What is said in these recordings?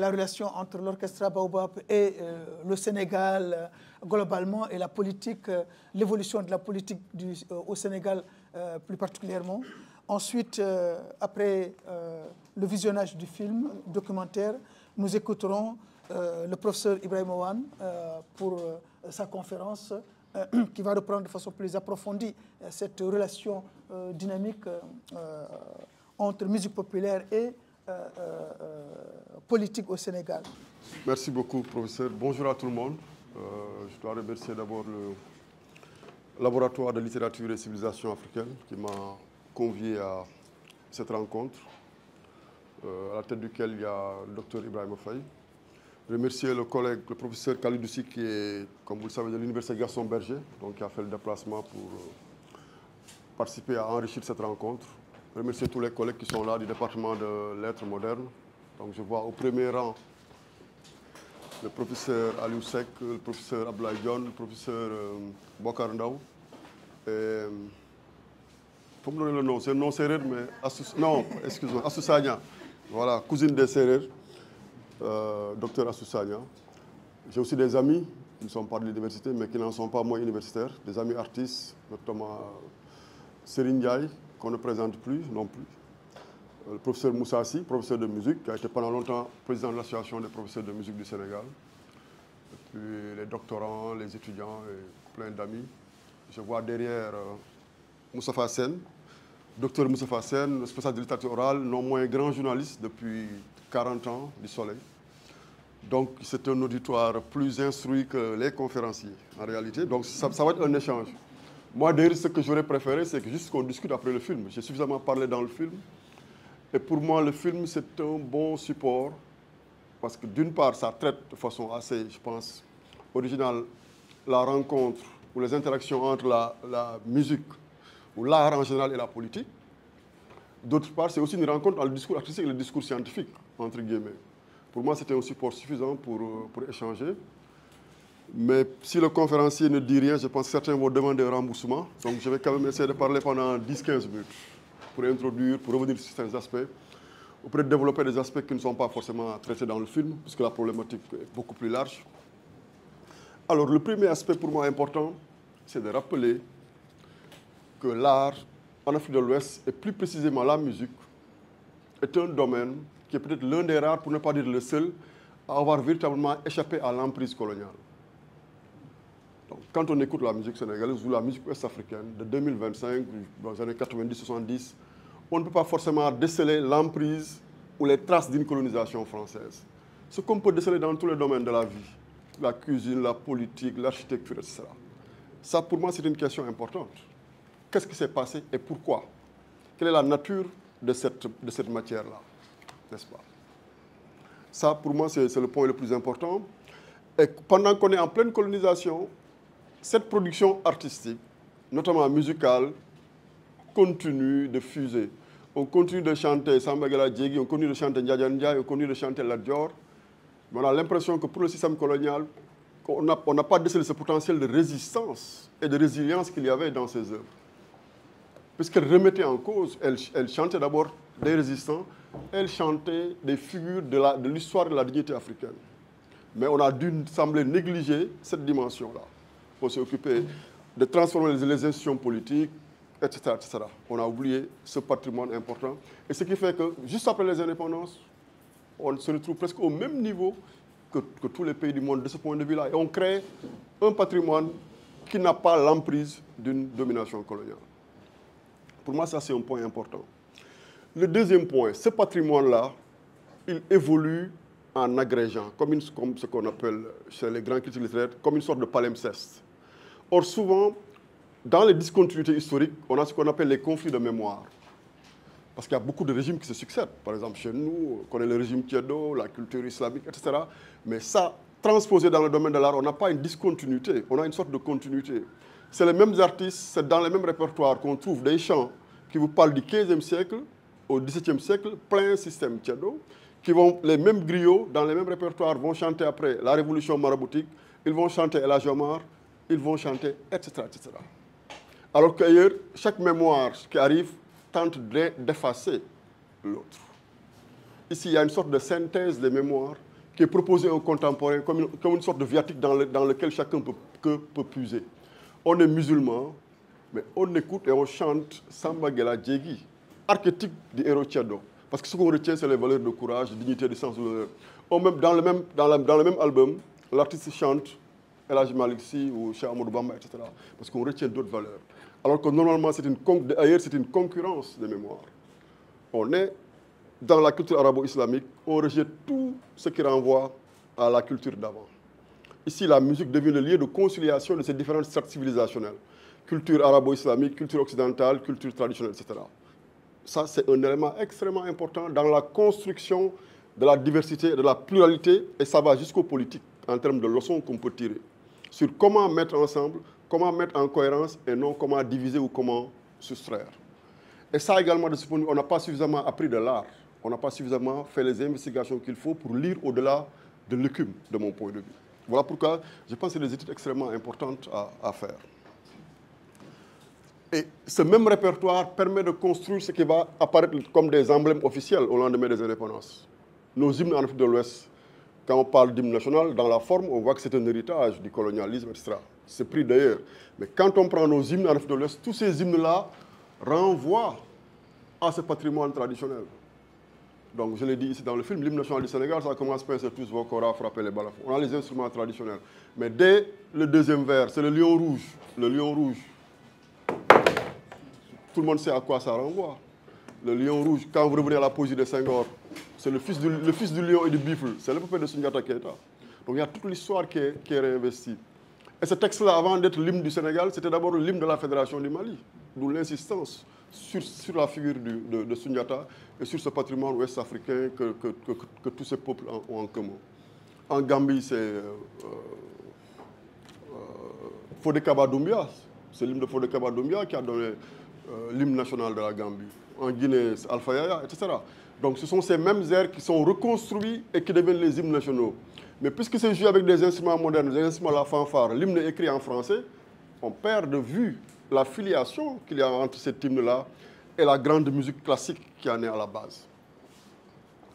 la relation entre l'orchestre Baobab et le Sénégal globalement et la politique, l'évolution de la politique au Sénégal plus particulièrement. Ensuite, après le visionnage du film documentaire, nous écouterons le professeur Ibrahima Wane pour sa conférence qui va reprendre de façon plus approfondie cette relation dynamique entre musique populaire et politique au Sénégal. Merci beaucoup, professeur. Bonjour à tout le monde. Je dois remercier d'abord le laboratoire de littérature et civilisation africaine qui m'a convié à cette rencontre, à la tête duquel il y a le docteur Ibrahima Faye. Remercier le collègue, le professeur Khalid Doussi, qui est, comme vous le savez, de l'Université Gaston Berger, donc qui a fait le déplacement pour participer à enrichir cette rencontre. Remercier tous les collègues qui sont là du département de lettres modernes. Donc je vois au premier rang le professeur Aliou Seck, le professeur Abdoulaye Dione, le professeur Bokar Ndaw. Et il faut me donner le nom, c'est un nom sérère, mais non, excusez-moi, Assou Sagna. Voilà, cousine des Sérères, docteur Assou Sagna. J'ai aussi des amis qui ne sont pas de l'université, mais qui n'en sont pas moins universitaires, des amis artistes, notamment Serigne Ndiaye, qu'on ne présente plus non plus. Le professeur Moussa Sy, professeur de musique, qui a été pendant longtemps président de l'association des professeurs de musique du Sénégal. Et puis les doctorants, les étudiants et plein d'amis. Je vois derrière Moustapha Sen, docteur Moustapha Sen, spécialiste de littérature orale, non moins grand journaliste depuis 40 ans du Soleil. Donc c'est un auditoire plus instruit que les conférenciers en réalité. Donc ça va être un échange. Moi d'ailleurs ce que j'aurais préféré c'est que juste qu'on discute après le film. J'ai suffisamment parlé dans le film. Et pour moi le film c'est un bon support parce que d'une part ça traite de façon assez, je pense, originale la rencontre ou les interactions entre la musique ou l'art en général et la politique. D'autre part, c'est aussi une rencontre entre le discours artistique et le discours scientifique, entre guillemets. Pour moi, c'était un support suffisant pour échanger. Mais si le conférencier ne dit rien, je pense que certains vont demander un remboursement. Donc je vais quand même essayer de parler pendant 10-15 minutes pour introduire, pour revenir sur certains aspects, ou peut-être développer des aspects qui ne sont pas forcément traités dans le film, puisque la problématique est beaucoup plus large. Alors, le premier aspect pour moi important, c'est de rappeler que l'art en Afrique de l'Ouest, et plus précisément la musique, est un domaine qui est peut-être l'un des rares, pour ne pas dire le seul, à avoir véritablement échappé à l'emprise coloniale. Donc, quand on écoute la musique sénégalaise ou la musique ouest-africaine de 2025, dans les années 90-70, on ne peut pas forcément déceler l'emprise ou les traces d'une colonisation française. Ce qu'on peut déceler dans tous les domaines de la vie, la cuisine, la politique, l'architecture, etc. Ça, pour moi, c'est une question importante. Qu'est-ce qui s'est passé et pourquoi? Quelle est la nature de cette matière-là? N'est-ce pas? Ça, pour moi, c'est le point le plus important. Et pendant qu'on est en pleine colonisation, cette production artistique, notamment musicale, continue de fuser. On continue de chanter Samba Gala Djegi, on continue de chanter Ndiadia Ndiaye, on continue de chanter Lat Dior. Mais on a l'impression que pour le système colonial, on n'a pas décelé ce potentiel de résistance et de résilience qu'il y avait dans ces œuvres. Puisqu'elle remettait en cause, elle chantait d'abord des résistants, elle chantait des figures de l'histoire de la dignité africaine. Mais on a dû sembler négliger cette dimension-là. On s'est occupé de transformer les institutions politiques, etc., etc. On a oublié ce patrimoine important. Et ce qui fait que, juste après les indépendances, on se retrouve presque au même niveau que tous les pays du monde de ce point de vue-là. Et on crée un patrimoine qui n'a pas l'emprise d'une domination coloniale. Pour moi, ça, c'est un point important. Le deuxième point, ce patrimoine-là, il évolue en agrégeant, comme ce qu'on appelle chez les grands critiques littéraires, comme une sorte de palimpseste. Or, souvent, dans les discontinuités historiques, on a ce qu'on appelle les conflits de mémoire. Parce qu'il y a beaucoup de régimes qui se succèdent. Par exemple, chez nous, on connaît le régime Tiédo, la culture islamique, etc. Mais ça, transposé dans le domaine de l'art, on n'a pas une discontinuité, on a une sorte de continuité. C'est les mêmes artistes, c'est dans les mêmes répertoires qu'on trouve des chants qui vous parlent du XVe siècle au XVIIe siècle, plein système Tiédo, les mêmes griots, dans les mêmes répertoires, vont chanter après la révolution maraboutique, ils vont chanter El Hadj Omar, ils vont chanter, etc., etc. Alors qu'ailleurs, chaque mémoire qui arrive tente d'effacer l'autre. Ici, il y a une sorte de synthèse des mémoires qui est proposé aux contemporains comme une sorte de viatique dans lequel chacun peut puiser. On est musulman, mais on écoute et on chante Samba Gela Djegi, archétype du héros Tchado. Parce que ce qu'on retient, c'est les valeurs de courage, de dignité, de sens de l'honneur. Dans le même album, l'artiste chante El Hadji Malick Sy ou Cheikh Amadou Bamba, etc. Parce qu'on retient d'autres valeurs. Alors que normalement, ailleurs, c'est une concurrence des mémoires. On est dans la culture arabo-islamique, on rejette tout ce qui renvoie à la culture d'avant. Ici, la musique devient le lieu de conciliation de ces différentes strates civilisationnelles. Culture arabo-islamique, culture occidentale, culture traditionnelle, etc. Ça, c'est un élément extrêmement important dans la construction de la diversité et de la pluralité, et ça va jusqu'aux politiques, en termes de leçons qu'on peut tirer, sur comment mettre ensemble, comment mettre en cohérence, et non comment diviser ou comment soustraire. Et ça également, de ce point de vue, on n'a pas suffisamment appris de l'art, on n'a pas suffisamment fait les investigations qu'il faut pour lire au-delà de l'écume, de mon point de vue. Voilà pourquoi je pense que c'est des études extrêmement importantes à faire. Et ce même répertoire permet de construire ce qui va apparaître comme des emblèmes officiels au lendemain des indépendances. Nos hymnes en Afrique de l'Ouest, quand on parle d'hymne national, dans la forme, on voit que c'est un héritage du colonialisme, etc. C'est pris d'ailleurs. Mais quand on prend nos hymnes en Afrique de l'Ouest, tous ces hymnes-là renvoient à ce patrimoine traditionnel. Donc, je l'ai dit ici dans le film, l'hymne national du Sénégal, ça commence par tous vos koras, frapper les balafons. On a les instruments traditionnels. Mais dès le deuxième vers, c'est le lion rouge. Le lion rouge. Tout le monde sait à quoi ça renvoie. Le lion rouge, quand vous revenez à la poésie de Senghor, c'est le fils du lion et du buffle. C'est l'épopée de Soundiata Keita. Donc il y a toute l'histoire qui est réinvestie. Et ce texte-là, avant d'être l'hymne du Sénégal, c'était d'abord l'hymne de la Fédération du Mali. D'où l'insistance sur la figure de Soundiata et sur ce patrimoine ouest-africain que tous ces peuples ont en commun. En Gambie, c'est Fodé Kaba Doumbia. C'est l'hymne de Fodé Kaba Doumbia qui a donné l'hymne national de la Gambie. En Guinée, c'est Alpha Yaya, etc. Donc ce sont ces mêmes airs qui sont reconstruits et qui deviennent les hymnes nationaux. Mais puisque c'est joué avec des instruments modernes, des instruments à la fanfare, l'hymne est écrit en français, on perd de vue la filiation qu'il y a entre cet hymne-là et la grande musique classique qui en est à la base.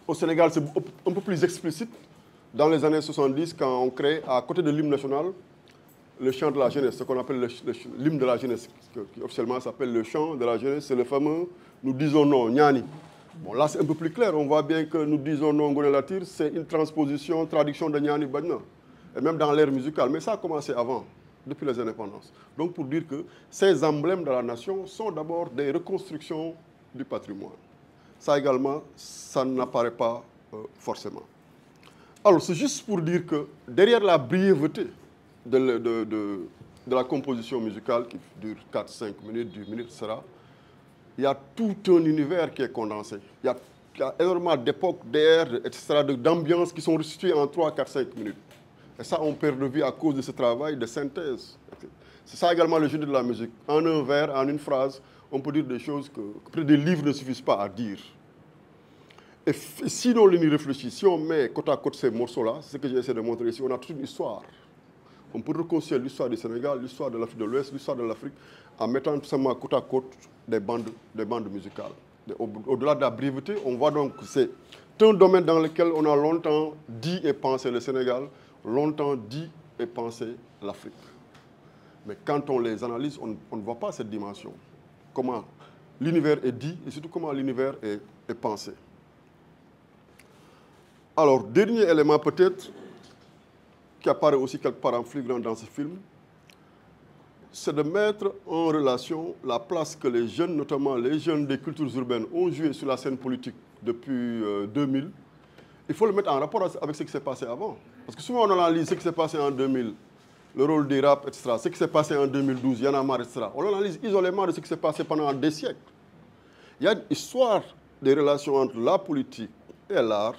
Au Sénégal, c'est un peu plus explicite. Dans les années 70, quand on crée, à côté de l'hymne national, le chant de la jeunesse, ce qu'on appelle l'hymne de la jeunesse, qui officiellement s'appelle le chant de la jeunesse, c'est le fameux « Nous disons non, Nyani ». Bon, là, c'est un peu plus clair. On voit bien que « Nous disons non, Ngoné Latyr », c'est une transposition, traduction de Nyani Badna, et même dans l'ère musicale. Mais ça a commencé avant, depuis les indépendances. Donc, pour dire que ces emblèmes de la nation sont d'abord des reconstructions du patrimoine. Ça également, ça n'apparaît pas forcément. Alors, c'est juste pour dire que derrière la brièveté de la composition musicale qui dure 4-5 minutes, 10 minutes, etc., il y a tout un univers qui est condensé. Il y a énormément d'époques, d'airs, etc., d'ambiances qui sont restituées en 3, 4, 5 minutes. Et ça, on perd de vue à cause de ce travail de synthèse. C'est ça également le génie de la musique. En un vers, en une phrase, on peut dire des choses que peut-être des livres ne suffisent pas à dire. Et si on y réfléchit, si on met côte à côte ces morceaux-là, c'est ce que j'essaie de montrer ici, on a toute une histoire. On peut reconstruire l'histoire du Sénégal, l'histoire de l'Afrique de l'Ouest, l'histoire de l'Afrique, en mettant tout simplement côte à côte des bandes musicales. Au-delà de la brièveté, on voit donc que c'est un domaine dans lequel on a longtemps dit et pensé le Sénégal, longtemps dit et pensé l'Afrique. Mais quand on les analyse, on ne voit pas cette dimension. Comment l'univers est dit et surtout comment l'univers est pensé. Alors, dernier élément peut-être, qui apparaît aussi quelque part en flagrant dans ce film, c'est de mettre en relation la place que les jeunes, notamment les jeunes des cultures urbaines, ont joué sur la scène politique depuis 2000. Il faut le mettre en rapport avec ce qui s'est passé avant. Parce que souvent on analyse ce qui s'est passé en 2000, le rôle des rap, etc., ce qui s'est passé en 2012, Y'en a marre, etc. On l'analyse isolément de ce qui s'est passé pendant des siècles. Il y a une histoire des relations entre la politique et l'art,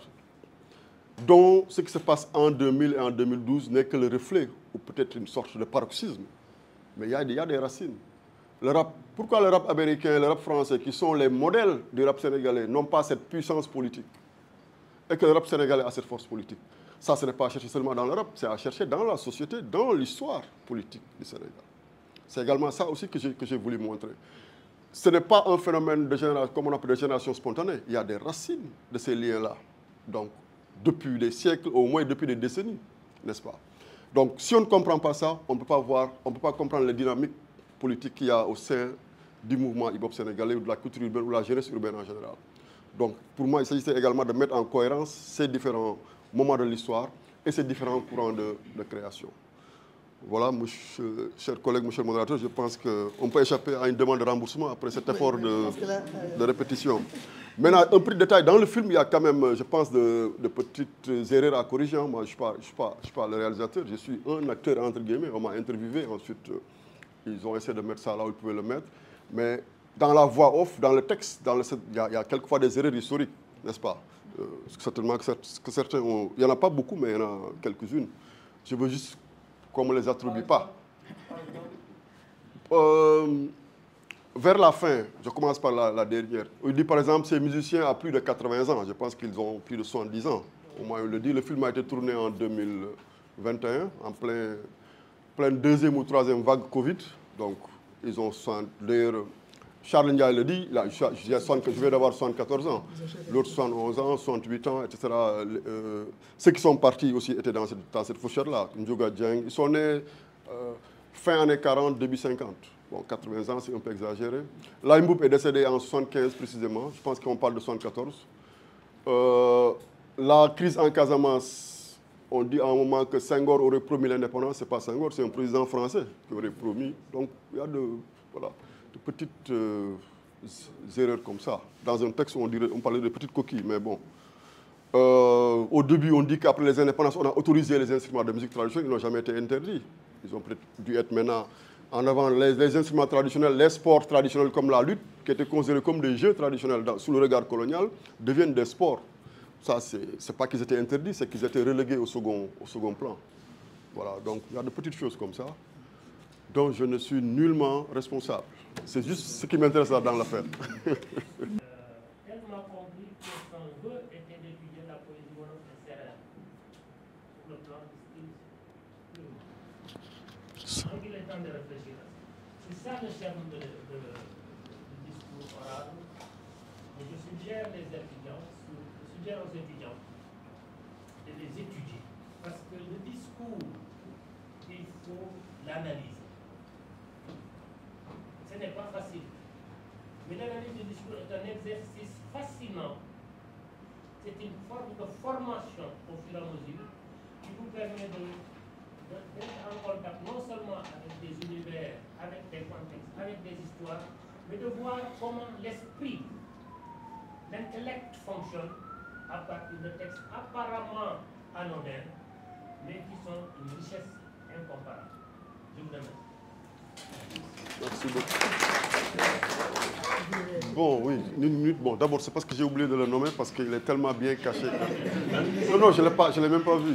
dont ce qui se passe en 2000 et en 2012 n'est que le reflet, ou peut-être une sorte de paroxysme. Mais il y a des racines. Le rap, pourquoi le rap américain et le rap français, qui sont les modèles du rap sénégalais, n'ont pas cette puissance politique? Et que le rap sénégalais a cette force politique. Ça, ce n'est pas à chercher seulement dans le rap, c'est à chercher dans la société, dans l'histoire politique du Sénégal. C'est également ça aussi que j'ai voulu montrer. Ce n'est pas un phénomène de génération, comme on appelle de génération spontanée. Il y a des racines de ces liens-là. Donc, depuis des siècles, au moins depuis des décennies, n'est-ce pas? Donc, si on ne comprend pas ça, on ne peut pas comprendre les dynamiques politiques qu'il y a au sein du mouvement hip-hop sénégalais ou de la culture urbaine ou de la jeunesse urbaine en général. Donc, pour moi, il s'agissait également de mettre en cohérence ces différents moments de l'histoire et ces différents courants de création. Voilà, chers collègues, monsieur le modérateur, je pense qu'on peut échapper à une demande de remboursement après cet effort de répétition. Maintenant, un petit détail, dans le film, il y a quand même, je pense, de petites erreurs à corriger. Moi, je ne suis pas le réalisateur, je suis un acteur, entre guillemets. On m'a interviewé, ensuite, ils ont essayé de mettre ça là où ils pouvaient le mettre. Mais dans la voix off, dans le texte, il y a quelquefois des erreurs historiques, n'est-ce pas? Certainement que certains ont... Il n'y en a pas beaucoup, mais il y en a quelques-unes. Je veux juste qu'on ne me les attribue pas. Vers la fin, je commence par la dernière. Il dit par exemple, ces musiciens à plus de 80 ans, je pense qu'ils ont plus de 70 ans. Au moins, il le dit. Le film a été tourné en 2021, en plein deuxième ou troisième vague Covid. Donc, ils ont... D'ailleurs, Charles Ndiaye le dit, là, je viens d'avoir 74 ans, l'autre 71 ans, 68 ans, etc. Ceux qui sont partis aussi étaient dans cette fourchette-là. Ndjouga Dieng, ils sont nés fin années 40, début 50. Bon, 80 ans, c'est un peu exagéré. Laye Mboup est décédé en 75 précisément, je pense qu'on parle de 74. La crise en Casamance, on dit à un moment que Senghor aurait promis l'indépendance, ce n'est pas Senghor, c'est un président français qui aurait promis. Donc, il y a de petites erreurs comme ça. Dans un texte, on parlait de petites coquilles, mais bon. Au début, on dit qu'après les indépendances, on a autorisé les instruments de musique traditionnelle, ils n'ont jamais été interdits. Ils ont peut-être dû être maintenant en avant les instruments traditionnels, les sports traditionnels comme la lutte, qui étaient considérés comme des jeux traditionnels sous le regard colonial, deviennent des sports. Ça, c'est pas qu'ils étaient interdits, c'est qu'ils étaient relégués au second plan. Voilà, donc il y a de petites choses comme ça, dont je ne suis nullement responsable. C'est juste ce qui m'intéresse dans l'affaire. Elle m'a compris que son vœu était d'étudier la poésie wolof et sérère pour le plan de style. Donc il est temps de réfléchir. C'est ça le germe du discours oral. Et je suggère aux étudiants de les étudier. Parce que le discours, il faut l'analyser. Ce n'est pas facile. Mais l'analyse du discours est un exercice fascinant. C'est une forme de formation au fur et à mesure qui vous permet d'être en contact non seulement avec des univers, avec des contextes, avec des histoires, mais de voir comment l'esprit, l'intellect fonctionne à partir de textes apparemment anodins, mais qui sont une richesse incomparable. Je vous remercie. Merci beaucoup. Bon, oui, une minute. Bon, d'abord, c'est parce que j'ai oublié de le nommer, parce qu'il est tellement bien caché. Non, je ne l'ai même pas vu.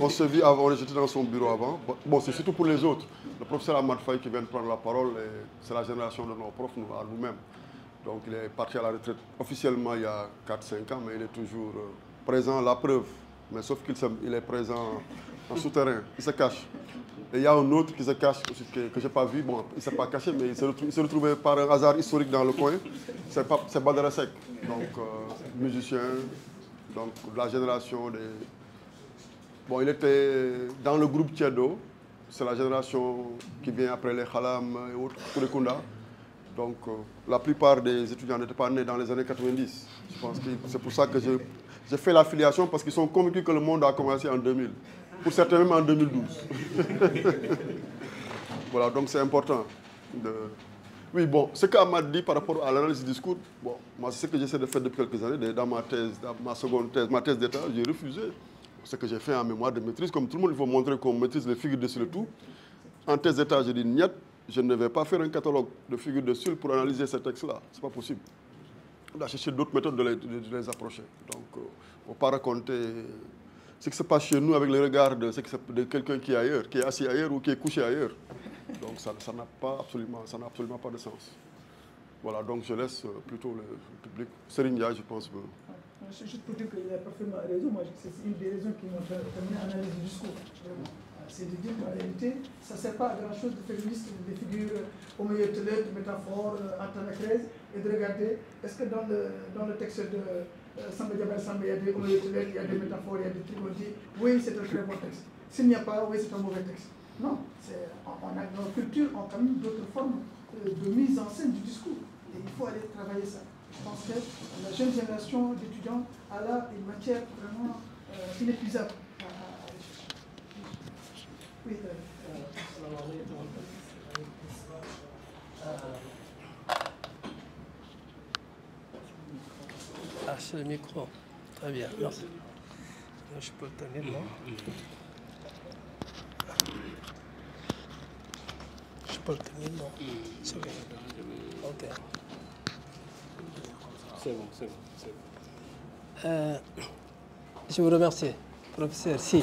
On se vit avant, j'étais dans son bureau avant. Bon, c'est surtout pour les autres. Le professeur Ahmad Faye qui vient de prendre la parole, c'est la génération de nos profs, à nous-mêmes. Donc, il est parti à la retraite officiellement il y a 4-5 ans, mais il est toujours présent, la preuve. Mais sauf qu'il est présent en souterrain, il se cache. Et il y a un autre qui se cache aussi, que je n'ai pas vu. Bon, il ne s'est pas caché, mais il s'est retrouvé par un hasard historique dans le coin. C'est Badara Seck, donc musicien, donc de la génération des... Bon, il était dans le groupe Tiedo. C'est la génération qui vient après les Khalam et autres, Kourekunda. Donc, la plupart des étudiants n'étaient pas nés dans les années 90. Je pense que c'est pour ça que j'ai fait l'affiliation, parce qu'ils sont convaincus que le monde a commencé en 2000. Pour certains même en 2012. Voilà, donc c'est important. Oui, bon, ce qu'Ahmad dit par rapport à l'analyse du discours, bon, moi c'est ce que j'essaie de faire depuis quelques années. Dans ma thèse, dans ma seconde thèse, ma thèse d'État, j'ai refusé. Ce que j'ai fait en mémoire de maîtrise, comme tout le monde, il faut montrer qu'on maîtrise les figures de style et tout. En thèse d'État, j'ai dit, niet, je ne vais pas faire un catalogue de figures de style pour analyser ces textes-là. Ce n'est pas possible. On a cherché d'autres méthodes de les approcher. Donc, on ne peut pas raconter ce qui se passe chez nous avec le regard de quelqu'un qui est ailleurs, qui est assis ailleurs ou qui est couché ailleurs. Donc ça n'a absolument pas de sens. Voilà, donc je laisse plutôt le public. Serigne, je pense. C'est juste pour dire qu'il a parfaitement raison. Moi, c'est une des raisons qui m'ont terminé à l'analyse du discours. C'est de dire qu'en réalité, ça ne sert pas à grand-chose de faire une liste des figures homéotelettes, métaphores, antanacrèses, et de regarder est-ce que dans le texte de Samba Diabar Samba, il y a des homolétulèques, il y a des métaphores, il y a des trucs, on dit oui, c'est un très bon texte. S'il n'y a pas, oui, c'est un mauvais texte. Non, on a dans nos cultures, on a quand même d'autres formes de mise en scène du discours. Et il faut aller travailler ça. Je pense que la jeune génération d'étudiants a là une matière vraiment inépuisable à aller chercher. Oui, Ah, c'est le micro. Très bien, merci. Je peux le tenir, non? Je peux le tenir, non? C'est bon. Ok. C'est bon, c'est bon. Je vous remercie, professeur. Si.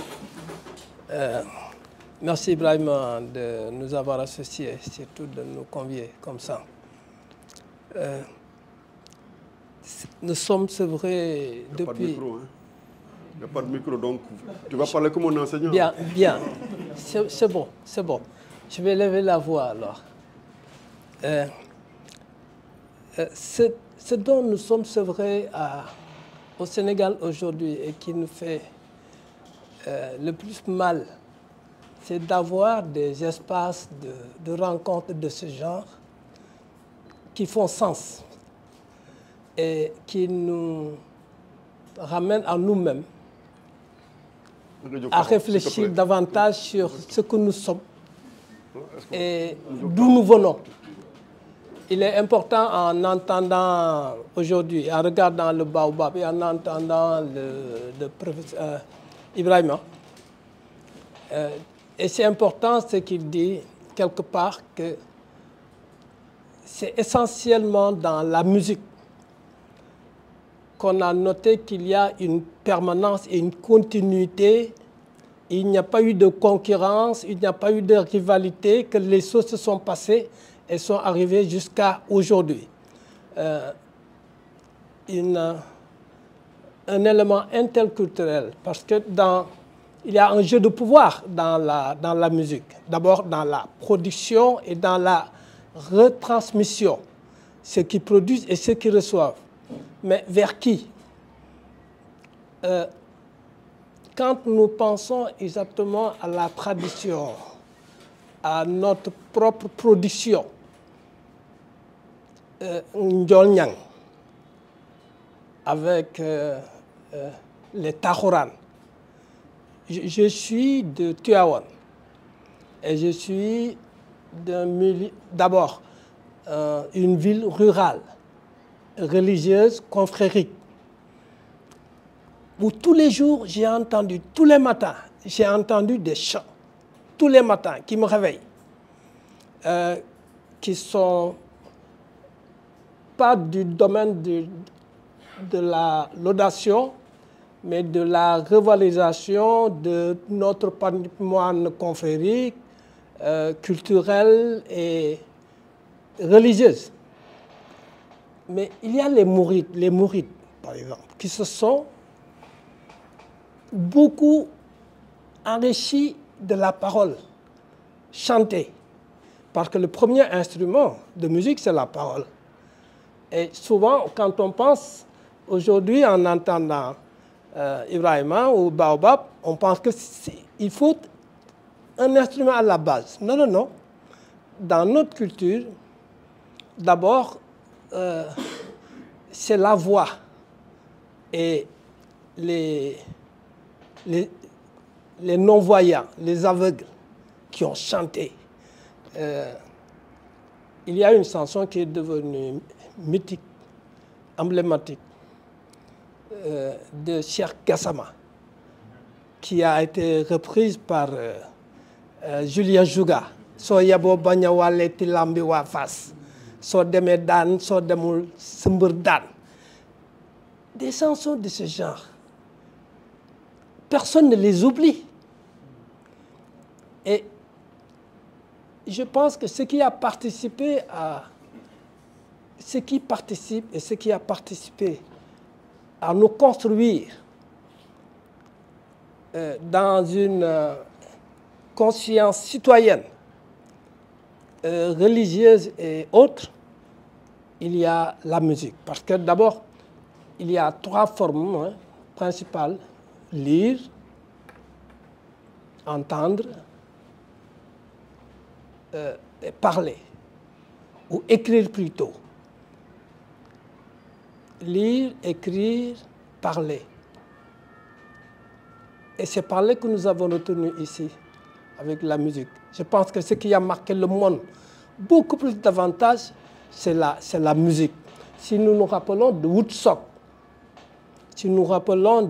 Merci Ibrahima de nous avoir associés, surtout de nous convier comme ça. Nous sommes, c'est vrai, depuis... Il n'y a pas de micro, donc tu vas parler comme un enseignant. Bien, bien. C'est bon, c'est bon. Je vais lever la voix alors. Ce dont nous sommes, c'est vrai, au Sénégal aujourd'hui et qui nous fait le plus mal, c'est d'avoir des espaces de rencontres de ce genre qui font sens et qui nous ramènent à nous-mêmes, à réfléchir davantage sur ce que nous sommes et d'où nous venons. Il est important en entendant aujourd'hui, en regardant le Baobab et en entendant le professeur Ibrahima, et c'est important ce qu'il dit quelque part que c'est essentiellement dans la musique qu'on a noté qu'il y a une permanence et une continuité. Il n'y a pas eu de concurrence, il n'y a pas eu de rivalité, que les choses se sont passées et sont arrivées jusqu'à aujourd'hui. Un élément interculturel, parce que il y a un jeu de pouvoir dans la musique. D'abord dans la production et dans la retransmission, ceux qui produisent et ceux qui reçoivent. Mais vers qui? Quand nous pensons exactement à la tradition, à notre propre production, Ndiolnyang, avec les Tahoran. Je suis de Tivaouane et je suis d'abord une ville rurale, religieuse, confrérique, où tous les jours j'ai entendu, tous les matins, j'ai entendu des chants, tous les matins, qui me réveillent, qui sont pas du domaine de la laudation, mais de la revalorisation de notre patrimoine confrérique, culturel et religieuse. Mais il y a les mourides, par exemple, qui se sont beaucoup enrichis de la parole chantée. Parce que le premier instrument de musique, c'est la parole. Et souvent, quand on pense, aujourd'hui, en entendant Ibrahima ou Baobab, on pense qu'il faut un instrument à la base. Non, non, non. Dans notre culture, d'abord, c'est la voix et les non-voyants, les aveugles qui ont chanté. Il y a une chanson qui est devenue mythique, emblématique, de Cheikh Gassama, qui a été reprise par Julien Jouga. So yabo baña walé ti lambi wa fas. So démé dan, so demul sembeur dan. Des chansons de ce genre. Personne ne les oublie. Et je pense que ce qui a participé à nous construire dans une conscience citoyenne, religieuse et autres, il y a la musique. Parce que d'abord, il y a 3 formes principales: lire, entendre et parler, ou écrire plutôt. Lire, écrire, parler. Et c'est parler que nous avons retenu ici, avec la musique. Je pense que ce qui a marqué le monde beaucoup plus davantage, c'est la musique. Si nous nous rappelons de Woodstock, si nous nous rappelons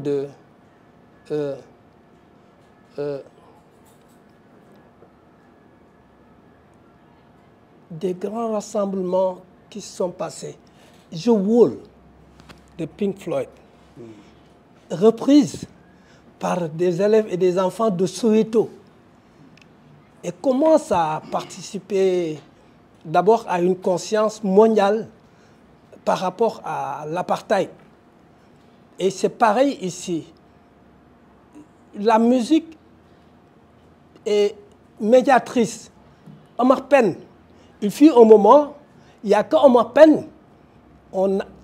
des grands rassemblements qui se sont passés. The Wall de Pink Floyd, reprise par des élèves et des enfants de Soweto. Et comment ça a participé d'abord à une conscience mondiale par rapport à l'apartheid. Et c'est pareil ici. La musique est médiatrice. Omar Penn, il fut un moment, il n'y a que Omar Penn.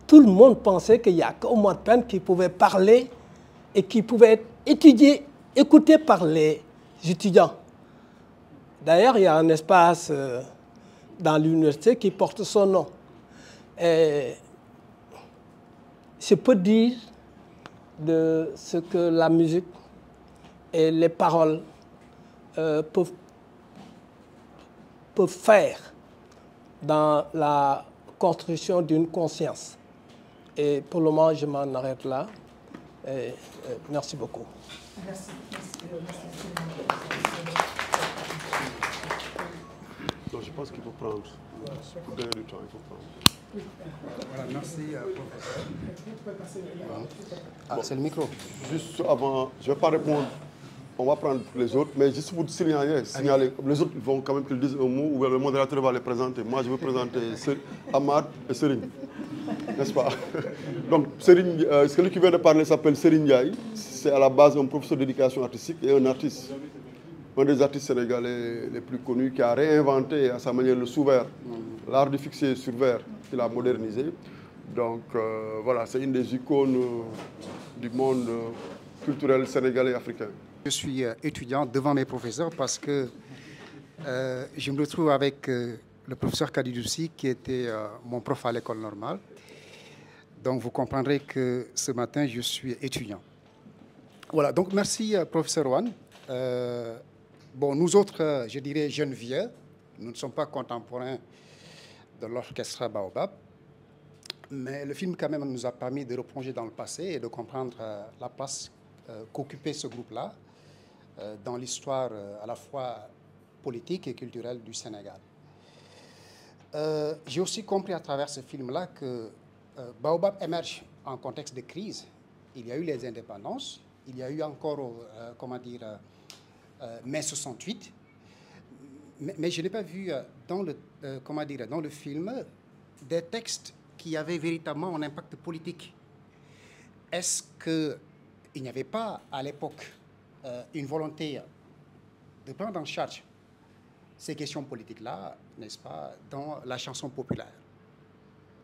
Tout le monde pensait qu'il n'y a que Omar Penn qui pouvait parler et qui pouvait être étudié, écouté par les étudiants. D'ailleurs, il y a un espace dans l'université qui porte son nom. Et je peux dire de ce que la musique et les paroles peuvent faire dans la construction d'une conscience. Et pour le moment, je m'en arrête là. Et merci beaucoup. Merci. Non, je pense qu'il faut prendre. Pour gagner du temps, il faut prendre. Voilà, merci, professeur. Ah, c'est le micro. Juste avant, je ne vais pas répondre. On va prendre les autres, mais juste pour signaler, les autres vont quand même qu'ils disent un mot ou le modérateur va les présenter. Moi, je vais présenter Ahmad et Serigne. N'est-ce pas? Donc, Serigne, celui qui vient de parler s'appelle Serigne Ndiaye. C'est à la base un professeur d'éducation artistique et un artiste. Un des artistes sénégalais les plus connus qui a réinventé à sa manière le sous-verre, l'art du fixé sur verre, qu'il a modernisé. Donc, voilà, c'est une des icônes du monde culturel sénégalais et africain. Je suis étudiant devant mes professeurs parce que je me retrouve avec le professeur Kadidoussi qui était mon prof à l'école normale. Donc vous comprendrez que ce matin, je suis étudiant. Voilà, donc merci professeur Wan. Bon, nous autres, je dirais jeunes vieux, nous ne sommes pas contemporains de l'orchestre Baobab, mais le film quand même nous a permis de replonger dans le passé et de comprendre la place qu'occupait ce groupe-là dans l'histoire à la fois politique et culturelle du Sénégal. J'ai aussi compris à travers ce film-là que Baobab émerge en contexte de crise. Il y a eu les indépendances, il y a eu encore, mai 68, mais je n'ai pas vu dans le film des textes qui avaient véritablement un impact politique. Est-ce qu'il n'y avait pas à l'époque une volonté de prendre en charge ces questions politiques-là, n'est-ce pas, dans la chanson populaire?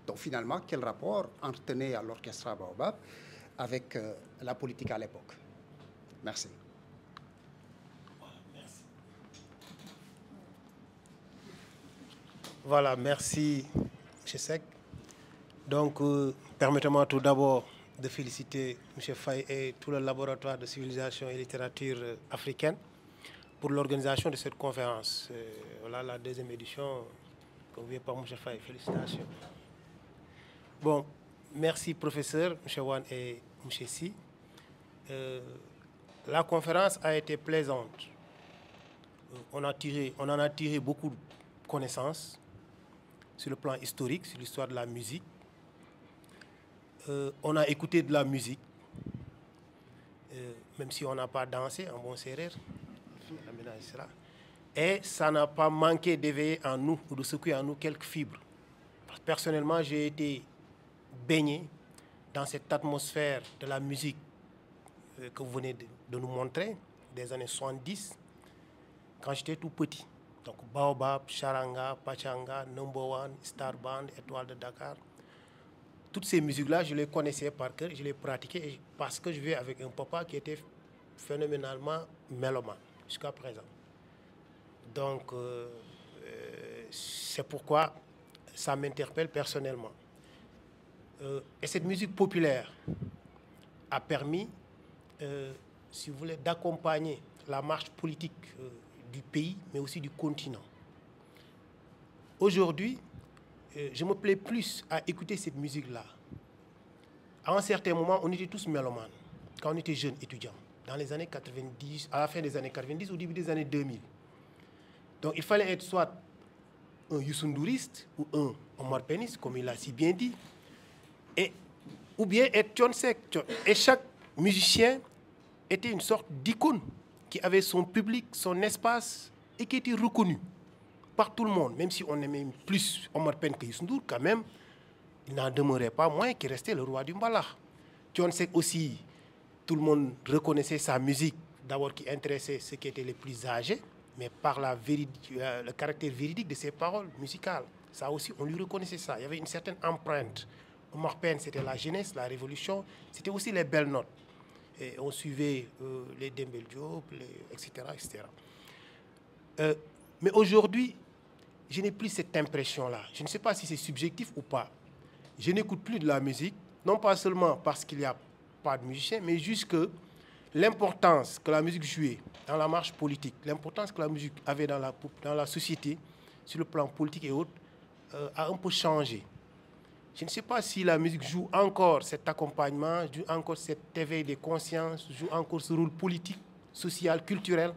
Donc finalement, quel rapport entretenait à l'orchestre Baobab avec la politique à l'époque? Merci. Voilà, merci, M. Seck. Donc, permettez-moi tout d'abord de féliciter M. Faye et tout le laboratoire de civilisation et littérature africaine pour l'organisation de cette conférence. Voilà la deuxième édition conviée par M. Faye. Félicitations. Bon, merci professeur, M. Wan et M. Si. La conférence a été plaisante. On en a tiré beaucoup de connaissances sur le plan historique, sur l'histoire de la musique. On a écouté de la musique, même si on n'a pas dansé en bon sérère. Et ça n'a pas manqué d'éveiller en nous, ou de secouer en nous quelques fibres. Parce que personnellement, j'ai été baigné dans cette atmosphère de la musique que vous venez de nous montrer, des années 70, quand j'étais tout petit. Donc Baobab, Charanga, Pachanga, Number One, Star Band, Étoile de Dakar. toutes ces musiques-là, je les connaissais par cœur, je les pratiquais parce que je vivais avec un papa qui était phénoménalement mélomane jusqu'à présent. Donc, c'est pourquoi ça m'interpelle personnellement. Et cette musique populaire a permis, si vous voulez, d'accompagner la marche politique du pays, mais aussi du continent. Aujourd'hui, je me plais plus à écouter cette musique-là. À un certain moment, on était tous mélomanes, quand on était jeunes étudiants, dans les années 90, à la fin des années 90, au début des années 2000. Donc il fallait être soit un Youssou N'Douriste ou un Omar Pennis, comme il l'a si bien dit, ou bien être Thione Seck. Et chaque musicien était une sorte d'icône qui avait son public, son espace et qui était reconnu par tout le monde. Même si on aimait plus Omar Penn que Youssou N'Dour, quand même, il n'en demeurait pas moins qu'il restait le roi du mbalax. Thione Seck aussi, tout le monde reconnaissait sa musique, d'abord qui intéressait ceux qui étaient les plus âgés, mais par le caractère véridique de ses paroles musicales. Ça aussi, on lui reconnaissait ça. Il y avait une certaine empreinte. Omar Penn, c'était la jeunesse, la révolution, c'était aussi les belles notes. Et on suivait les Dembel Diop, etc. etc. Mais aujourd'hui, je n'ai plus cette impression-là. Je ne sais pas si c'est subjectif ou pas. Je n'écoute plus de la musique, non pas seulement parce qu'il n'y a pas de musiciens, mais juste que l'importance que la musique jouait dans la marche politique, l'importance que la musique avait dans la société, sur le plan politique et autres, a un peu changé. Je ne sais pas si la musique joue encore cet accompagnement, joue encore cet éveil des consciences, joue encore ce rôle politique, social, culturel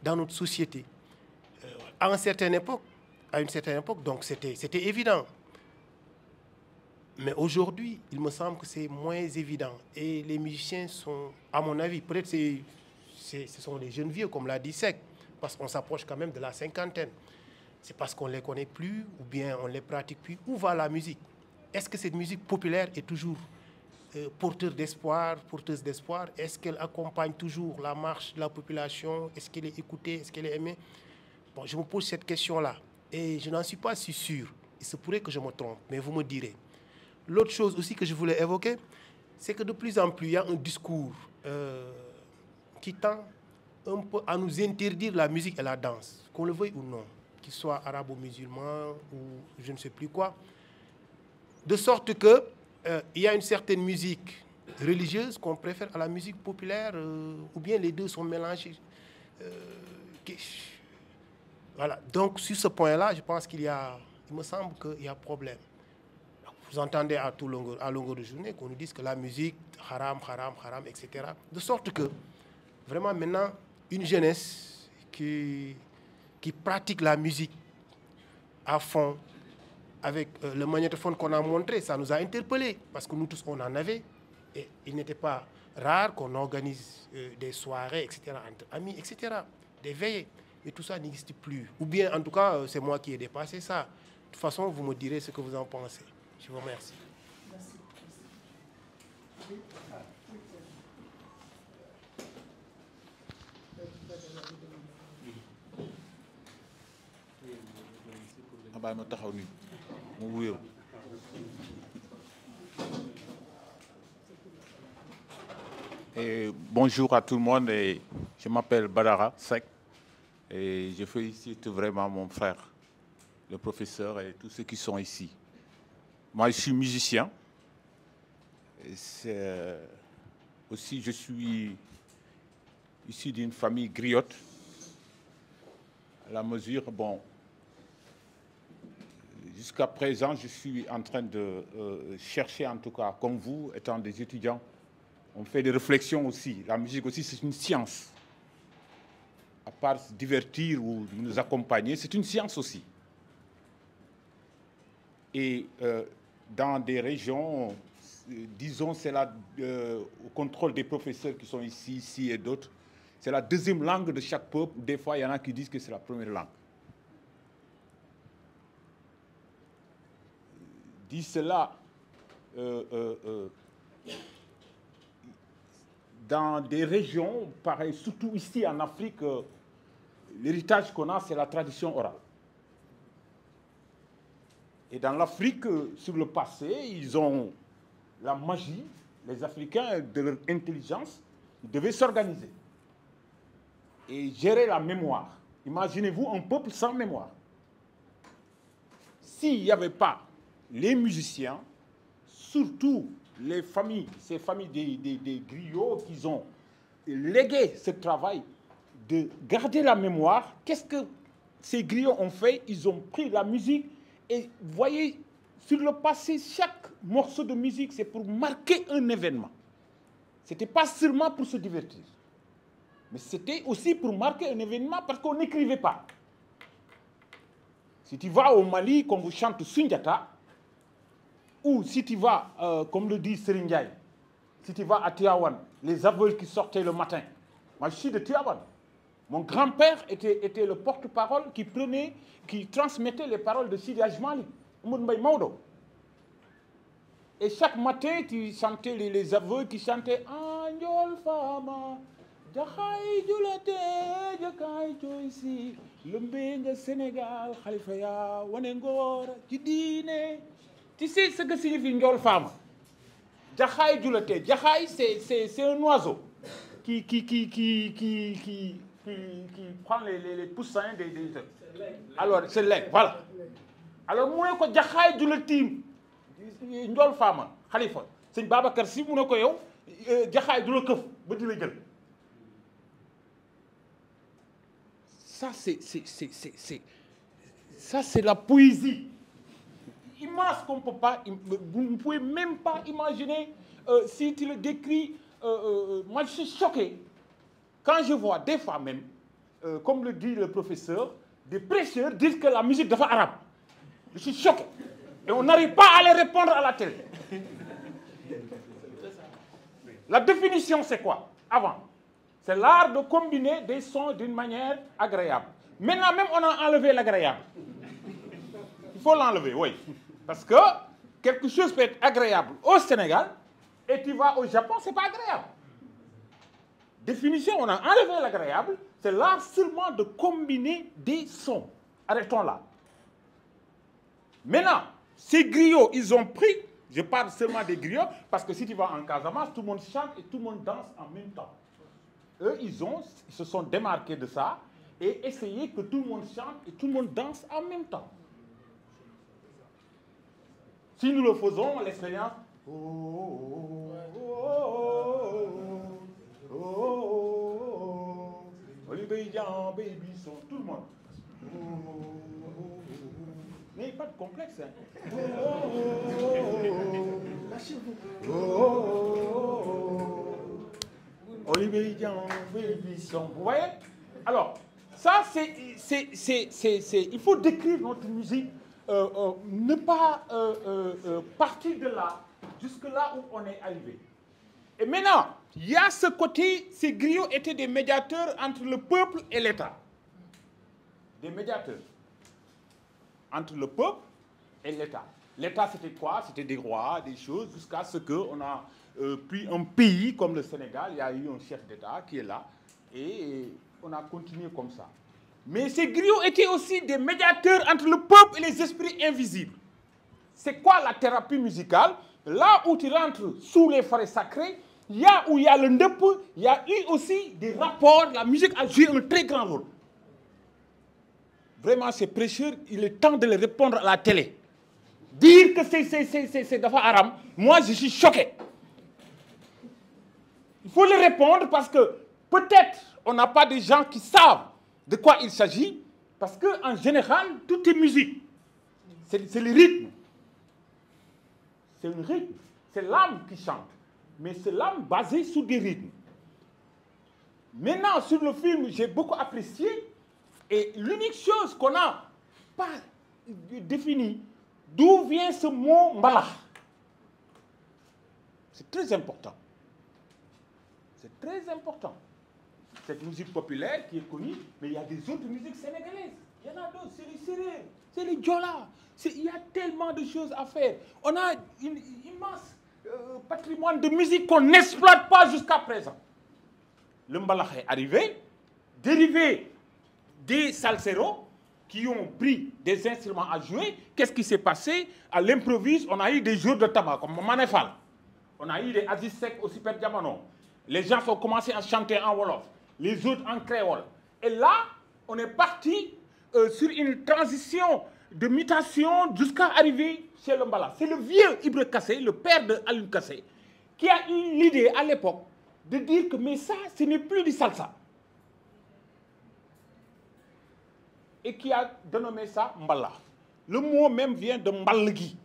dans notre société. À une certaine époque, donc c'était évident. Mais aujourd'hui, il me semble que c'est moins évident. Et les musiciens sont, à mon avis, peut-être ce sont les jeunes vieux, comme l'a dit Seck, parce qu'on s'approche quand même de la cinquantaine. C'est parce qu'on ne les connaît plus, ou bien on ne les pratique plus. Où va la musique? Est-ce que cette musique populaire est toujours porteuse d'espoir? Est-ce qu'elle accompagne toujours la marche de la population? Est-ce qu'elle est écoutée? Est-ce qu'elle est aimée? Bon, je me pose cette question-là. Et je n'en suis pas si sûr. Il se pourrait que je me trompe, mais vous me direz. L'autre chose aussi que je voulais évoquer, c'est que de plus en plus, il y a un discours qui tend un peu à nous interdire la musique et la danse, qu'on le veuille ou non, qu'il soit arabo-musulman ou je ne sais plus quoi. De sorte qu'il y a une certaine musique religieuse qu'on préfère à la musique populaire, ou bien les deux sont mélangés. Voilà. Donc, sur ce point-là, je pense il me semble qu'il y a problème. Vous entendez à longueur de journée qu'on nous dise que la musique, haram, etc. De sorte que, vraiment, maintenant, une jeunesse qui pratique la musique à fond, avec le magnétophone qu'on a montré, ça nous a interpellés, parce que nous tous, on en avait. Et il n'était pas rare qu'on organise des soirées, etc., entre amis, etc., des veillées. Et tout ça n'existe plus. Ou bien, en tout cas, c'est moi qui ai dépassé ça. De toute façon, vous me direz ce que vous en pensez. Je vous remercie. Merci. Et bonjour à tout le monde. Et je m'appelle Badara Seck et je félicite vraiment mon frère, le professeur et tous ceux qui sont ici. Moi, je suis musicien. Aussi, je suis issu d'une famille griotte. À la mesure, bon, jusqu'à présent, je suis en train de chercher, en tout cas, comme vous, étant des étudiants, on fait des réflexions aussi. La musique aussi, c'est une science. À part se divertir ou nous accompagner, c'est une science aussi. Et dans des régions, disons, c'est au contrôle des professeurs qui sont ici et d'autres, c'est la deuxième langue de chaque peuple. Des fois, il y en a qui disent que c'est la première langue. Dit cela, dans des régions, pareil, surtout ici en Afrique, l'héritage qu'on a, c'est la tradition orale. Et dans l'Afrique, sur le passé, ils ont la magie, les Africains, de leur intelligence, ils devaient s'organiser et gérer la mémoire. Imaginez-vous un peuple sans mémoire. S'il n'y avait pas les musiciens, surtout les familles, ces familles des griots qui ont légué ce travail de garder la mémoire, qu'est-ce que ces griots ont fait? Ils ont pris la musique et vous voyez, sur le passé, chaque morceau de musique, c'est pour marquer un événement. Ce n'était pas seulement pour se divertir, mais c'était aussi pour marquer un événement parce qu'on n'écrivait pas. Si tu vas au Mali, qu'on vous chante Sundiata, ou si tu vas, comme le dit Serigne Ndiaye, si tu vas à Tivaouane, les aveugles qui sortaient le matin. Moi, je suis de Tivaouane. Mon grand-père était le porte-parole qui transmettait les paroles de Sidi Hadji Malick, Amadou Mbaye Maodo. Et chaque matin, tu chantais les aveugles qui chantaient Anjol Fama, Jakhay Djoulate, Jakay Joysi, Lumbenga Sénégal, Khalifa Ya, Wanengor, Djidine. Tu sais ce que signifie Njol Fama? Jakhay Djoulate. Jakhay, c'est un oiseau qui prend les poussins des... Alors, c'est l'aigle, voilà. Alors, moi, je dis que Djoulatim, Njol Fama, Khalifa, c'est Babacar Si, je dis que Jakhay Djoulakeuf, je dis que ça, c'est la poésie immense qu'on ne peut pas, vous ne pouvez même pas imaginer si tu le décris. Moi, je suis choqué quand je vois des fois même, comme le dit le professeur, des prêcheurs disent que la musique est arabe. Je suis choqué. Et on n'arrive pas à les répondre à la télé. La définition, c'est quoi? Avant, c'est l'art de combiner des sons d'une manière agréable. Maintenant même, on a enlevé l'agréable. Il faut l'enlever, oui. Parce que quelque chose peut être agréable au Sénégal et tu vas au Japon, ce n'est pas agréable. Définition, on a enlevé l'agréable. C'est l'art seulement de combiner des sons. Arrêtons là. Maintenant, ces griots, ils ont pris, je parle seulement des griots, parce que si tu vas en Casamance, tout le monde chante et tout le monde danse en même temps. Eux, ils se sont démarqués de ça et essayé que tout le monde chante et tout le monde danse en même temps. Si nous le faisons, l'expérience... Tout le monde. Mais pas de complexe. Vous voyez? Alors, ça, il faut décrire notre musique, ne pas partir de là, jusque là où on est arrivé. Et maintenant, il y a ce côté, ces griots étaient des médiateurs entre le peuple et l'État. Des médiateurs entre le peuple et l'État. L'État, c'était quoi? C'était des rois, des choses, jusqu'à ce qu'on a pris un pays comme le Sénégal. Il y a eu un chef d'État qui est là, et on a continué comme ça. Mais ces griots étaient aussi des médiateurs entre le peuple et les esprits invisibles. C'est quoi la thérapie musicale? Là où tu rentres sous les forêts sacrées, où il y a le ndep, il y a eu aussi des rapports. La musique a joué un très grand rôle. Vraiment, ces prêcheurs, il est temps de les répondre à la télé. Dire que c'est d'affaires haram, moi je suis choqué. Il faut les répondre parce que peut-être on n'a pas des gens qui savent de quoi il s'agit, parce qu'en général, tout est musique. C'est le rythme. C'est le rythme. C'est l'âme qui chante. Mais c'est l'âme basée sur des rythmes. Maintenant, sur le film, j'ai beaucoup apprécié. Et l'unique chose qu'on n'a pas définie, d'où vient ce mot mbala? C'est très important. C'est très important. Cette musique populaire qui est connue, mais il y a des autres musiques sénégalaises. Il y en a d'autres, c'est les Sérères, c'est les Diola. Il y a tellement de choses à faire. On a un immense patrimoine de musique qu'on n'exploite pas jusqu'à présent. Le mbalax est arrivé, dérivé des salseros, qui ont pris des instruments à jouer, qu'est-ce qui s'est passé? À l'improviste, on a eu des jours de tabac, comme Manefal. On a eu des Aziz Sek au Super Diamano. Les gens ont commencé à chanter en Wolof, les autres en créole. Et là, on est parti sur une transition de mutation jusqu'à arriver chez le Mbala. C'est le vieux Ibra Kassé, le père de Alioune Kassé, qui a eu l'idée à l'époque de dire que mais ça, ce n'est plus du salsa. Et qui a dénommé ça Mbala. Le mot même vient de Mbalgui.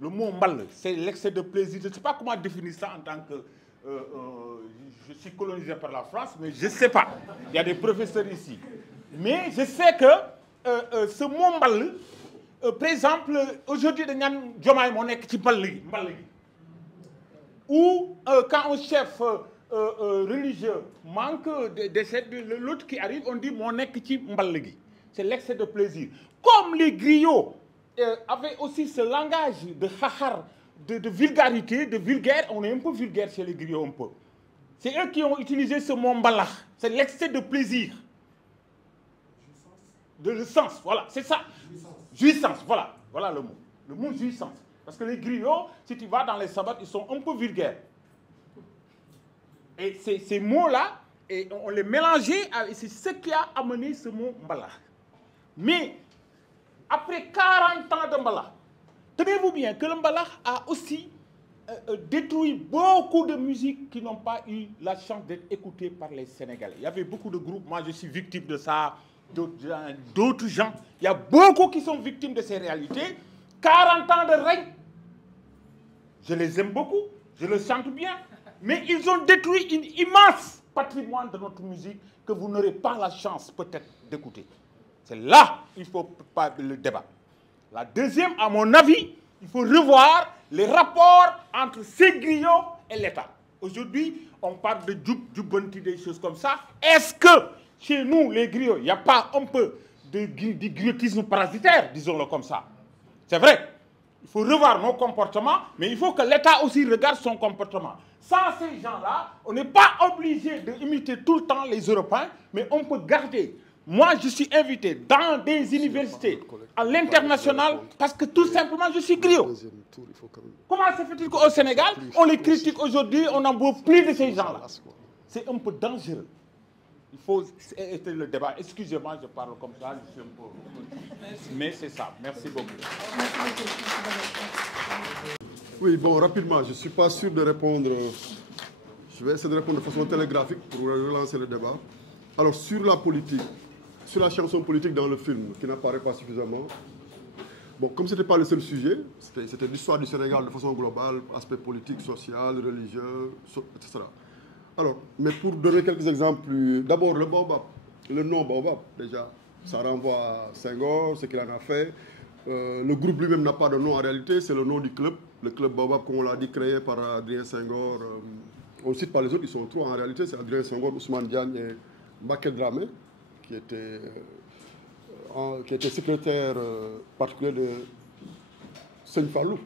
Le mot Mbal, c'est l'excès de plaisir. Je ne sais pas comment définir ça en tant que... je suis colonisé par la France, mais je ne sais pas. Il y a des professeurs ici. Mais je sais que ce mot Mbal, par exemple, aujourd'hui, il y a un Diomaye qui parle de Mbal. Ou quand un chef religieux manque l'autre qui arrive, on dit mon qui Mbal. C'est l'excès de plaisir. Comme les griots avaient aussi ce langage de khahar, de vulgarité, de vulgaire, on est un peu vulgaire chez les griots un peu. C'est eux qui ont utilisé ce mot mbala. C'est l'excès de plaisir. De sens, voilà, c'est ça. Jouissance, voilà. Voilà le mot. Le mot jouissance. Parce que les griots, si tu vas dans les sabbats, ils sont un peu vulgaires. Et ces mots-là, on les mélangeait, et c'est ce qui a amené ce mot mbala. Mais, après 40 ans de mbala, tenez-vous bien que le mbala a aussi détruit beaucoup de musiques qui n'ont pas eu la chance d'être écoutées par les Sénégalais. Il y avait beaucoup de groupes, moi je suis victime de ça, d'autres gens. Il y a beaucoup qui sont victimes de ces réalités. 40 ans de règne, je les aime beaucoup, je les chante bien, mais ils ont détruit une immense patrimoine de notre musique que vous n'aurez pas la chance peut-être d'écouter. C'est là qu'il faut pas le débat. La deuxième, à mon avis, il faut revoir les rapports entre ces griots et l'État. Aujourd'hui, on parle de Djoubonti, des choses comme ça. Est-ce que chez nous, les griots, il n'y a pas un peu de griotisme parasitaire, disons-le comme ça? C'est vrai. Il faut revoir nos comportements, mais il faut que l'État aussi regarde son comportement. Sans ces gens-là, on n'est pas obligé d'imiter tout le temps les Européens, mais on peut garder. Moi, je suis invité dans des universités à l'international parce que tout simplement, je suis griot. Comment se fait-il qu'au Sénégal, on les critique aujourd'hui, on n'en veut plus de ces gens-là? C'est un peu dangereux. Il faut éteindre le débat. Excusez-moi, je parle comme ça, je suis un peu... Mais c'est ça. Merci beaucoup. Oui, bon, rapidement, je ne suis pas sûr de répondre. Je vais essayer de répondre de façon télégraphique pour relancer le débat. Alors, sur la politique, sur la chanson politique dans le film, qui n'apparaît pas suffisamment, bon, comme ce n'était pas le seul sujet, c'était l'histoire du Sénégal de façon globale, aspect politique, social, religieux, etc. Alors, mais pour donner quelques exemples, d'abord le Baobab, le nom Baobab, déjà, ça renvoie à Senghor, ce qu'il en a fait. Le groupe lui-même n'a pas de nom en réalité, c'est le nom du club, le club Baobab, comme on l'a dit, créé par Adrien Senghor. On ne cite pas les autres, ils sont trois en réalité, c'est Adrien Senghor, Ousmane Diagne et Mbacké Dramé, qui était secrétaire particulier de Seigne Fallou,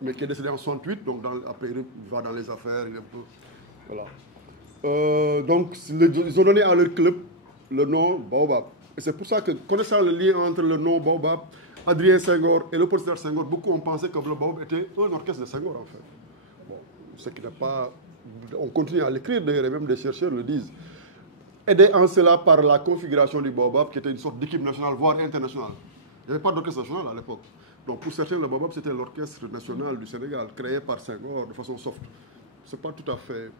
mais qui est décédé en 68, donc après il va dans les affaires, il est un peu... Voilà. Donc, ils ont donné à leur club le nom Baobab. Et c'est pour ça que, connaissant le lien entre le nom Baobab, Adrien Senghor et le professeur Senghor, beaucoup ont pensé que le Baobab était un orchestre de Senghor, en fait. Bon, ce qui n'est pas... On continue à l'écrire, d'ailleurs, et même des chercheurs le disent. Aidé en cela par la configuration du Baobab, qui était une sorte d'équipe nationale, voire internationale. Il n'y avait pas d'orchestre national à l'époque. Donc, pour certains, le Baobab, c'était l'orchestre national du Sénégal, créé par Senghor de façon soft. Ce n'est pas tout à fait...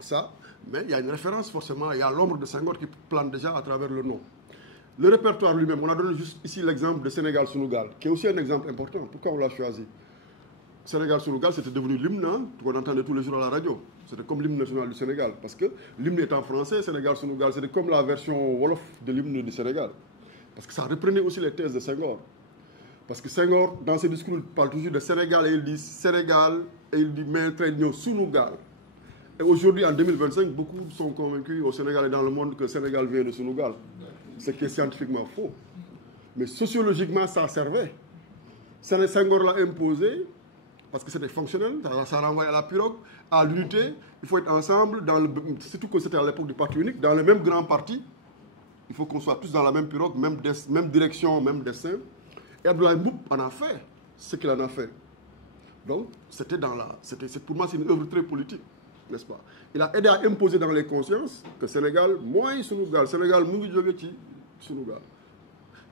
ça, mais il y a une référence forcément, il y a l'ombre de Senghor qui plane déjà à travers le nom. Le répertoire lui-même, on a donné juste ici l'exemple de Sénégal Sunugal, qui est aussi un exemple important. Pourquoi on l'a choisi? Sénégal Sunugal, c'était devenu l'hymne qu'on entendait tous les jours à la radio. C'était comme l'hymne national du Sénégal, parce que l'hymne est en français, Sénégal Sunugal, c'était comme la version Wolof de l'hymne du Sénégal. Parce que ça reprenait aussi les thèses de Senghor. Parce que Senghor, dans ses discours, il parle toujours de Sénégal, et il dit Sénégal, et il dit Maintreigno Sunugal. Et aujourd'hui, en 2025, beaucoup sont convaincus au Sénégal et dans le monde que le Sénégal vient de Sunugal. Ce qui est scientifiquement faux. Mais sociologiquement, ça servait. Senghor l'a imposé parce que c'était fonctionnel, ça renvoyait à la pirogue, à l'unité. Il faut être ensemble, surtout que c'était à l'époque du parti unique, dans le même grand parti. Il faut qu'on soit tous dans la même pirogue, même direction, même dessin. Et Abdoulaye Mboup en a fait ce qu'il en a fait. Donc, pour moi, c'est une œuvre très politique, n'est-ce pas? Il a aidé à imposer dans les consciences que Sénégal, moi, Sénégal, Sénégal.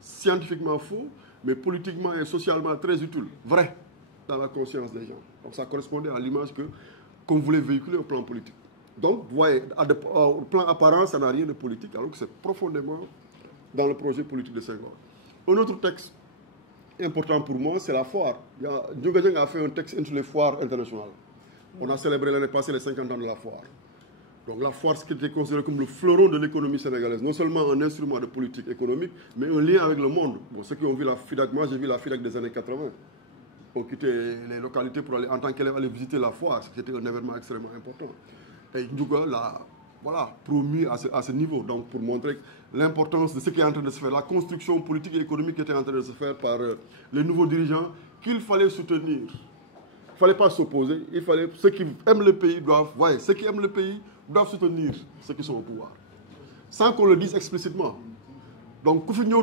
Scientifiquement faux, mais politiquement et socialement très utile. Vrai, dans la conscience des gens. Donc, ça correspondait à l'image qu'on voulait véhiculer au plan politique. Donc, vous voyez, au plan apparent, ça n'a rien de politique, alors que c'est profondément dans le projet politique de Senghor. Un autre texte important pour moi, c'est la foire. Diogadjeng a fait un texte sur les foires internationales. On a célébré l'année passée les 50 ans de la foire. Donc la foire, ce qui était considéré comme le fleuron de l'économie sénégalaise, non seulement un instrument de politique économique, mais un lien avec le monde. Bon, ceux qui ont vu la FIDAC, moi j'ai vu la FIDAC des années 80. On quittait les localités pour aller, en tant qu'élève, aller visiter la foire, ce qui était un événement extrêmement important. Et Ndiouga l'a promu à ce niveau, donc pour montrer l'importance de ce qui est en train de se faire, la construction politique et économique qui était en train de se faire par les nouveaux dirigeants, qu'il fallait soutenir. Il ne fallait pas s'opposer, ceux qui aiment le pays doivent soutenir ceux qui sont au pouvoir, sans qu'on le dise explicitement. Donc, il n'y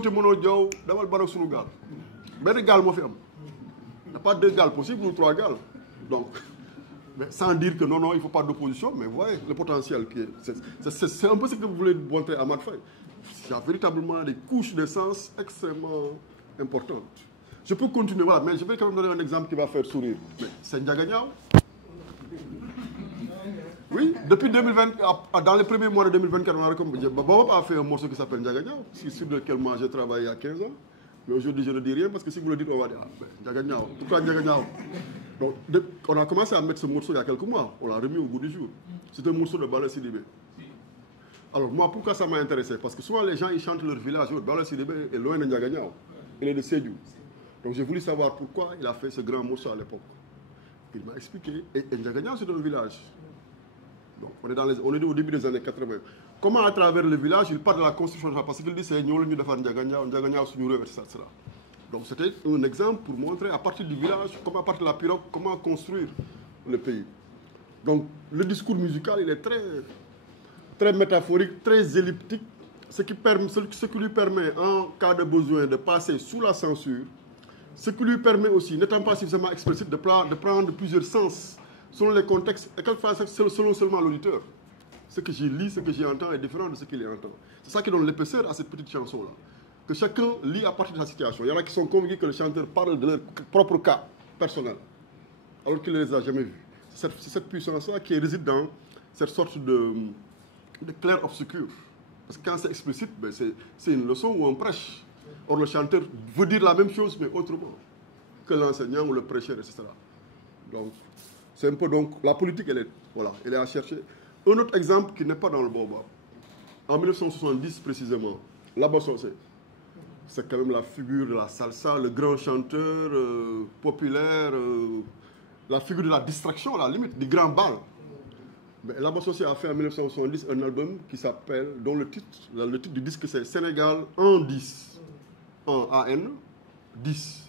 a pas deux gals possibles ou trois gals. Donc, mais sans dire que non, il ne faut pas d'opposition, mais vous voyez le potentiel qui est. C'est un peu ce que vous voulez montrer à Mat Faye. Il y a véritablement des couches d'essence extrêmement importantes. Je peux continuer, voilà, mais je vais quand même donner un exemple qui va faire sourire. C'est Ndiaga Niao. Oui, depuis 2020, dans les premiers mois de 2024, Baba a fait un morceau qui s'appelle Ndiaga Niao, sur lequel moi j'ai travaillé il y a 15 ans. Mais aujourd'hui, je ne dis rien parce que si vous le dites, on va dire Ndiaga Niao. Pourquoi Ndiaga Niao? Donc, on a commencé à mettre ce morceau il y a quelques mois. On l'a remis au bout du jour. C'est un morceau de Bala Sidibé. Alors, moi, pourquoi ça m'a intéressé? Parce que souvent, les gens, ils chantent leur village. Bala Sidibé est loin de Ndiaga Niao. Il est de Sédhiou. Donc, j'ai voulu savoir pourquoi il a fait ce grand morceau à l'époque. Il m'a expliqué. Et Ndiaga Niao, c'est un village. Donc, on est au début des années 80. Comment, à travers le village, il parle de la construction? Parce qu'il dit c'est Ndiaga Niao, etc. Donc c'était un exemple pour montrer à partir du village, comment à partir de la pirogue, comment construire le pays. Donc le discours musical, il est très, très métaphorique, très elliptique, ce qui lui permet, en cas de besoin, de passer sous la censure, ce qui lui permet aussi, n'étant pas suffisamment explicite, de prendre plusieurs sens selon les contextes, et quelquefois selon seulement l'auditeur. Ce que j'y lis, ce que j'y entends est différent de ce qu'il y entend. C'est ça qui donne l'épaisseur à cette petite chanson-là. Que chacun lit à partir de sa situation. Il y en a qui sont convaincus que le chanteur parle de leur propre cas personnel, alors qu'il ne les a jamais vus. C'est cette puissance-là qui réside dans cette sorte de clair-obscur. Parce que quand c'est explicite, ben c'est une leçon ou un prêche. Or, le chanteur veut dire la même chose, mais autrement que l'enseignant ou le prêcheur, etc. Donc, c'est un peu donc... La politique, elle est à chercher. Un autre exemple qui n'est pas dans le Baobab. En 1970, précisément, Laba Socé. C'est quand même la figure de la salsa, le grand chanteur populaire, la figure de la distraction, à la limite, du grand bal. Laba Socé a fait en 1970 un album qui s'appelle, dont le titre du disque c'est Sénégal en 10. En AN 10.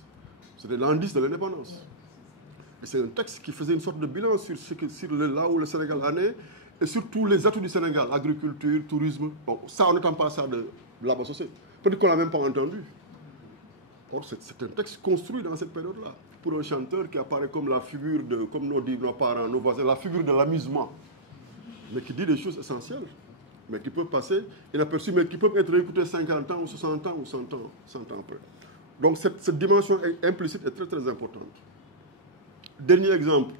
C'était l'an 10 de l'indépendance. Et c'est un texte qui faisait une sorte de bilan sur là où le Sénégal en est et sur tous les atouts du Sénégal, agriculture, tourisme. Bon, ça, on n'entend pas ça de Laba Socé. Peut-être qu'on ne l'a même pas entendu. Or, c'est un texte construit dans cette période-là. Pour un chanteur qui apparaît comme la figure de, comme nos parents, nos voisins, la figure de l'amusement. Mais qui dit des choses essentielles. Mais qui peuvent passer inaperçues, mais qui peuvent être écoutées 50 ans ou 60 ans ou 100 ans après. Donc, cette dimension implicite est très, très importante. Dernier exemple,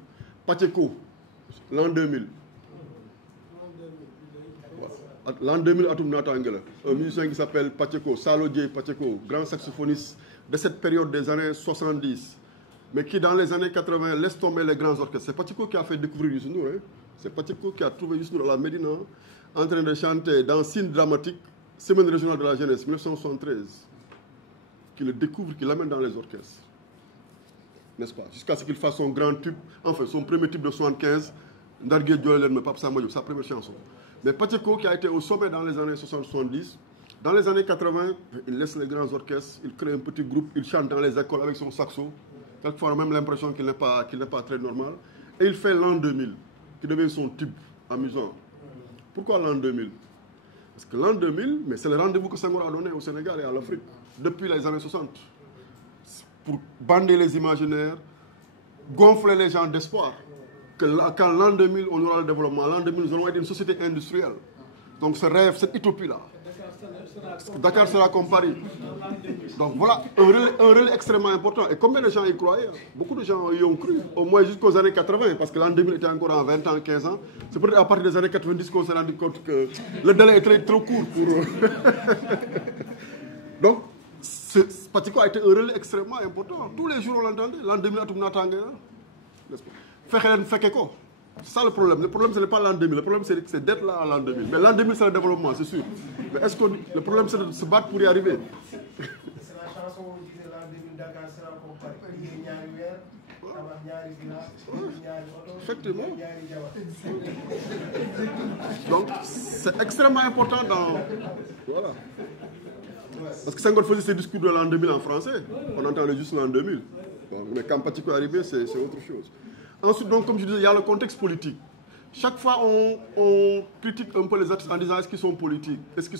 Pacheco, l'an 2000. L'an 2000, Atum Natangela, un musicien qui s'appelle Pacheco, Salodie Pacheco, grand saxophoniste de cette période des années 70, mais qui dans les années 80 laisse tomber les grands orchestres. C'est Pacheco qui a fait découvrir Youssou N'Dour. Hein? C'est Pacheco qui a trouvé Youssou N'Dour à la Médina, en train de chanter dans Cine dramatique, Semaine régionale de la jeunesse, 1973, qui le découvre, qui l'amène dans les orchestres. N'est-ce pas? Jusqu'à ce qu'il fasse son grand tube, enfin son premier tube de 75, Ndargué Djolelen, mais Pape Samoyo, sa première chanson. Mais Pacheco, qui a été au sommet dans les années 60-70, dans les années 80, il laisse les grands orchestres, il crée un petit groupe, il chante dans les écoles avec son saxo. Quelquefois, on a même l'impression qu'il n'est pas très normal. Et il fait l'an 2000, qui devient son tube amusant. Pourquoi l'an 2000? Parce que l'an 2000, mais c'est le rendez-vous que Senghor a donné au Sénégal et à l'Afrique depuis les années 60. Pour bander les imaginaires, gonfler les gens d'espoir. Qu'en l'an 2000, on aura le développement. L'an 2000, nous allons être une société industrielle. Donc ce rêve, cette utopie-là. Dakar sera comme Paris. Donc voilà, un relais extrêmement important. Et combien de gens y croyaient? Beaucoup de gens y ont cru, au moins jusqu'aux années 80, parce que l'an 2000 était encore en 20 ans, 15 ans. C'est peut-être à partir des années 90 qu'on s'est rendu compte que le délai est trop court pour eux. Donc, Patiko a été un relais extrêmement important. Tous les jours, on l'entendait. L'an 2000, tout le monde attendait. C'est ça le problème. Le problème, ce n'est pas l'an 2000. Le problème, c'est d'être là à l'an 2000. Mais l'an 2000, c'est le développement, c'est sûr. Mais est-ce que le problème, c'est de se battre pour y arriver? C'est la chanson où on disait l'an 2000, Dakar sera comme Paris. Effectivement. Donc, c'est extrêmement important dans... Voilà. Parce que Senghor faisait ses discours de l'an 2000 en français. On entendait juste l'an 2000. Bon, mais quand Patiko est arrivé, c'est autre chose. Ensuite, donc, comme je disais, il y a le contexte politique. Chaque fois, on critique un peu les artistes en disant est-ce qu'ils sont politiques, est-ce qu'ils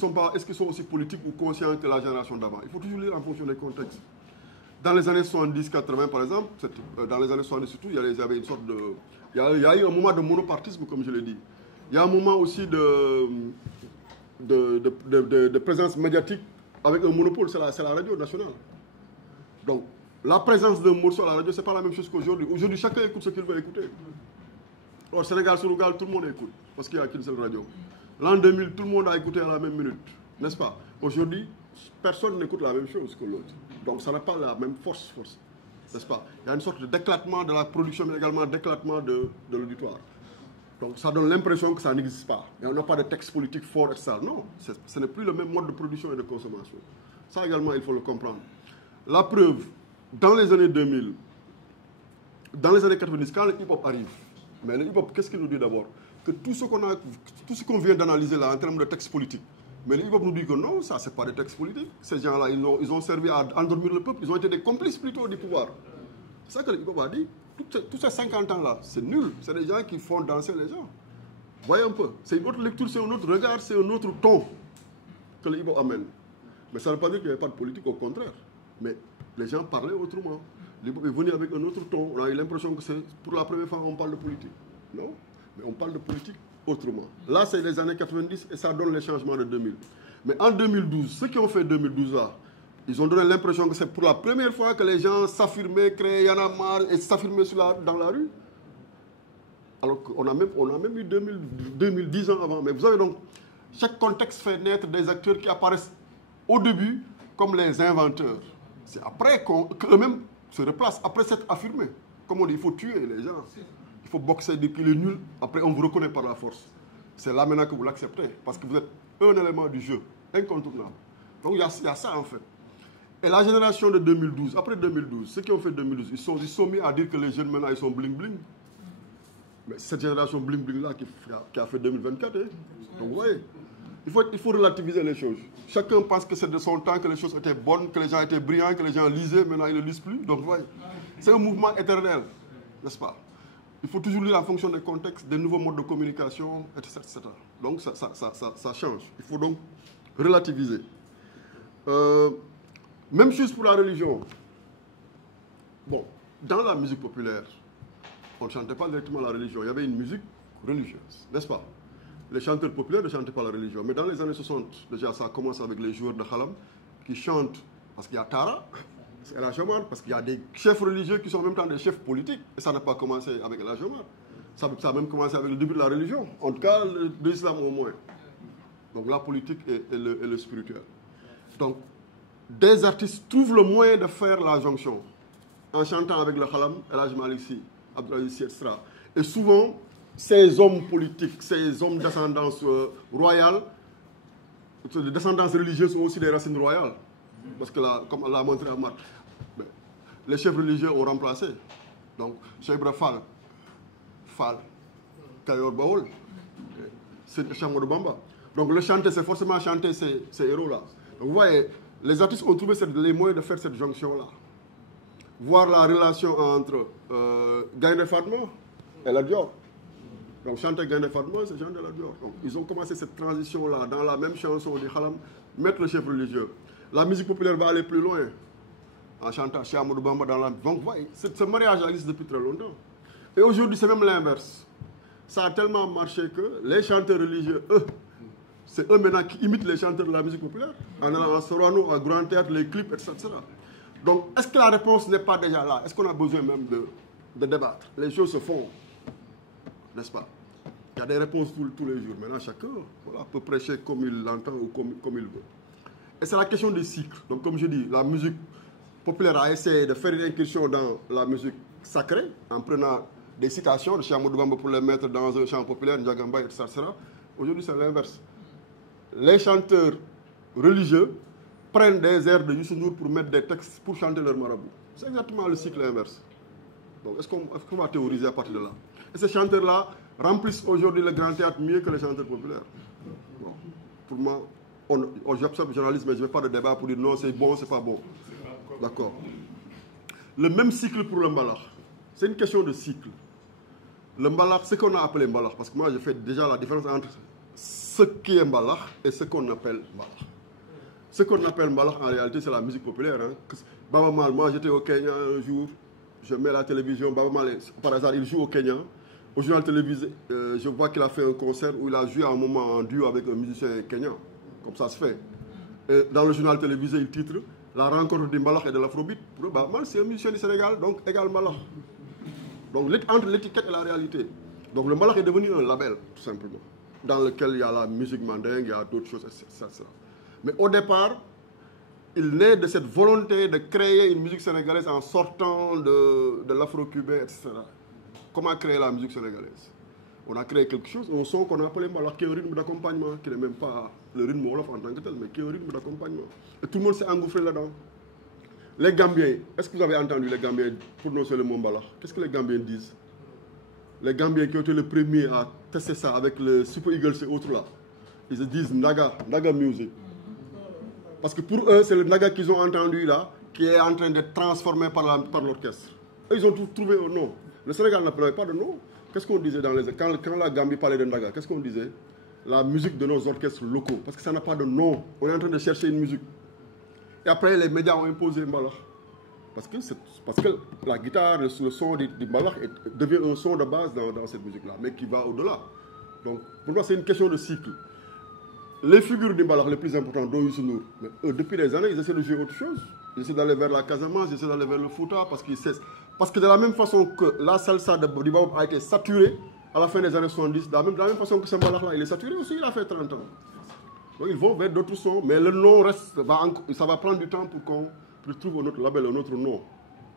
sont aussi politiques ou conscients que la génération d'avant. Il faut toujours lire en fonction des contextes. Dans les années 70-80, par exemple, dans les années 70 surtout, il y avait une sorte de... Il y a eu un moment de monopartisme, comme je l'ai dit. Il y a un moment aussi de présence médiatique avec un monopole, c'est la radio nationale. Donc, la présence d'un morceau à la radio, ce n'est pas la même chose qu'aujourd'hui. Aujourd'hui, chacun écoute ce qu'il veut écouter. Au Sénégal, sur Louga, tout le monde écoute, parce qu'il n'y a qu'une seule radio. L'an 2000, tout le monde a écouté à la même minute, n'est-ce pas? Aujourd'hui, personne n'écoute la même chose que l'autre. Donc, ça n'a pas la même force, n'est-ce pas? Il y a une sorte d'éclatement de la production, mais également d'éclatement de l'auditoire. Donc, ça donne l'impression que ça n'existe pas. Et on n'a pas de texte politique fort, etc. Non, ce n'est plus le même mode de production et de consommation. Ça également, il faut le comprendre. La preuve, dans les années 2000, dans les années 90, quand le hip-hop arrive, mais le hip-hop, qu'est-ce qu'il nous dit d'abord? Que tout ce qu'on vient d'analyser là en termes de texte politique, mais le hip-hop nous dit que non, ça, c'est pas des textes politiques. Ces gens-là, ils ont servi à endormir le peuple, ils ont été des complices plutôt du pouvoir. C'est ça que le hip-hop a dit. Tous ces 50 ans-là, c'est nul. C'est des gens qui font danser les gens. Voyez un peu. C'est une autre lecture, c'est un autre regard, c'est un autre ton que le hip-hop amène. Mais ça ne veut pas dire qu'il n'y avait pas de politique, au contraire. Mais les gens parlaient autrement. Le hip-hop est venu avec un autre ton. On a eu l'impression que c'est pour la première fois on parle de politique. Non, mais on parle de politique autrement. Là, c'est les années 90 et ça donne les changements de 2000. Mais en 2012, ceux qui ont fait 2012 là, ils ont donné l'impression que c'est pour la première fois que les gens s'affirmaient, créaient Y'en a marre et s'affirmaient dans la rue. Alors qu'on a même eu 2010 ans avant. Mais vous savez donc, chaque contexte fait naître des acteurs qui apparaissent au début comme les inventeurs. C'est après qu'eux-mêmes se replacent, après s'être affirmés. Comme on dit, il faut tuer les gens. Il faut boxer depuis le nul. Après, on vous reconnaît par la force. C'est là maintenant que vous l'acceptez. Parce que vous êtes un élément du jeu, incontournable. Donc il y a ça en fait. Et la génération de 2012, après 2012, ceux qui ont fait 2012, ils sont mis à dire que les jeunes maintenant, ils sont bling-bling. Mais cette génération bling-bling-là qui a fait 2024, hein. Donc vous voyez, il faut relativiser les choses. Chacun pense que c'est de son temps, que les choses étaient bonnes, que les gens étaient brillants, que les gens lisaient, maintenant ils ne lisent plus. Donc vous voyez, c'est un mouvement éternel, n'est-ce pas? Il faut toujours lire en fonction des contextes, des nouveaux modes de communication, etc. Donc ça change. Il faut donc relativiser. Même chose pour la religion. Bon, dans la musique populaire, on ne chantait pas directement la religion. Il y avait une musique religieuse, n'est-ce pas? Les chanteurs populaires ne chantaient pas la religion. Mais dans les années 60, déjà, ça commence avec les joueurs de Khalam qui chantent, parce qu'il y a Tara, El Hadj Omar, parce qu'il y a des chefs religieux qui sont en même temps des chefs politiques. Et ça n'a pas commencé avec El Hadj Omar. Ça a même commencé avec le début de la religion. En tout cas, de l'islam au moins. Donc la politique et le spirituel. Donc, des artistes trouvent le moyen de faire la jonction en chantant avec le Khalam, El Hadj Malick Sy, Abdoul Aziz Sy, etc. Et souvent, ces hommes politiques, ces hommes de descendance royale, de descendance religieuse ont aussi des racines royales. Parce que là, comme on l'a montré à Marc, les chefs religieux ont remplacé. Donc, Cheikh Ibra Fall, Kayor Baol, c'est Chamadou Bamba. Donc, le chanter, c'est forcément chanter ces héros-là. Donc, vous voyez, les artistes ont trouvé les moyens de faire cette jonction-là. Voir la relation entre Gaïndé Fatma et la Dior. Donc chanter Gaïndé Fatma, c'est chanter la Dior. Donc ils ont commencé cette transition-là dans la même chanson de Khalam, mettre le chef religieux. La musique populaire va aller plus loin en chantant Cheikh Amadou Bamba dans la... Donc voyez, ce mariage existe depuis très longtemps. Et aujourd'hui, c'est même l'inverse. Ça a tellement marché que les chanteurs religieux, eux, c'est eux maintenant qui imitent les chanteurs de la musique populaire. En Sorano, à Grand Théâtre, les clips, etc. Donc, est-ce que la réponse n'est pas déjà là? Est-ce qu'on a besoin même de débattre? Les choses se font, n'est-ce pas? Il y a des réponses tous les jours. Maintenant, chacun peut prêcher comme il l'entend ou comme il veut. Et c'est la question des cycles. Donc, comme je dis, la musique populaire a essayé de faire une incursion dans la musique sacrée en prenant des citations de Cheikh Amadou Bamba pour les mettre dans un chant populaire, Ndiagamba, etc. Aujourd'hui, c'est l'inverse. Les chanteurs religieux prennent des airs de Youssou Ndour pour mettre des textes pour chanter leur marabout. C'est exactement le cycle inverse. Donc, est-ce qu'on va théoriser à partir de là? Et ces chanteurs-là remplissent aujourd'hui le grand théâtre mieux que les chanteurs populaires. Bon, pour moi, j'observe le journalisme, mais je ne vais pas de débat pour dire non, c'est bon, c'est pas bon. D'accord. Le même cycle pour le mbalakh. C'est une question de cycle. Le mbalakh, ce qu'on a appelé mbalakh, parce que moi, je fais déjà la différence entre ce qui est mbalakh et ce qu'on appelle mbalakh. Ce qu'on appelle mbalakh, en réalité, c'est la musique populaire. Hein. Baba Mal, moi, j'étais au Kenya un jour, je mets la télévision, Baba Mal, par hasard, il joue au Kenya. Au journal télévisé, je vois qu'il a fait un concert où il a joué à un moment en duo avec un musicien kenyan. Comme ça se fait. Et dans le journal télévisé, il titre la rencontre du mbalakh et de l'afrobeat. Pour Baba Mal, c'est un musicien du Sénégal, donc égal mbalakh. Donc entre l'étiquette et la réalité. Donc le mbalakh est devenu un label, tout simplement, dans lequel il y a la musique mandingue, il y a d'autres choses, etc. Mais au départ, il naît de cette volonté de créer une musique sénégalaise en sortant de l'afro-cubain, etc. Comment créer la musique sénégalaise? On a créé quelque chose, un son qu'on a appelé mbalakh, qui est un rythme d'accompagnement, qui n'est même pas le rythme wolof en tant que tel, mais qui est un rythme d'accompagnement. Et tout le monde s'est engouffré là-dedans. Les Gambiens, est-ce que vous avez entendu les Gambiens prononcer le mot mbalakh? Qu'est-ce que les Gambiens disent? Les Gambiens qui ont été les premiers à tester ça avec le Super Eagles et autres là, ils se disent Naga Music. Parce que pour eux, c'est le Naga qu'ils ont entendu là, qui est en train d'être transformé par l'orchestre. Ils ont trouvé un nom. Le Sénégal n'appelait pas de nom. Qu'est-ce qu'on disait quand la Gambie parlait de Naga? Qu'est-ce qu'on disait? La musique de nos orchestres locaux. Parce que ça n'a pas de nom. On est en train de chercher une musique. Et après, les médias ont imposé mbalakh. Parce que la guitare, le son du mbalakh devient un son de base dans cette musique-là, mais qui va au-delà. Donc, pour moi, c'est une question de cycle. Les figures du mbalakh les plus importantes, dont Youssou Ndour, depuis des années, ils essaient de jouer autre chose. Ils essaient d'aller vers la Casamance, ils essaient d'aller vers le Fouta, parce que de la même façon que la salsa de Bobab a été saturée à la fin des années 70, de la même façon que ce mbalakh-là, il est saturé aussi, il a fait 30 ans. Donc ils vont vers d'autres sons, mais le nom reste, ça va prendre du temps pour qu'on trouve un autre label, un autre nom.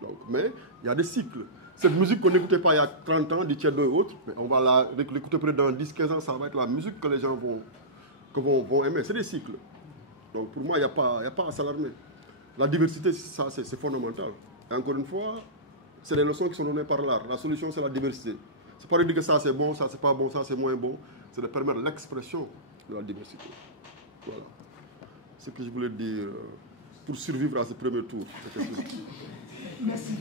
Donc, mais il y a des cycles. Cette musique qu'on n'écoutait pas il y a 30 ans, du Tchèdo et autres, mais on va l'écouter peut-être dans 10-15 ans, ça va être la musique que les gens vont aimer. C'est des cycles. Donc pour moi, il n'y a pas à s'alarmer. La diversité, c'est fondamental. Et encore une fois, c'est les leçons qui sont données par l'art. La solution, c'est la diversité. C'est pas de dire que ça c'est bon, ça c'est pas bon, ça c'est moins bon. C'est de permettre l'expression de la diversité. Voilà. C'est ce que je voulais dire pour survivre à ce premier tour. Merci.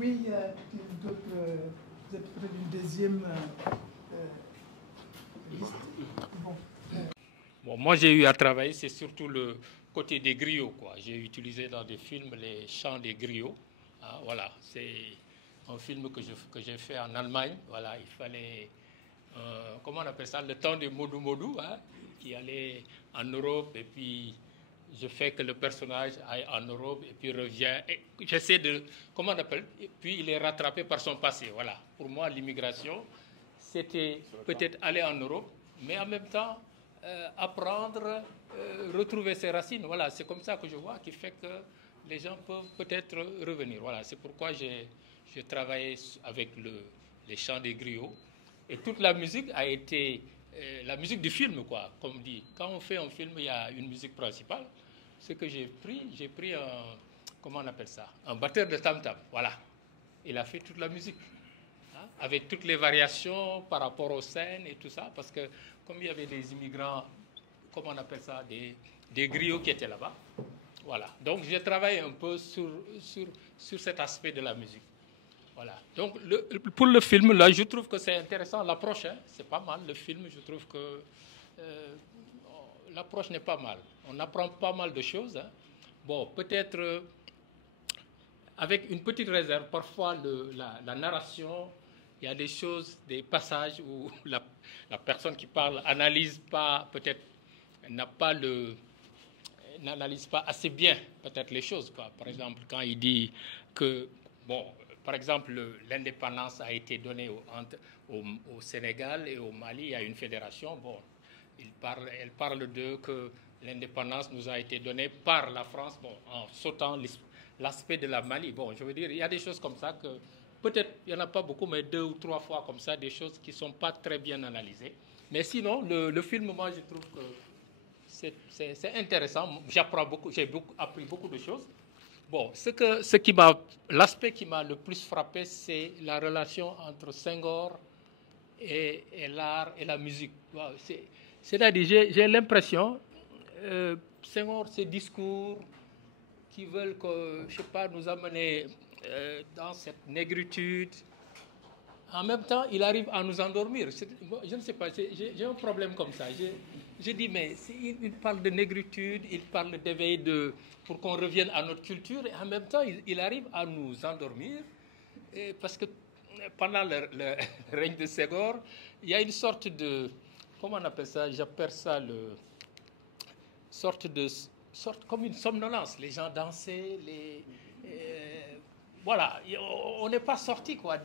Oui, vous êtes près d'une deuxième liste. Bon, moi, j'ai eu à travailler, c'est surtout le côté des griots, quoi. J'ai utilisé dans des films les chants des griots. Ah, voilà, c'est un film que j'ai fait en Allemagne. Voilà, il fallait, comment on appelle ça, le temps de Modou Modou, hein, qui allait en Europe, et puis je fais que le personnage aille en Europe, et puis revient. Et j'essaie de, comment on appelle, et puis il est rattrapé par son passé. Voilà, pour moi, l'immigration, c'était peut-être aller en Europe, mais en même temps, apprendre, retrouver ses racines. Voilà, c'est comme ça que je vois, qui fait que les gens peuvent peut-être revenir. Voilà, c'est pourquoi j'ai travaillé avec les chants des griots. Et toute la musique a été la musique du film, quoi, comme dit. Quand on fait un film, il y a une musique principale. Ce que j'ai pris un, comment on appelle ça, un batteur de tam-tam. Voilà, il a fait toute la musique, hein, avec toutes les variations par rapport aux scènes et tout ça, parce que comme il y avait des immigrants, comment on appelle ça, des griots qui étaient là-bas. Voilà, donc j'ai travaillé un peu sur cet aspect de la musique. Voilà. Donc, pour le film, là, je trouve que c'est intéressant. L'approche, hein, c'est pas mal. Le film, je trouve que l'approche n'est pas mal. On apprend pas mal de choses. Hein. Bon, peut-être avec une petite réserve. Parfois, la narration, il y a des choses, des passages où la personne qui parle analyse pas, peut-être n'analyse pas assez bien peut-être les choses, quoi. Par exemple, quand il dit que, bon, par exemple, l'indépendance a été donnée au Sénégal et au Mali, il y a une fédération. Bon, elle parle de que l'indépendance nous a été donnée par la France, bon, en sautant l'aspect de la Mali. Bon, je veux dire, il y a des choses comme ça que, peut-être, il n'y en a pas beaucoup, mais 2 ou 3 fois comme ça, des choses qui ne sont pas très bien analysées. Mais sinon, le film, moi, je trouve que c'est intéressant. J'apprends beaucoup, appris beaucoup de choses. Bon, l'aspect qui m'a le plus frappé, c'est la relation entre Senghor et l'art et la musique. Wow, c'est-à-dire, j'ai l'impression, Senghor, ses discours qui veulent que, je sais pas, nous amener dans cette négritude. En même temps, il arrive à nous endormir. Je ne sais pas, j'ai un problème comme ça. Je dis, mais il parle de négritude, il parle d'éveil pour qu'on revienne à notre culture, et en même temps, il arrive à nous endormir, parce que pendant le règne de Senghor, il y a une sorte de, comment on appelle ça, j'appelle ça sorte comme une somnolence. Les gens dansaient, voilà, on n'est pas sorti quoi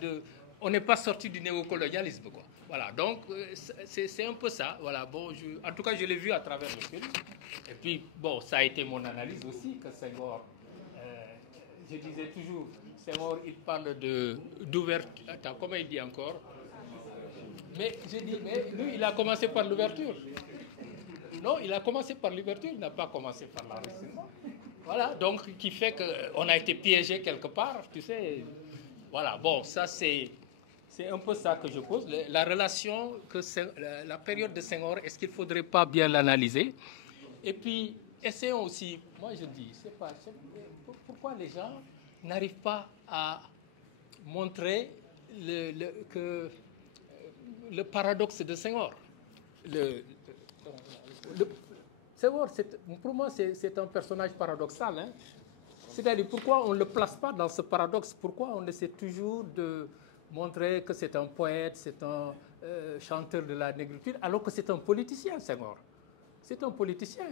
on n'est pas sorti du néocolonialisme, quoi. Voilà, donc c'est un peu ça. Voilà, bon, en tout cas, je l'ai vu à travers le film. Et puis, bon, ça a été mon analyse aussi, que Senghor, je disais toujours, Senghor, il parle d'ouverture. Attends, comment il dit encore? Mais j'ai dit, mais lui, il a commencé par l'ouverture. Non, il a commencé par l'ouverture, il n'a pas commencé par l'enracinement. Voilà, donc, qui fait qu'on a été piégé quelque part, tu sais. Voilà, bon, ça c'est un peu ça que je pose. La relation, la période de Senghor, est-ce qu'il ne faudrait pas bien l'analyser? Et puis, essayons aussi, moi je dis, pourquoi les gens n'arrivent pas à montrer le paradoxe de Senghor. Senghor, pour moi, c'est un personnage paradoxal. Hein? C'est-à-dire, pourquoi on ne le place pas dans ce paradoxe? Pourquoi on essaie toujours de montrer que c'est un poète, c'est un chanteur de la négritude, alors que c'est un politicien, Senghor? C'est un politicien.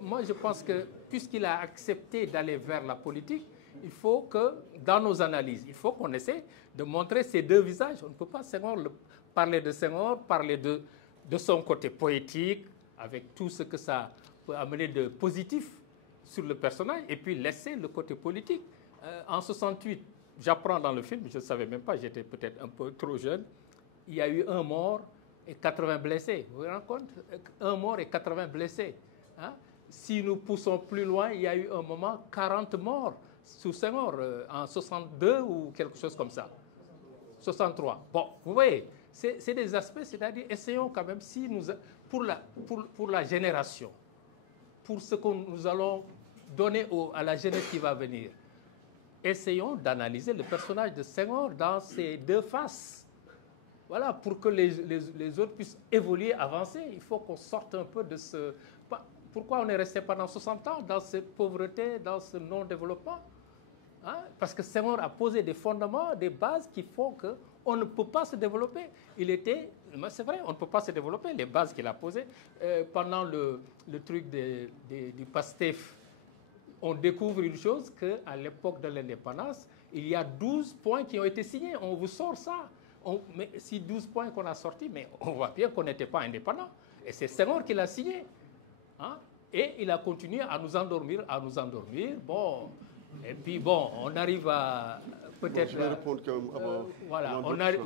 Moi, je pense que, puisqu'il a accepté d'aller vers la politique, il faut que, dans nos analyses, il faut qu'on essaie de montrer ces deux visages. On ne peut pas parler de Senghor, parler de son côté poétique, avec tout ce que ça peut amener de positif sur le personnage, et puis laisser le côté politique. En 68, j'apprends dans le film, je ne savais même pas, j'étais peut-être un peu trop jeune, il y a eu 1 mort et 80 blessés. Vous vous rendez compte? 1 mort et 80 blessés. Hein? Si nous poussons plus loin, il y a eu un moment 40 morts sous Senghor, en 62 ou quelque chose comme ça. 63. Bon, vous voyez, c'est des aspects, c'est-à-dire, essayons quand même, pour la génération, pour ce que nous allons donner à la jeunesse qui va venir, essayons d'analyser le personnage de Senghor dans ses deux faces. Voilà, pour que les autres puissent évoluer, avancer. Il faut qu'on sorte un peu de ce... Pourquoi on est resté pendant 60 ans dans cette pauvreté, dans ce non-développement? Hein? Parce que Senghor a posé des fondements, des bases qui font qu'on ne peut pas se développer. C'est vrai, on ne peut pas se développer. Les bases qu'il a posées pendant le truc du PASTEF, on découvre une chose, qu'à l'époque de l'indépendance, il y a 12 points qui ont été signés. On vous sort ça. Mais si 12 points qu'on a sortis, mais on voit bien qu'on n'était pas indépendant. Et c'est Senghor qui l'a signé. Hein? Et il a continué à nous endormir. Bon, et puis bon, on arrive à peut-être... je vais répondre quand même avant.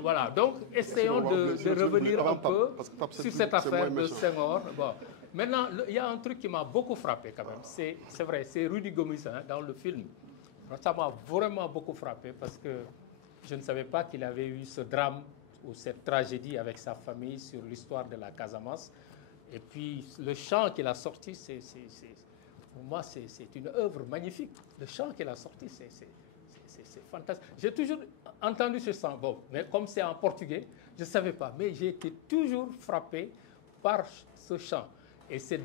Voilà, donc essayons de revenir un peu sur cette affaire de Senghor. Bon. Maintenant, il y a un truc qui m'a beaucoup frappé quand même. C'est vrai, c'est Rudy Gomis, hein, dans le film. Ça m'a vraiment beaucoup frappé parce que je ne savais pas qu'il avait eu ce drame ou cette tragédie avec sa famille sur l'histoire de la Casamance. Et puis, le chant qu'il a sorti, pour moi, c'est une œuvre magnifique. Le chant qu'il a sorti, c'est fantastique. J'ai toujours entendu ce chant, bon, mais comme c'est en portugais, je ne savais pas. Mais j'ai été toujours frappé par ce chant. Et c'est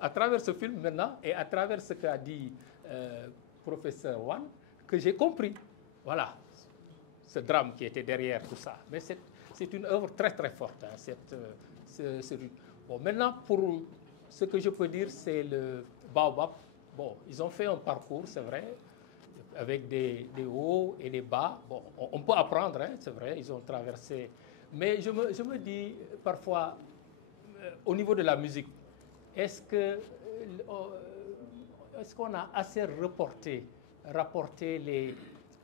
à travers ce film maintenant, et à travers ce qu'a dit professeur Wan, que j'ai compris, voilà, ce drame qui était derrière tout ça. Mais c'est une œuvre très très forte. Hein, bon, maintenant, pour ce que je peux dire, c'est le Baobab. Bon, ils ont fait un parcours, c'est vrai, avec des hauts et des bas. Bon, on peut apprendre, hein, c'est vrai, ils ont traversé. Mais je me dis parfois, au niveau de la musique, est-ce qu'on a assez rapporté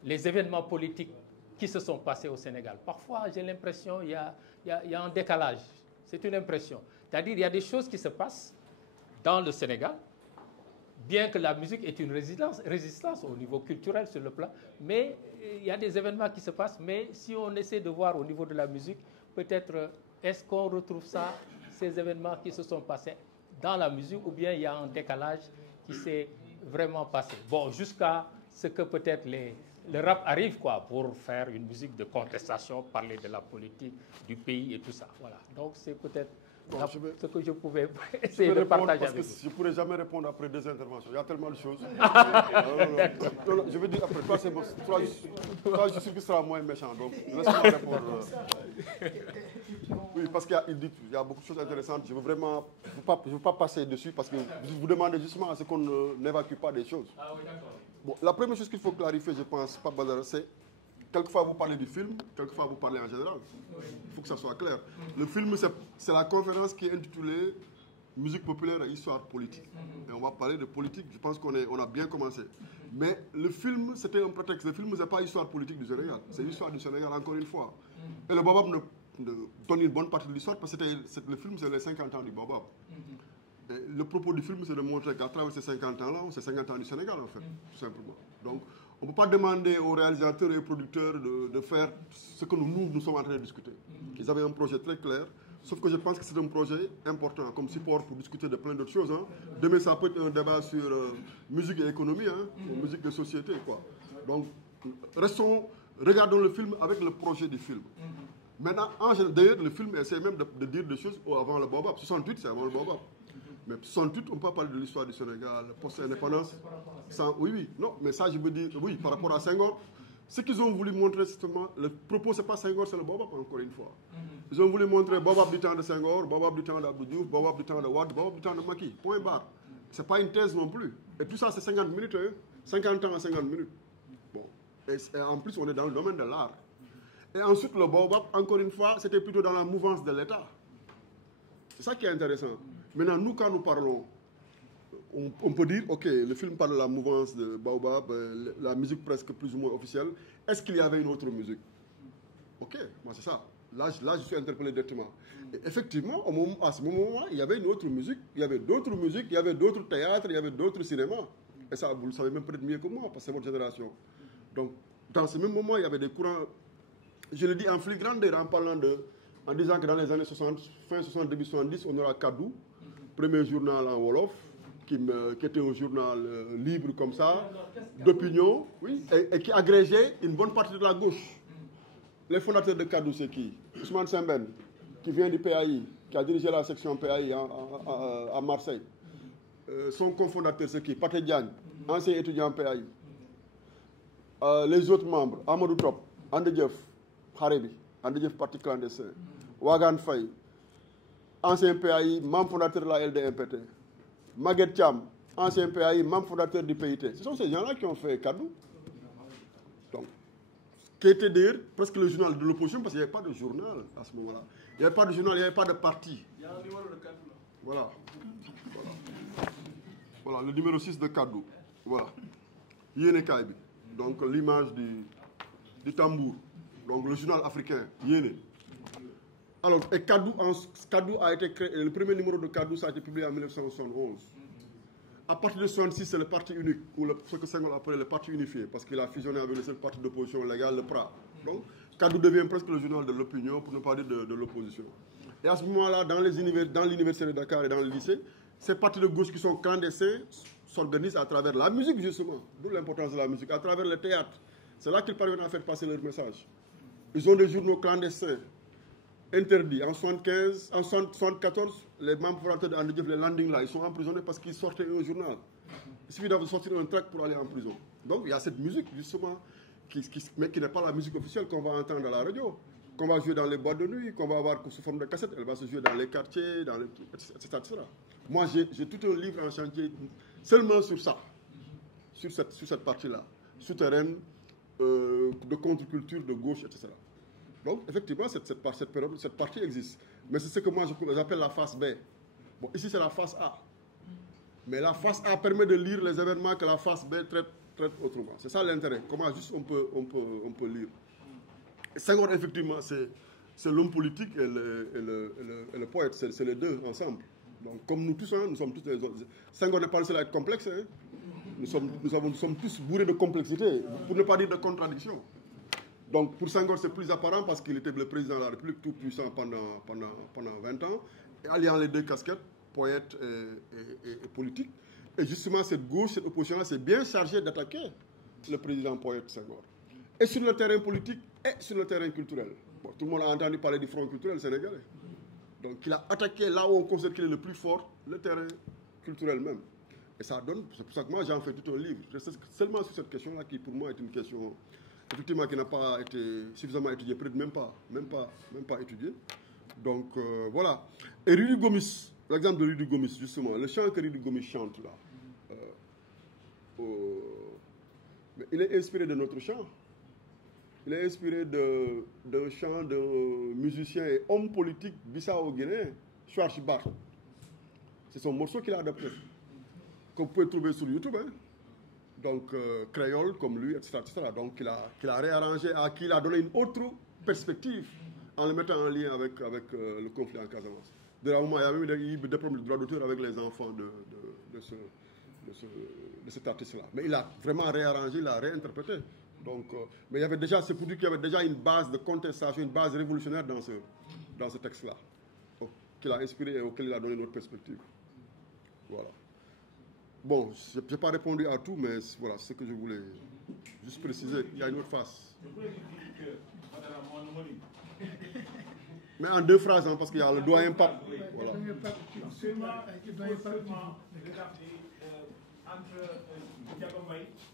les événements politiques qui se sont passés au Sénégal? Parfois, j'ai l'impression qu'il y a un décalage. C'est une impression. C'est-à-dire qu'il y a des choses qui se passent dans le Sénégal, bien que la musique est une résistance au niveau culturel sur le plan, mais il y a des événements qui se passent. Mais si on essaie de voir au niveau de la musique, peut-être est-ce qu'on retrouve ça, ces événements qui se sont passés dans la musique, ou bien il y a un décalage qui s'est vraiment passé. Bon, jusqu'à ce que peut-être le rap arrive, quoi, pour faire une musique de contestation, parler de la politique du pays et tout ça. Voilà. Donc c'est peut-être ce que je pouvais essayer de partager avec vous. Je ne pourrais jamais répondre après 2 interventions. Il y a tellement de choses. Je veux dire après, toi, c'est bon. Toi, je suis sûr que ce sera moins méchant. Donc, laisse-moi répondre. Oui, parce qu'il y a beaucoup de choses intéressantes. Je ne veux pas passer dessus parce que vous demandez justement à ce qu'on n'évacue pas des choses. Ah oui, d'accord. Bon, la première chose qu'il faut clarifier, je pense, pas Badara, c'est quelquefois vous parlez du film, quelquefois vous parlez en général. Il faut que ça soit clair. Le film, c'est la conférence qui est intitulée Musique populaire et histoire politique. Et on va parler de politique, je pense qu'on a bien commencé. Mais le film, c'était un prétexte. Le film, ce n'est pas l'histoire politique du Sénégal, c'est l'histoire du Sénégal encore une fois. Et le Baobab donne une bonne partie de l'histoire parce que le film, c'est les 50 ans du Baobab. Et le propos du film, c'est de montrer qu'à travers ces 50 ans-là, c'est 50 ans du Sénégal, en fait, tout simplement. Donc, on ne peut pas demander aux réalisateurs et aux producteurs de faire ce que nous sommes en train de discuter. Ils avaient un projet très clair, sauf que je pense que c'est un projet important comme support pour discuter de plein d'autres choses. Hein. Demain, ça peut être un débat sur musique et économie, hein, ou musique de société, quoi. Donc, regardons le film avec le projet du film. Maintenant, d'ailleurs, le film essaie même de dire des choses avant le Baobab. 68, c'est avant le Baobab. Mais 68, on ne peut pas parler de l'histoire du Sénégal, post-indépendance. Oui, non, mais ça, je veux dire, oui, par rapport à Senghor, ce qu'ils ont voulu montrer, justement, le propos, ce n'est pas Senghor, c'est le Baobab, encore une fois. Ils ont voulu montrer Baobab du temps de Senghor, Baobab du temps d'Abdou Diouf, Baobab du temps de Wade, Baobab du temps de Macky, point barre. Ce n'est pas une thèse non plus. Et tout ça, c'est 50 minutes, hein? 50 ans à 50 minutes. Bon. Et en plus, on est dans le domaine de l'art. Et ensuite, le Baobab, encore une fois, c'était plutôt dans la mouvance de l'État. C'est ça qui est intéressant. Maintenant, nous, quand nous parlons, on peut dire, OK, le film parle de la mouvance de Baobab, la musique presque plus ou moins officielle. Est-ce qu'il y avait une autre musique? OK, moi c'est ça. Là, je suis interpellé directement. Et effectivement, à ce moment-là, il y avait une autre musique, il y avait d'autres musiques, il y avait d'autres théâtres, il y avait d'autres cinémas. Et ça, vous le savez même peut-être mieux que moi, parce que c'est votre génération. Donc, dans ce même moment, il y avait des courants, je le dis en flagrant en disant que dans les années 60, fin 60, début 70, on aura Kadou, premier journal en Wolof, qui était un journal libre comme ça, d'opinion, oui, et qui agrégeait une bonne partie de la gauche. Les fondateurs de Kadou, c'est qui? Ousmane Sembène, qui vient du PAI, qui a dirigé la section PAI à Marseille. Son cofondateur, c'est qui? Pathé Diagne, ancien étudiant PAI. Les autres membres, Amadou Top, Andedjeuf, Harebi, Andedjeuf parti clandestin, Wagan Faye, ancien PAI, membre fondateur de la LDMPT, Maguette Thiam, ancien PAI, membre fondateur du PIT. Ce sont ces gens-là qui ont fait Kadou. Donc, qui était d'ailleurs presque le journal de l'opposition, parce qu'il n'y avait pas de journal à ce moment-là. Il n'y avait pas de journal, il n'y avait pas de parti. Il y a un numéro de Kadou là. Voilà. Voilà, le numéro 6 de Kadou. Voilà. Yéné Kaibi. Donc l'image du tambour. Donc le journal africain, Yéné. Alors, et Kadou a été créé, le premier numéro de Kadou, ça a été publié en 1971. À partir de 1966, c'est le parti unique, ou ce que Senghor appelait le parti unifié, parce qu'il a fusionné avec le seul parti d'opposition légale, le PRA. Donc, Kadou devient presque le journal de l'opinion, pour ne pas dire de l'opposition. Et à ce moment-là, dans l'université de Dakar et dans le lycée, ces partis de gauche qui sont clandestins s'organisent à travers la musique, justement, d'où l'importance de la musique, à travers le théâtre. C'est là qu'ils parviennent à faire passer leur message. Ils ont des journaux clandestins, interdits. En 1974, les membres fondateurs de André Diouf, les landing là, ils sont emprisonnés parce qu'ils sortaient un journal. Il suffit de sortir un tract pour aller en prison. Donc il y a cette musique, justement, mais qui n'est pas la musique officielle qu'on va entendre à la radio, qu'on va jouer dans les boîtes de nuit, qu'on va avoir sous forme de cassette. Elle va se jouer dans les quartiers, etc. Moi, j'ai tout un livre en chantier seulement sur ça, sur cette partie-là, souterraine, de contre-culture, de gauche, etc. Donc, effectivement, cette partie existe. Mais c'est ce que moi j'appelle la face B. Bon, ici, c'est la face A. Mais la face A permet de lire les événements que la face B traite autrement. C'est ça l'intérêt. Comment juste on peut lire. Et Senghor, effectivement, c'est l'homme politique et le poète. C'est les deux ensemble. Donc, comme nous tous, hein, nous sommes tous les autres. Senghor n'est pas le seul à être complexe. Hein. Nous sommes tous bourrés de complexité, pour ne pas dire de contradiction. Donc, pour Senghor, c'est plus apparent parce qu'il était le président de la République, tout puissant pendant 20 ans, et alliant les deux casquettes, poète et politique. Et justement, cette gauche, cette opposition-là, s'est bien chargée d'attaquer le président poète Senghor. Et sur le terrain politique, et sur le terrain culturel. Bon, tout le monde a entendu parler du front culturel sénégalais. Donc, il a attaqué là où on considère qu'il est le plus fort, le terrain culturel même. Et ça donne, c'est pour ça que moi j'en fais tout un livre. Seulement sur cette question-là, qui pour moi est une question, effectivement, qui n'a pas été suffisamment étudiée, peut-être même pas étudiée. Donc, voilà. Et Rudy Gomis, l'exemple de Rudy Gomis, justement, le chant que Rudy Gomis chante là, mais il est inspiré de notre chant. Il est inspiré d'un chant d'un musicien et homme politique bissau-guinéen, Schwarz Bart. C'est son morceau qu'il a adapté, que vous pouvez trouver sur YouTube. Hein. Donc, créole comme lui, etc. Donc, qu'il a réarrangé, à qui il a donné une autre perspective en le mettant en lien avec le conflit en Casamance. De là, il y a même eu des problèmes de droit d'auteur avec les enfants de cet artiste-là. Mais il a vraiment réarrangé, il a réinterprété. Donc, mais il y avait déjà, c'est pour dire qu'il y avait déjà une base de contestation, une base révolutionnaire dans ce texte-là, qu'il a inspiré et auquel il a donné notre perspective. Voilà. Bon, je n'ai pas répondu à tout, mais voilà, c'est ce que je voulais juste préciser. Il y a une autre face. Mais en deux phrases, hein, parce qu'il y a le doyen pape. Voilà.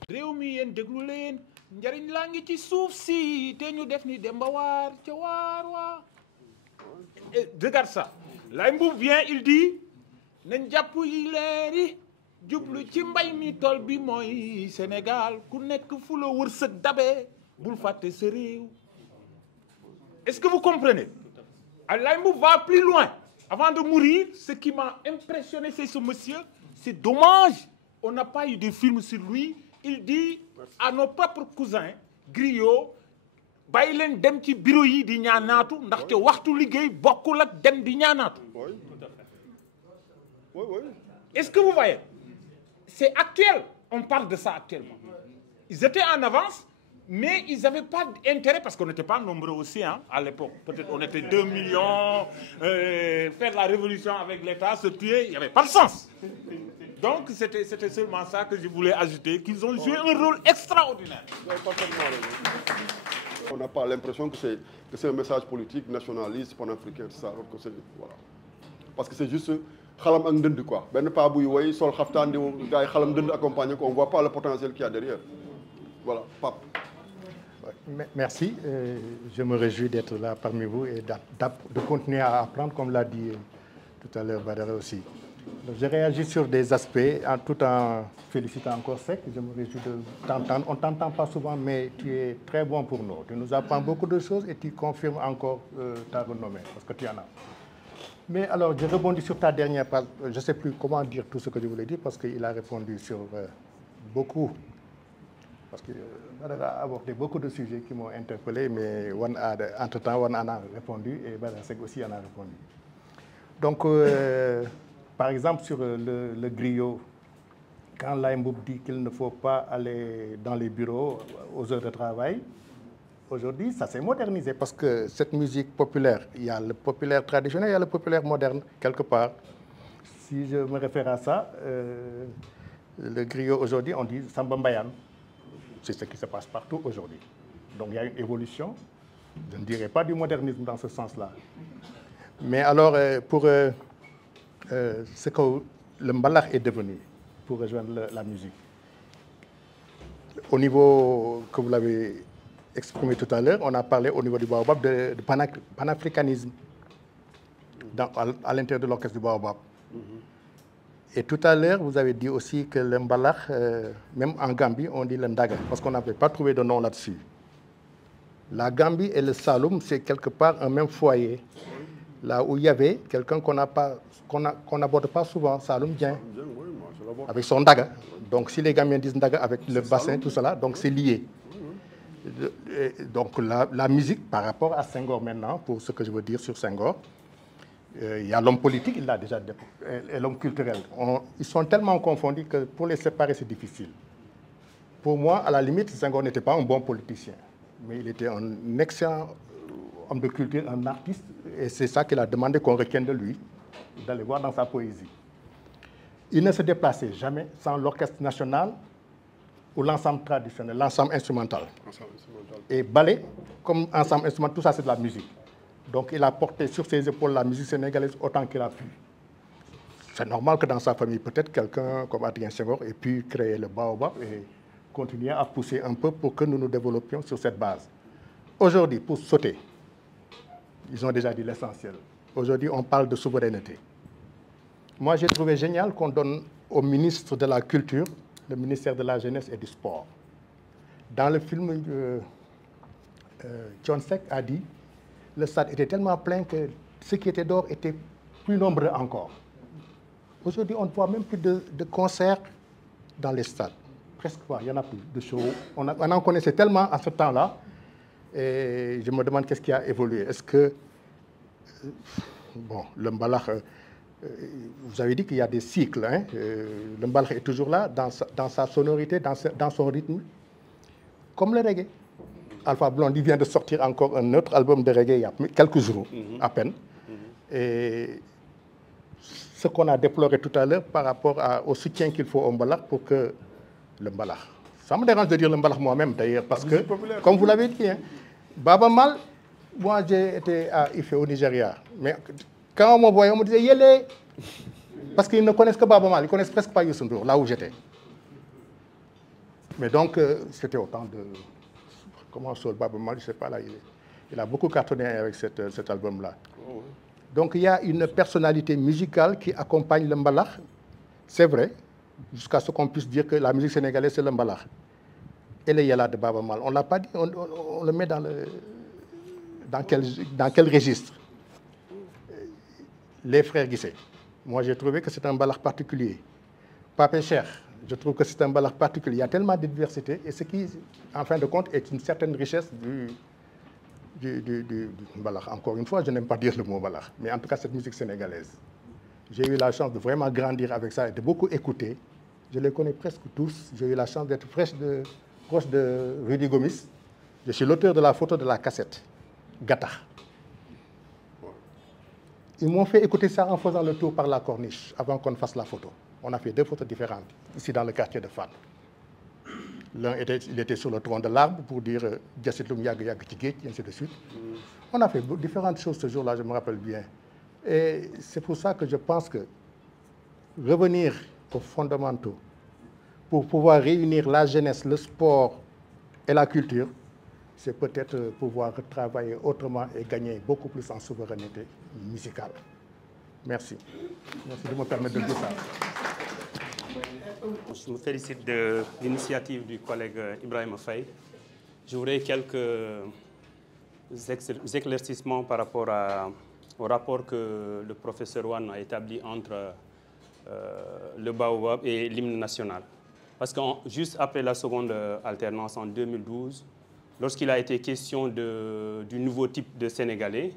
réew mi yéen déglu leen njariñ laa ngi ci suuf si te ñu def ni Demba War ca waar waa. Regarde ça. Laye Mboup vient, il dit nañ jàpp yi leeri jublu ci mbay mi tool bi mooy Sénégal ku nekk fu la wërsëg dabe bul fàtte sa réew. Est-ce que vous comprenez? Laye Mboup va plus loin. Avant de mourir, ce qui m'a impressionné, c'est ce monsieur. C'est dommage, on n'a pas eu de film sur lui. Il dit à nos propres cousins, griots, bàyyi leen dem ci bureau yi di ñaanaatu ndaxte waxtu liggéey bokkul ak dem di ñaanaatu. Oui. Est-ce que vous voyez? C'est actuel, on parle de ça actuellement. Ils étaient en avance, mais ils n'avaient pas d'intérêt, parce qu'on n'était pas nombreux aussi hein, à l'époque. Peut-être on était 2 millions, faire la révolution avec l'État, se tuer, il n'y avait pas de sens. Donc c'était seulement ça que je voulais ajouter, qu'ils ont joué un rôle extraordinaire. On n'a pas l'impression que c'est un message politique, nationaliste, panafricain, ça. Voilà. Parce que c'est juste xalam ak ndënd quoi. Ben pa buy woy sol xaftaan di gars yi xalam ndënd accompagné ko, on voit pas le potentiel qu'il y a derrière. Voilà, Pape. Merci. Je me réjouis d'être là parmi vous et de continuer à apprendre, comme l'a dit tout à l'heure Badara aussi. Donc, je réagis sur des aspects tout en félicitant encore Seck. Je me réjouis de t'entendre. On ne t'entend pas souvent, mais tu es très bon pour nous. Tu nous apprends beaucoup de choses et tu confirmes encore ta renommée, parce que tu en as. Mais alors, je rebondis sur ta dernière phrase. Je ne sais plus comment dire tout ce que je voulais dire, parce qu'il a répondu sur beaucoup. Parce que Badara a abordé beaucoup de sujets qui m'ont interpellé, mais entre-temps, on en a répondu et Badara Seck aussi en a répondu. Donc, par exemple, sur le griot, quand Laye Mboup dit qu'il ne faut pas aller dans les bureaux aux heures de travail, aujourd'hui, ça s'est modernisé parce que cette musique populaire, il y a le populaire traditionnel, il y a le populaire moderne, quelque part. Si je me réfère à ça, le griot aujourd'hui, on dit Samba Mbayane. C'est ce qui se passe partout aujourd'hui. Donc il y a une évolution, je ne dirais pas du modernisme dans ce sens-là. Mais alors, pour ce que le mbalax est devenu, pour rejoindre la musique, au niveau que vous l'avez exprimé tout à l'heure, on a parlé au niveau du Baobab de panafricanisme à l'intérieur de l'orchestre du Baobab. Et tout à l'heure, vous avez dit aussi que le mbalax, même en Gambie, on dit le ndaga, parce qu'on n'avait pas trouvé de nom là-dessus. La Gambie et le Saloum, c'est quelque part un même foyer, là où il y avait quelqu'un qu'on n'aborde pas souvent, Saloum Dien, avec son ndaga. Donc si les Gambiens disent ndaga avec le bassin, tout cela, donc c'est lié. Donc la musique, par rapport à Senghor maintenant, pour ce que je veux dire sur Senghor, il y a l'homme politique, il l'a déjà développé, et l'homme culturel. Ils sont tellement confondus que pour les séparer, c'est difficile. Pour moi, à la limite, Senghor n'était pas un bon politicien, mais il était un excellent homme de culture, un artiste, et c'est ça qu'il a demandé qu'on retienne de lui, d'aller voir dans sa poésie. Il ne se déplaçait jamais sans l'orchestre national ou l'ensemble traditionnel, l'ensemble instrumental. Et ballet, comme ensemble instrumental, tout ça c'est de la musique. Donc il a porté sur ses épaules la musique sénégalaise autant qu'il a pu. C'est normal que dans sa famille, peut-être quelqu'un comme Adrien Senghor ait pu créer le Baobab et continuer à pousser un peu pour que nous nous développions sur cette base. Aujourd'hui, pour sauter, ils ont déjà dit l'essentiel. Aujourd'hui, on parle de souveraineté. Moi, j'ai trouvé génial qu'on donne au ministre de la Culture le ministère de la Jeunesse et du Sport. Dans le film, John Seck a dit le stade était tellement plein que ceux qui étaient dehors étaient plus nombreux encore. Aujourd'hui, on ne voit même plus de concerts dans les stades. Presque pas, il n'y en a plus de shows. On en connaissait tellement à ce temps-là. Et je me demande qu'est-ce qui a évolué. Est-ce que, bon, le mbalax, vous avez dit qu'il y a des cycles. Hein? Le mbalax est toujours là, dans sa sonorité, dans son rythme, comme le reggae. Alpha Blondy vient de sortir encore un autre album de reggae il y a quelques jours, à peine. Et ce qu'on a déploré tout à l'heure par rapport au soutien qu'il faut au mbalax pour que le mbalax. Ça me dérange de dire le mbalax moi-même d'ailleurs, parce que, comme vous l'avez dit, hein, Baba Mal, moi j'ai été à Ifé au Nigeria, mais quand on me voyait, on me disait Yélé, parce qu'ils ne connaissent que Baba Mal, ils ne connaissent presque pas Youssou N'Dour, là où j'étais. Mais donc, c'était autant de... Comment Soul Baba Mal, je ne sais pas, là, il a beaucoup cartonné avec cet album-là. Oh. Donc il y a une personnalité musicale qui accompagne le mbalax, c'est vrai, jusqu'à ce qu'on puisse dire que la musique sénégalaise, c'est le mbalax. Et le Yala de Baba Mal, on ne l'a pas dit, on le met dans quel registre? Les frères Guissé. Moi, j'ai trouvé que c'est un mbalax particulier. Pape Cheikh, je trouve que c'est un mbalax particulier. Il y a tellement de diversité, et ce qui, en fin de compte, est une certaine richesse du mbalax. Encore une fois, je n'aime pas dire le mot mbalax, mais en tout cas, cette musique sénégalaise. J'ai eu la chance de vraiment grandir avec ça et de beaucoup écouter. Je les connais presque tous. J'ai eu la chance d'être proche de Rudy Gomis. Je suis l'auteur de la photo de la cassette, Gata. Ils m'ont fait écouter ça en faisant le tour par la corniche, avant qu'on fasse la photo. On a fait 2 photos différentes, ici dans le quartier de Fann. L'un, il était sur le tronc de l'arbre pour dire « Djassitlum Yag Yag Tigé », et ainsi de suite. On a fait différentes choses ce jour-là, je me rappelle bien. Et c'est pour ça que je pense que revenir aux fondamentaux, pour pouvoir réunir la jeunesse, le sport et la culture, c'est peut-être pouvoir travailler autrement et gagner beaucoup plus en souveraineté musicale. Merci. Merci de me permettre de dire ça. Je me félicite de l'initiative du collègue Ibrahim Faye. Je voudrais quelques éclaircissements par rapport au rapport que le professeur Wan a établi entre le Baobab et l'hymne national. Parce que juste après la seconde alternance en 2012, lorsqu'il a été question du nouveau type de Sénégalais,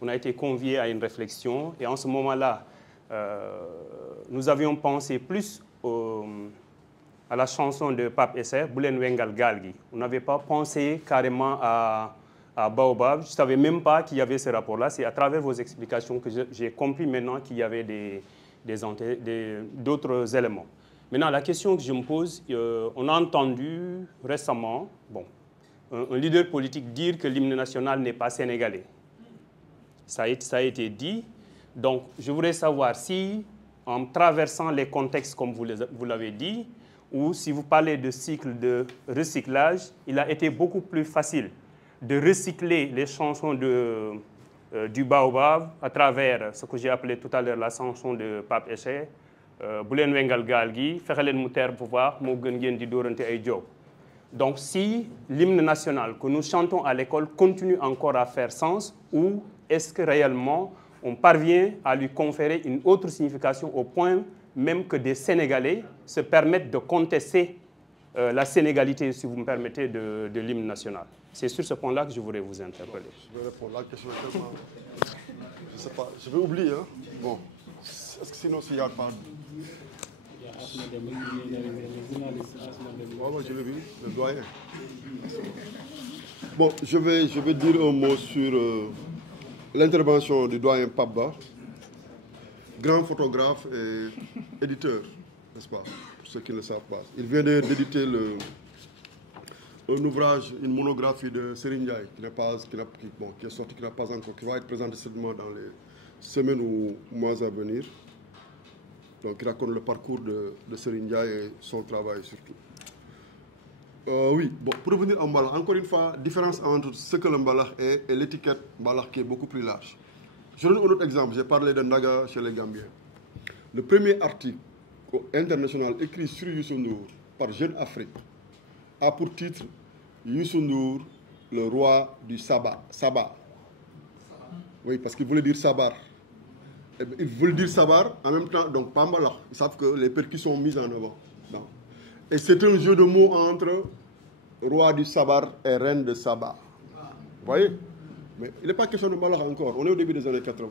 on a été conviés à une réflexion. Et en ce moment-là, nous avions pensé plus à la chanson de Pape Esser, Boulen Wengal Galgi. On n'avait pas pensé carrément à Baobab. Je ne savais même pas qu'il y avait ce rapport-là. C'est à travers vos explications que j'ai compris maintenant qu'il y avait d'autres éléments. Maintenant, la question que je me pose, on a entendu récemment un leader politique dire que l'hymne national n'est pas sénégalais. Ça a été dit. Donc, je voudrais savoir si, en traversant les contextes comme vous l'avez dit, ou si vous parlez de cycle de recyclage, il a été beaucoup plus facile de recycler les chansons du Baobab à travers ce que j'ai appelé tout à l'heure la chanson de Pape Eché, Boulen Wengal Galgi, Ferelen Mouter Pouvoir, Mogen di Dorante ay Diop. Donc, si l'hymne national que nous chantons à l'école continue encore à faire sens, ou est-ce que réellement on parvient à lui conférer une autre signification au point même que des Sénégalais se permettent de contester la sénégalité, si vous me permettez, de l'hymne national. C'est sur ce point-là que je voudrais vous interpeller. Je vais répondre. La question est tellement... Je ne sais pas, je vais oublier. Hein? Bon, est-ce que sinon, s'il y a pas... Moi, je l'ai vu, le doyen. Bon, je vais dire un mot sur l'intervention du doyen Pabba, grand photographe et éditeur, n'est-ce pas, pour ceux qui ne le savent pas. Il vient d'éditer un ouvrage, une monographie de Serigne Ndiaye, qui est sorti, qui n'a pas encore, qui va être présenté certainement dans les semaines ou mois à venir. Donc, il raconte le parcours de Serigne Ndiaye et son travail surtout. Oui, bon, pour revenir en Mbalakh, encore une fois, différence entre ce que le Mbalakh est et l'étiquette Mbalakh qui est beaucoup plus large. Je donne un autre exemple. J'ai parlé de Ndaga chez les Gambiens. Le premier article international écrit sur Youssou Ndour par Jeune Afrique a pour titre Youssou Ndour, le roi du Sabbat. Sabbat. Oui, parce qu'il voulait dire Sabar. Il voulait dire Sabar en même temps, donc pas Mbalakh. Ils savent que les percussions sont mises en avant. Non. Et c'est un jeu de mots entre roi du Sabar et reine de Saba. Vous voyez? Mais il n'est pas question de Mbalakh encore. On est au début des années 80.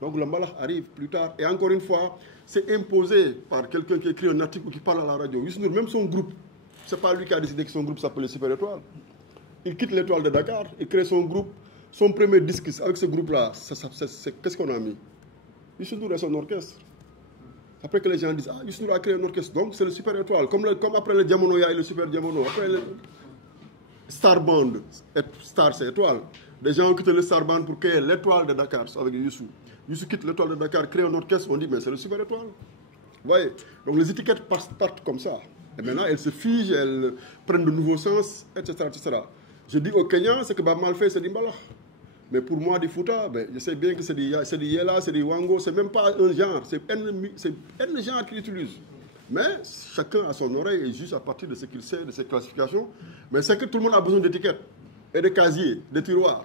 Donc le Mbalakh arrive plus tard. Et encore une fois, c'est imposé par quelqu'un qui écrit un article ou qui parle à la radio. Youssou Ndour, même son groupe, ce n'est pas lui qui a décidé que son groupe s'appelait Super Étoile. Il quitte l'Étoile de Dakar, il crée son groupe. Son premier disque avec ce groupe-là, qu'est-ce qu'on a mis? Youssou Ndour et son orchestre. Après que les gens disent, ah, Youssou Ndour a créé un orchestre, donc c'est le Super Étoile. Comme après le Diamono, il y a le Super Diamono. Après le Star Band, Star c'est étoile. Des gens ont quitté le Star Band pour créer l'Étoile de Dakar avec Youssou. Youssou quitte l'Étoile de Dakar, crée un orchestre, on dit, mais c'est le Super Étoile. Vous voyez? Donc les étiquettes partent comme ça. Et maintenant, elles se figent, elles prennent de nouveaux sens, etc. etc. Je dis au Kenya, ce que Bab mal fait, c'est du Mbalakh. Mais pour moi, du Fouta, ben, je sais bien que c'est du Yela, c'est du Wango, c'est même pas un genre, c'est un genre qu'ils utilisent. Mais chacun a son oreille et juge à partir de ce qu'il sait, de ses classifications. Mais c'est que tout le monde a besoin d'étiquettes, et de casiers, de tiroirs.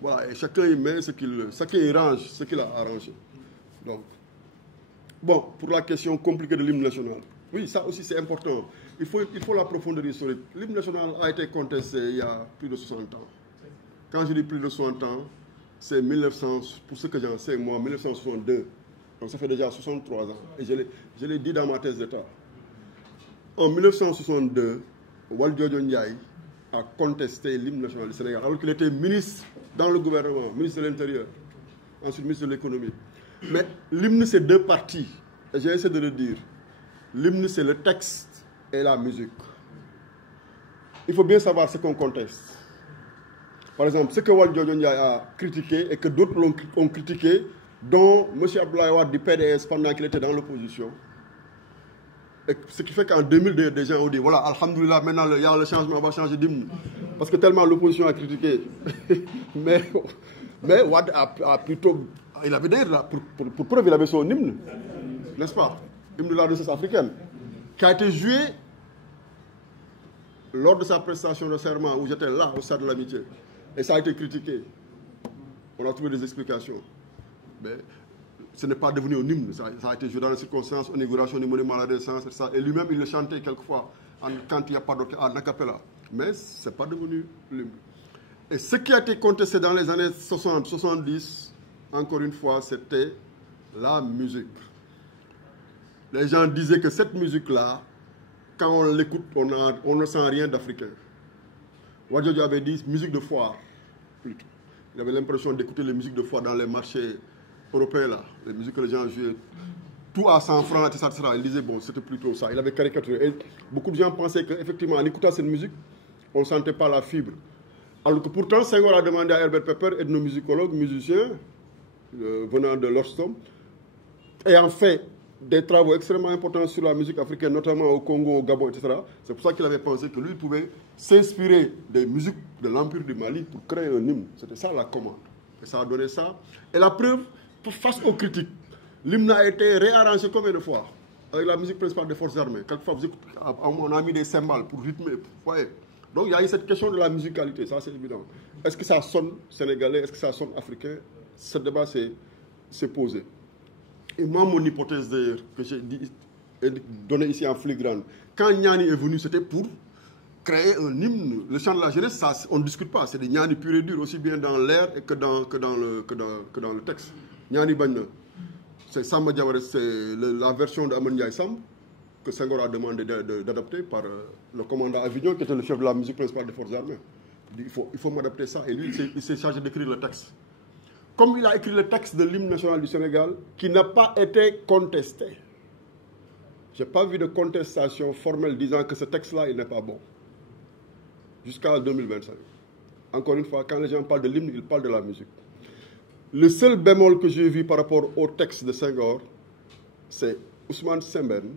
Voilà, et chacun y met chacun y range ce qu'il a arrangé. Donc, bon, pour la question compliquée de l'hymne national, oui, ça aussi c'est important. Il faut la profondeur historique. L'hymne national a été contesté il y a plus de 60 ans. Quand je dis plus de 60 ans, c'est 1900, pour ce que j'en sais, moi, 1962. Donc ça fait déjà 63 ans. Et je l'ai dit dans ma thèse d'État. En 1962, Waldiodio Ndiaye a contesté l'hymne national du Sénégal, alors qu'il était ministre dans le gouvernement, ministre de l'Intérieur, ensuite ministre de l'Économie. Mais l'hymne, c'est deux parties. Et j'ai essayé de le dire. L'hymne, c'est le texte et la musique. Il faut bien savoir ce qu'on conteste. Par exemple, ce que Waldiodio Ndiaye a critiqué et que d'autres ont critiqué, dont M. Abdoulaye Wade du PDS pendant qu'il était dans l'opposition. Ce qui fait qu'en 2002, des gens ont dit, voilà, alhamdoulilah, maintenant il y a le changement, on va changer d'hymne. Parce que tellement l'opposition a critiqué. mais Wade a plutôt... Il avait d'ailleurs, pour preuve, il avait son hymne, n'est-ce pas? Hymne de la Renaissance africaine, qui a été joué lors de sa prestation de serment, où j'étais là, au Stade de l'Amitié. Et ça a été critiqué. On a trouvé des explications. Mais ce n'est pas devenu un hymne. Ça a été joué dans les circonstances, inauguration du monument à la Renaissance, et ça. Et lui-même, il le chantait quelquefois quand il n'y a pas d'autre, en acapella. Mais ce n'est pas devenu l'hymne. Et ce qui a été contesté dans les années 60, 70, encore une fois, c'était la musique. Les gens disaient que cette musique-là, quand on l'écoute, on ne sent rien d'africain. Waldiodio avait dit musique de foire, plutôt. Il avait l'impression d'écouter les musiques de foire dans les marchés européens, là, les musiques que les gens jouaient tout à 100 francs, etc. Il disait, bon, c'était plutôt ça. Il avait caricaturé. Et beaucoup de gens pensaient qu'effectivement, en écoutant cette musique, on ne sentait pas la fibre. Alors que pourtant, Senghor a demandé à Herbert Pepper, ethnomusicologue, musicien, venant de l'Orstom, ayant fait des travaux extrêmement importants sur la musique africaine, notamment au Congo, au Gabon, etc. C'est pour ça qu'il avait pensé que lui, il pouvait s'inspirer des musiques de l'Empire du Mali pour créer un hymne. C'était ça la commande. Et ça a donné ça. Et la preuve, face aux critiques, l'hymne a été réarrangé combien de fois avec la musique principale des forces armées. Quelquefois, on a mis des cymbales pour rythmer. Vous voyez. Donc il y a eu cette question de la musicalité, ça c'est évident. Est-ce que ça sonne sénégalais, est-ce que ça sonne africain? Ce débat s'est posé. Et moi, mon hypothèse d'ailleurs, que j'ai donnée ici en filigrane, quand Niani est venu, c'était pour créer un hymne. Le chant de la jeunesse, ça, on ne discute pas. C'est des Niani pur et dur, aussi bien dans l'air que dans le texte. Niani Bagna, c'est Samba Diawara, c'est la version d'Aman Ndiaye Samb que Senghor a demandé d'adapter par le commandant Avignon, qui était le chef de la musique principale des forces armées. Il dit, il faut m'adapter ça. Et lui, il s'est chargé d'écrire le texte. Comme il a écrit le texte de l'hymne national du Sénégal, qui n'a pas été contesté. Je n'ai pas vu de contestation formelle disant que ce texte-là, il n'est pas bon. Jusqu'à 2025. Encore une fois, quand les gens parlent de l'hymne, ils parlent de la musique. Le seul bémol que j'ai vu par rapport au texte de Senghor, c'est Ousmane Sembène,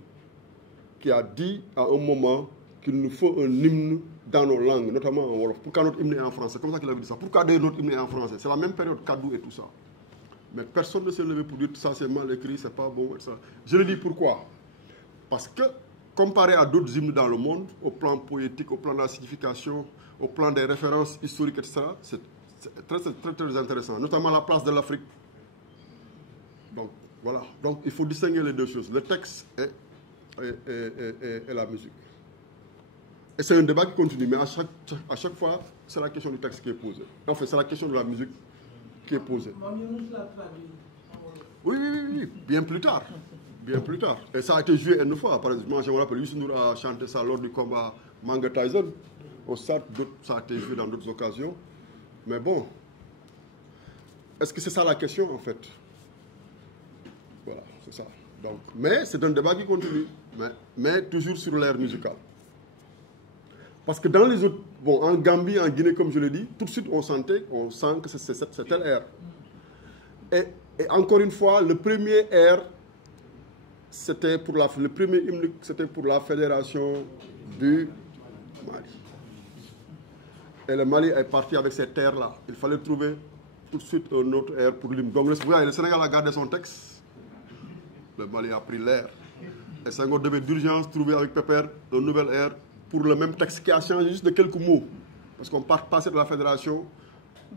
qui a dit à un moment qu'il nous faut un hymne dans nos langues, notamment en Wolof. Pourquoi notre hymne est en français? C'est comme ça qu'il avait dit ça. Pourquoi notre hymne est en français? C'est la même période, Kadou et tout ça. Mais personne ne s'est levé pour dire que ça c'est mal écrit, c'est pas bon, etc. Je le dis pourquoi? Parce que, comparé à d'autres hymnes dans le monde, au plan poétique, au plan de la signification, au plan des références historiques, etc., c'est très intéressant, notamment la place de l'Afrique. Donc, voilà. Donc, il faut distinguer les deux choses, le texte et la musique. Et c'est un débat qui continue, mais à chaque fois, c'est la question du texte qui est posée. Enfin, c'est la question de la musique qui est posée. Oui, bien plus tard. Bien plus tard. Et ça a été joué une fois. Par exemple, je me rappelle, Youssou N'Dour a chanté ça lors du combat Manga Tyson. Au stade, ça a été joué dans d'autres occasions. Mais bon, est-ce que c'est ça la question en fait? Voilà, c'est ça. Donc, mais c'est un débat qui continue, mais toujours sur l'air musical. Parce que dans les autres, bon, en Gambie, en Guinée, comme je l'ai dit, tout de suite on sent que c'est tel air. Et encore une fois, le premier air, c'était pour le premier hymne, c'était pour la fédération du Mali. Et le Mali est parti avec cette air-là. Il fallait trouver tout de suite un autre air pour l'hymne. Donc le Sénégal a gardé son texte. Le Mali a pris l'air. Et Senghor devait d'urgence trouver avec Pepper un nouvel air pour le même texte qui a changé juste de quelques mots. Parce qu'on passait de la fédération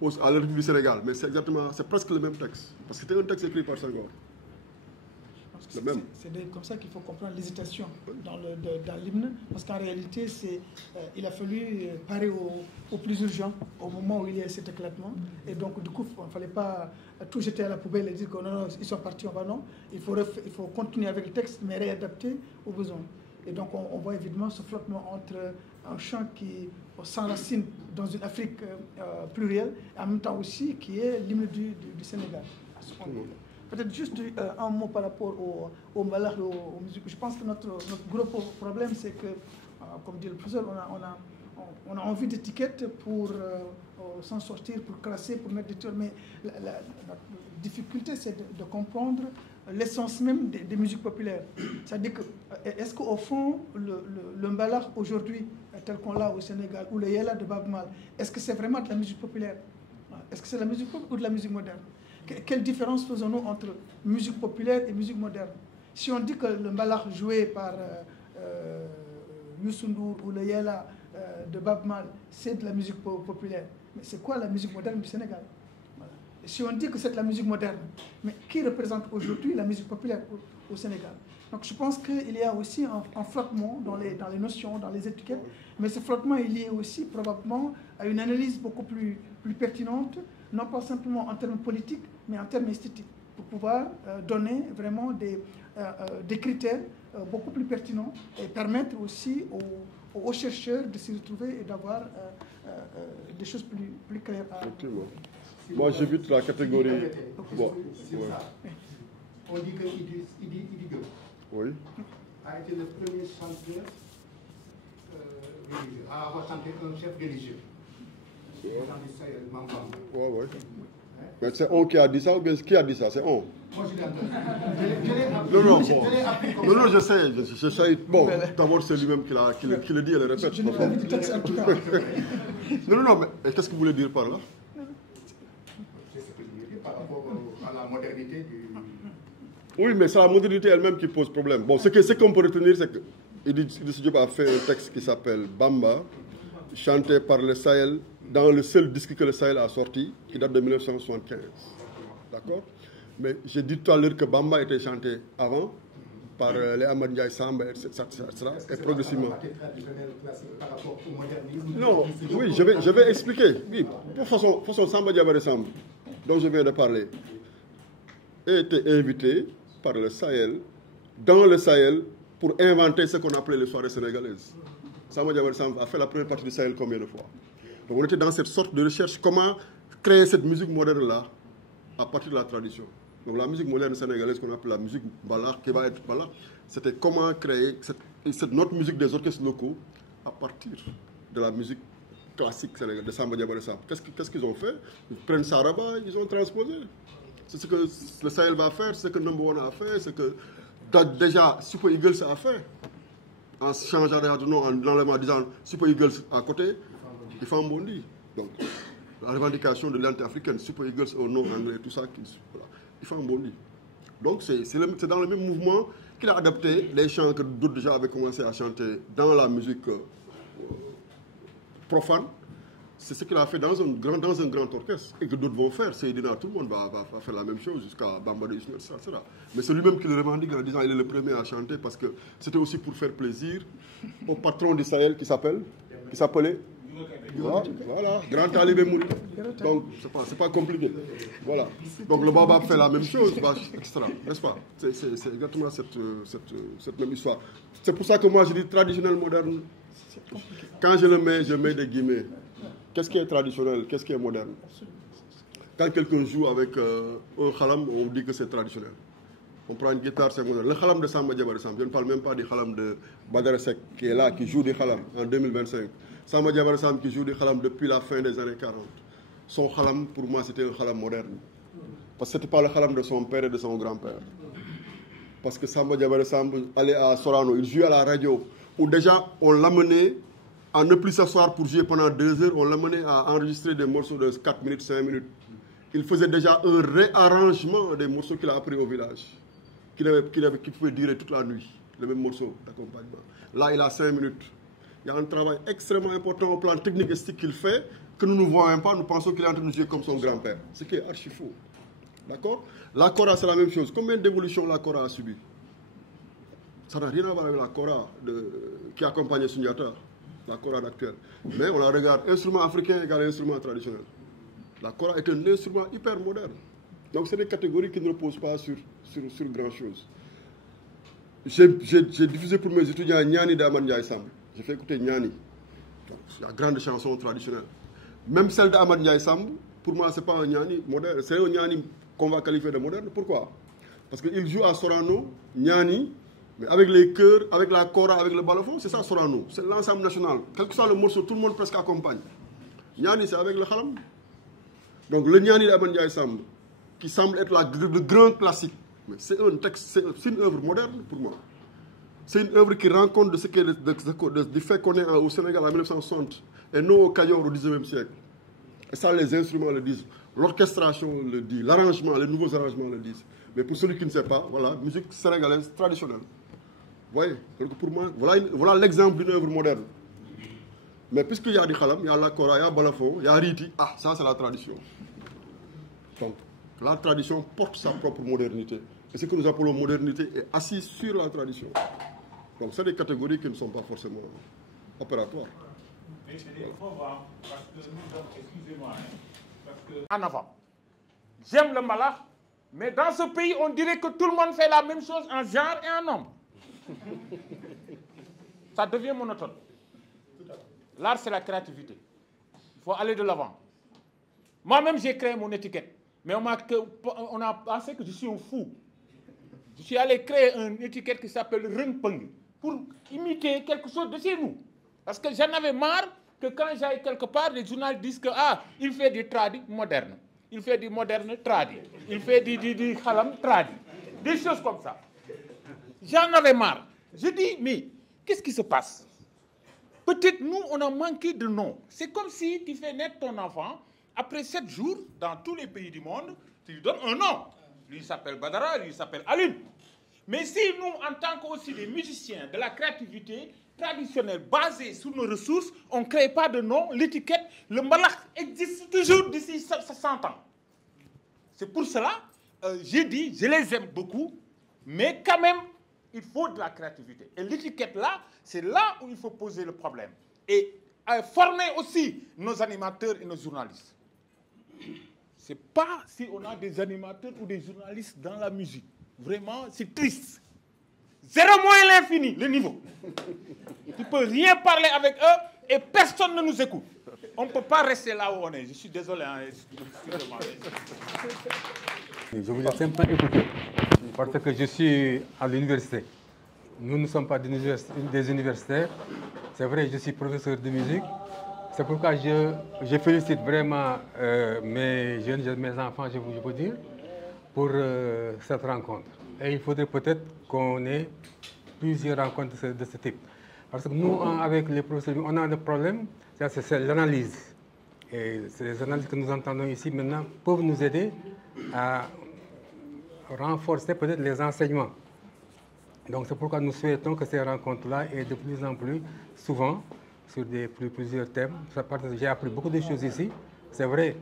à la République du Sénégal. Mais c'est presque le même texte. Parce que c'était un texte écrit par Senghor. C'est comme ça qu'il faut comprendre l'hésitation dans l'hymne, parce qu'en réalité, il a fallu parer au plus urgent au moment où il y a cet éclatement. Et donc, du coup, il ne fallait pas tout jeter à la poubelle et dire que non, ils sont partis, on va non. Il faut continuer avec le texte, mais réadapter aux besoins. Et donc, on voit évidemment ce flottement entre un chant qui s'enracine dans une Afrique plurielle, et en même temps aussi qui est l'hymne du Sénégal. Peut-être juste un mot par rapport au mbalax, aux musiques. Je pense que notre gros problème, c'est que, comme dit le professeur, on a envie d'étiquettes pour s'en sortir, pour classer, pour mettre des trucs. Mais la difficulté, c'est de comprendre l'essence même des musiques populaires. C'est-à-dire que, est-ce qu'au fond, le mbalax aujourd'hui, tel qu'on l'a au Sénégal, ou le yéla de Baaba Maal, est-ce que c'est vraiment de la musique populaire? Est-ce que c'est de la musique populaire ou de la musique moderne? Quelle différence faisons-nous entre musique populaire et musique moderne? Si on dit que le mbalax joué par Youssou N'Dour ou le yéla de Baaba Maal, c'est de la musique populaire, mais c'est quoi la musique moderne du Sénégal? Voilà. Si on dit que c'est de la musique moderne, mais qui représente aujourd'hui la musique populaire au Sénégal? Donc je pense qu'il y a aussi un flottement dans les notions, dans les étiquettes, mais ce flottement est lié aussi probablement à une analyse beaucoup plus pertinente, non pas simplement en termes politiques, mais en termes esthétiques, pour pouvoir donner vraiment des critères beaucoup plus pertinents et permettre aussi aux chercheurs de s'y retrouver et d'avoir des choses plus claires. Moi, j'évite la catégorie... Bon, on dit que Idi Diop Oui. a été le premier chanteur religieux, à avoir chanté un chef religieux. Ouais, ouais. Mais c'est on qui a dit ça ou bien qui a dit ça? C'est on. Moi, je l'ai entendu. Non, bon. Non, je sais. Bon, d'abord, c'est lui-même qui le dit et le répète. Je n'ai pas vu de texte en tout cas. Non, mais qu'est-ce que vous voulez dire par là? C'est ce que je voulais dire par rapport à la modernité du... Oui, mais c'est la modernité elle-même qui pose problème. Bon, ce qu'on peut retenir, c'est que Idriss Diop a fait un texte qui s'appelle Bamba, chanté par le Sahel, dans le seul disque que le Sahel a sorti, qui date de 1975. D'accord? Mais j'ai dit tout à l'heure que Bamba était chanté avant, par les Ahmad Ndiaye Samba, etc. Et progressivement. Par rapport au modernisme? Non, oui, je vais expliquer. Oui, pour façon Samba Diabaré Samba, dont je viens de parler, a été invité par le Sahel, dans le Sahel, pour inventer ce qu'on appelait les soirées sénégalaises. Samba Diabaré Samba a fait la première partie du Sahel combien de fois? Donc on était dans cette sorte de recherche, comment créer cette musique moderne-là à partir de la tradition. Donc la musique moderne sénégalaise qu'on appelle la musique Bala, qui va être Bala, c'était comment créer cette notre musique des orchestres locaux à partir de la musique classique sénégalaise, de Samba Diabaré Samba. Qu'est-ce qu'ils ont fait? Ils prennent Saraba, ils ont transposé. C'est ce que le Sahel va faire, c'est ce que Number One a fait, c'est ce que déjà Super Eagles a fait. En changeant de nom, en disant Super Eagles à côté, il fait un bondi. Donc, la revendication de l'anti-africaine, Super Eagles au nom anglais, tout ça, voilà, il fait un bondi. Donc, c'est dans le même mouvement qu'il a adapté les chants que d'autres déjà avaient commencé à chanter dans la musique profane. C'est ce qu'il a fait dans un grand orchestre et que d'autres vont faire. Seydina, tout le monde va faire la même chose jusqu'à Bamba de Ismaël, etc. Mais c'est lui-même qui le revendique en disant qu'il est le premier à chanter parce que c'était aussi pour faire plaisir au patron du Sahel qui s'appelait voilà, Grand Talibé Mouri. Donc, c'est pas compliqué. Voilà. Donc, le Baba fait la même chose, etc. N'est-ce pas? C'est exactement cette même histoire. C'est pour ça que moi, je dis traditionnel, moderne. Quand je le mets, je mets des guillemets. Qu'est-ce qui est traditionnel? Qu'est-ce qui est moderne? Quand quelqu'un joue avec un khalam, on dit que c'est traditionnel. On prend une guitare, c'est moderne. Le khalam de Samba Diabaré Samba, je ne parle même pas du khalam de Badara Seck, qui est là, qui joue du khalam en 2025. Samba Diabaré Samba qui joue du khalam depuis la fin des années 40. Son khalam, pour moi, c'était un khalam moderne. Parce que ce n'était pas le khalam de son père et de son grand-père. Parce que Samba Diabaré Samba allait à Sorano, il jouait à la radio, où déjà on l'amenait à ne plus s'asseoir pour jouer pendant 2 heures, on l'amenait à enregistrer des morceaux de 4 minutes, 5 minutes. Il faisait déjà un réarrangement des morceaux qu'il a appris au village, qui pouvait durer toute la nuit, le même morceau d'accompagnement. Là, il a 5 minutes. Il y a un travail extrêmement important au plan technique et esthétique qu'il fait, que nous ne voyons pas, nous pensons qu'il est en train de jouer comme son grand-père. Ce qui est archi faux. D'accord? La Kora, c'est la même chose. Combien d'évolutions la Kora a subi? Ça n'a rien à voir avec la Kora qui accompagnait Sunyata, la Kora actuelle. Mais on la regarde, instrument africain égale instrument traditionnel. La Kora est un instrument hyper moderne. Donc, c'est des catégories qui ne reposent pas sur grand-chose. J'ai diffusé pour mes étudiants Nyani d'Ahmad Ndiaye Samb. J'ai fait écouter Nyani. La grande chanson traditionnelle. Même celle d'Ahmad Ndiaye Samb, pour moi, ce n'est pas un Nyani moderne. C'est un Nyani qu'on va qualifier de moderne. Pourquoi? Parce qu'il joue à Sorano, Nyani, mais avec les chœurs, avec la Kora, avec le balafon, c'est ça Sorano. C'est l'ensemble national. Quel que soit le morceau, tout le monde presque accompagne. Nyani, c'est avec le khalam. Donc le Nyani d'Ahmad Ndiaye Samb, qui semble être le grand classique, mais c'est un texte, c'est une œuvre moderne pour moi. C'est une œuvre qui rend compte du fait qu'on est au Sénégal en 1960 et non au Cayor au 19e siècle. Et ça, les instruments le disent, l'orchestration le dit, l'arrangement, les nouveaux arrangements le disent. Mais pour celui qui ne sait pas, voilà, musique sénégalaise traditionnelle. Vous voyez? Donc pour moi, voilà l'exemple d'une œuvre moderne. Mais puisqu'il y a du khalam, il y a la kora, il y a balafon, il y a riti, ça c'est la tradition. Donc la tradition porte sa propre modernité. Et ce que nous appelons modernité est assis sur la tradition. Donc c'est des catégories qui ne sont pas forcément opératoires. Mais c'est des preuves, parce que nous sommes, excusez-moi, parce que... En avant. J'aime le malach, mais dans ce pays, on dirait que tout le monde fait la même chose en genre et en nombre. Ça devient monotone. L'art, c'est la créativité. Il faut aller de l'avant. Moi-même, j'ai créé mon étiquette. Mais on a pensé que je suis un fou. suis allé créer une étiquette qui s'appelle Rengpeng pour imiter quelque chose de chez nous. Parce que j'en avais marre que quand j'aille quelque part, les journalistes disent que il fait du tradi moderne. Il fait du moderne tradi. Il fait du khalam tradi. Des choses comme ça. J'en avais marre. Je dis, mais qu'est-ce qui se passe? Peut-être nous, on a manqué de noms. C'est comme si tu fais naître ton enfant, après 7 jours, dans tous les pays du monde, tu lui donnes un nom. Lui s'appelle Badara, lui s'appelle Alim. Mais si nous, en tant qu'aussi des musiciens, de la créativité traditionnelle basée sur nos ressources, on ne crée pas de nom, l'étiquette, le malak existe toujours d'ici 100 ans. C'est pour cela, j'ai dit, je les aime beaucoup, mais quand même, il faut de la créativité. Et l'étiquette là, c'est là où il faut poser le problème. Et former aussi nos animateurs et nos journalistes. Ce n'est pas si on a des animateurs ou des journalistes dans la musique. Vraiment, c'est triste. 0 moins l'infini, le niveau. Tu ne peux rien parler avec eux et personne ne nous écoute. On ne peut pas rester là où on est. Je suis désolé. Je voulais simplement écouter parce que je suis à l'université. Nous ne sommes pas des universitaires. C'est vrai, je suis professeur de musique. C'est pourquoi je félicite vraiment mes jeunes, mes enfants, je peux dire, pour cette rencontre. Et il faudrait peut-être qu'on ait plusieurs rencontres de ce type. Parce que nous, avec les professeurs, on a un problème, c'est l'analyse. Et les analyses que nous entendons ici maintenant peuvent nous aider à renforcer peut-être les enseignements. Donc c'est pourquoi nous souhaitons que ces rencontres-là aient de plus en plus souvent sur plusieurs thèmes. J'ai appris beaucoup de choses ici. C'est vrai,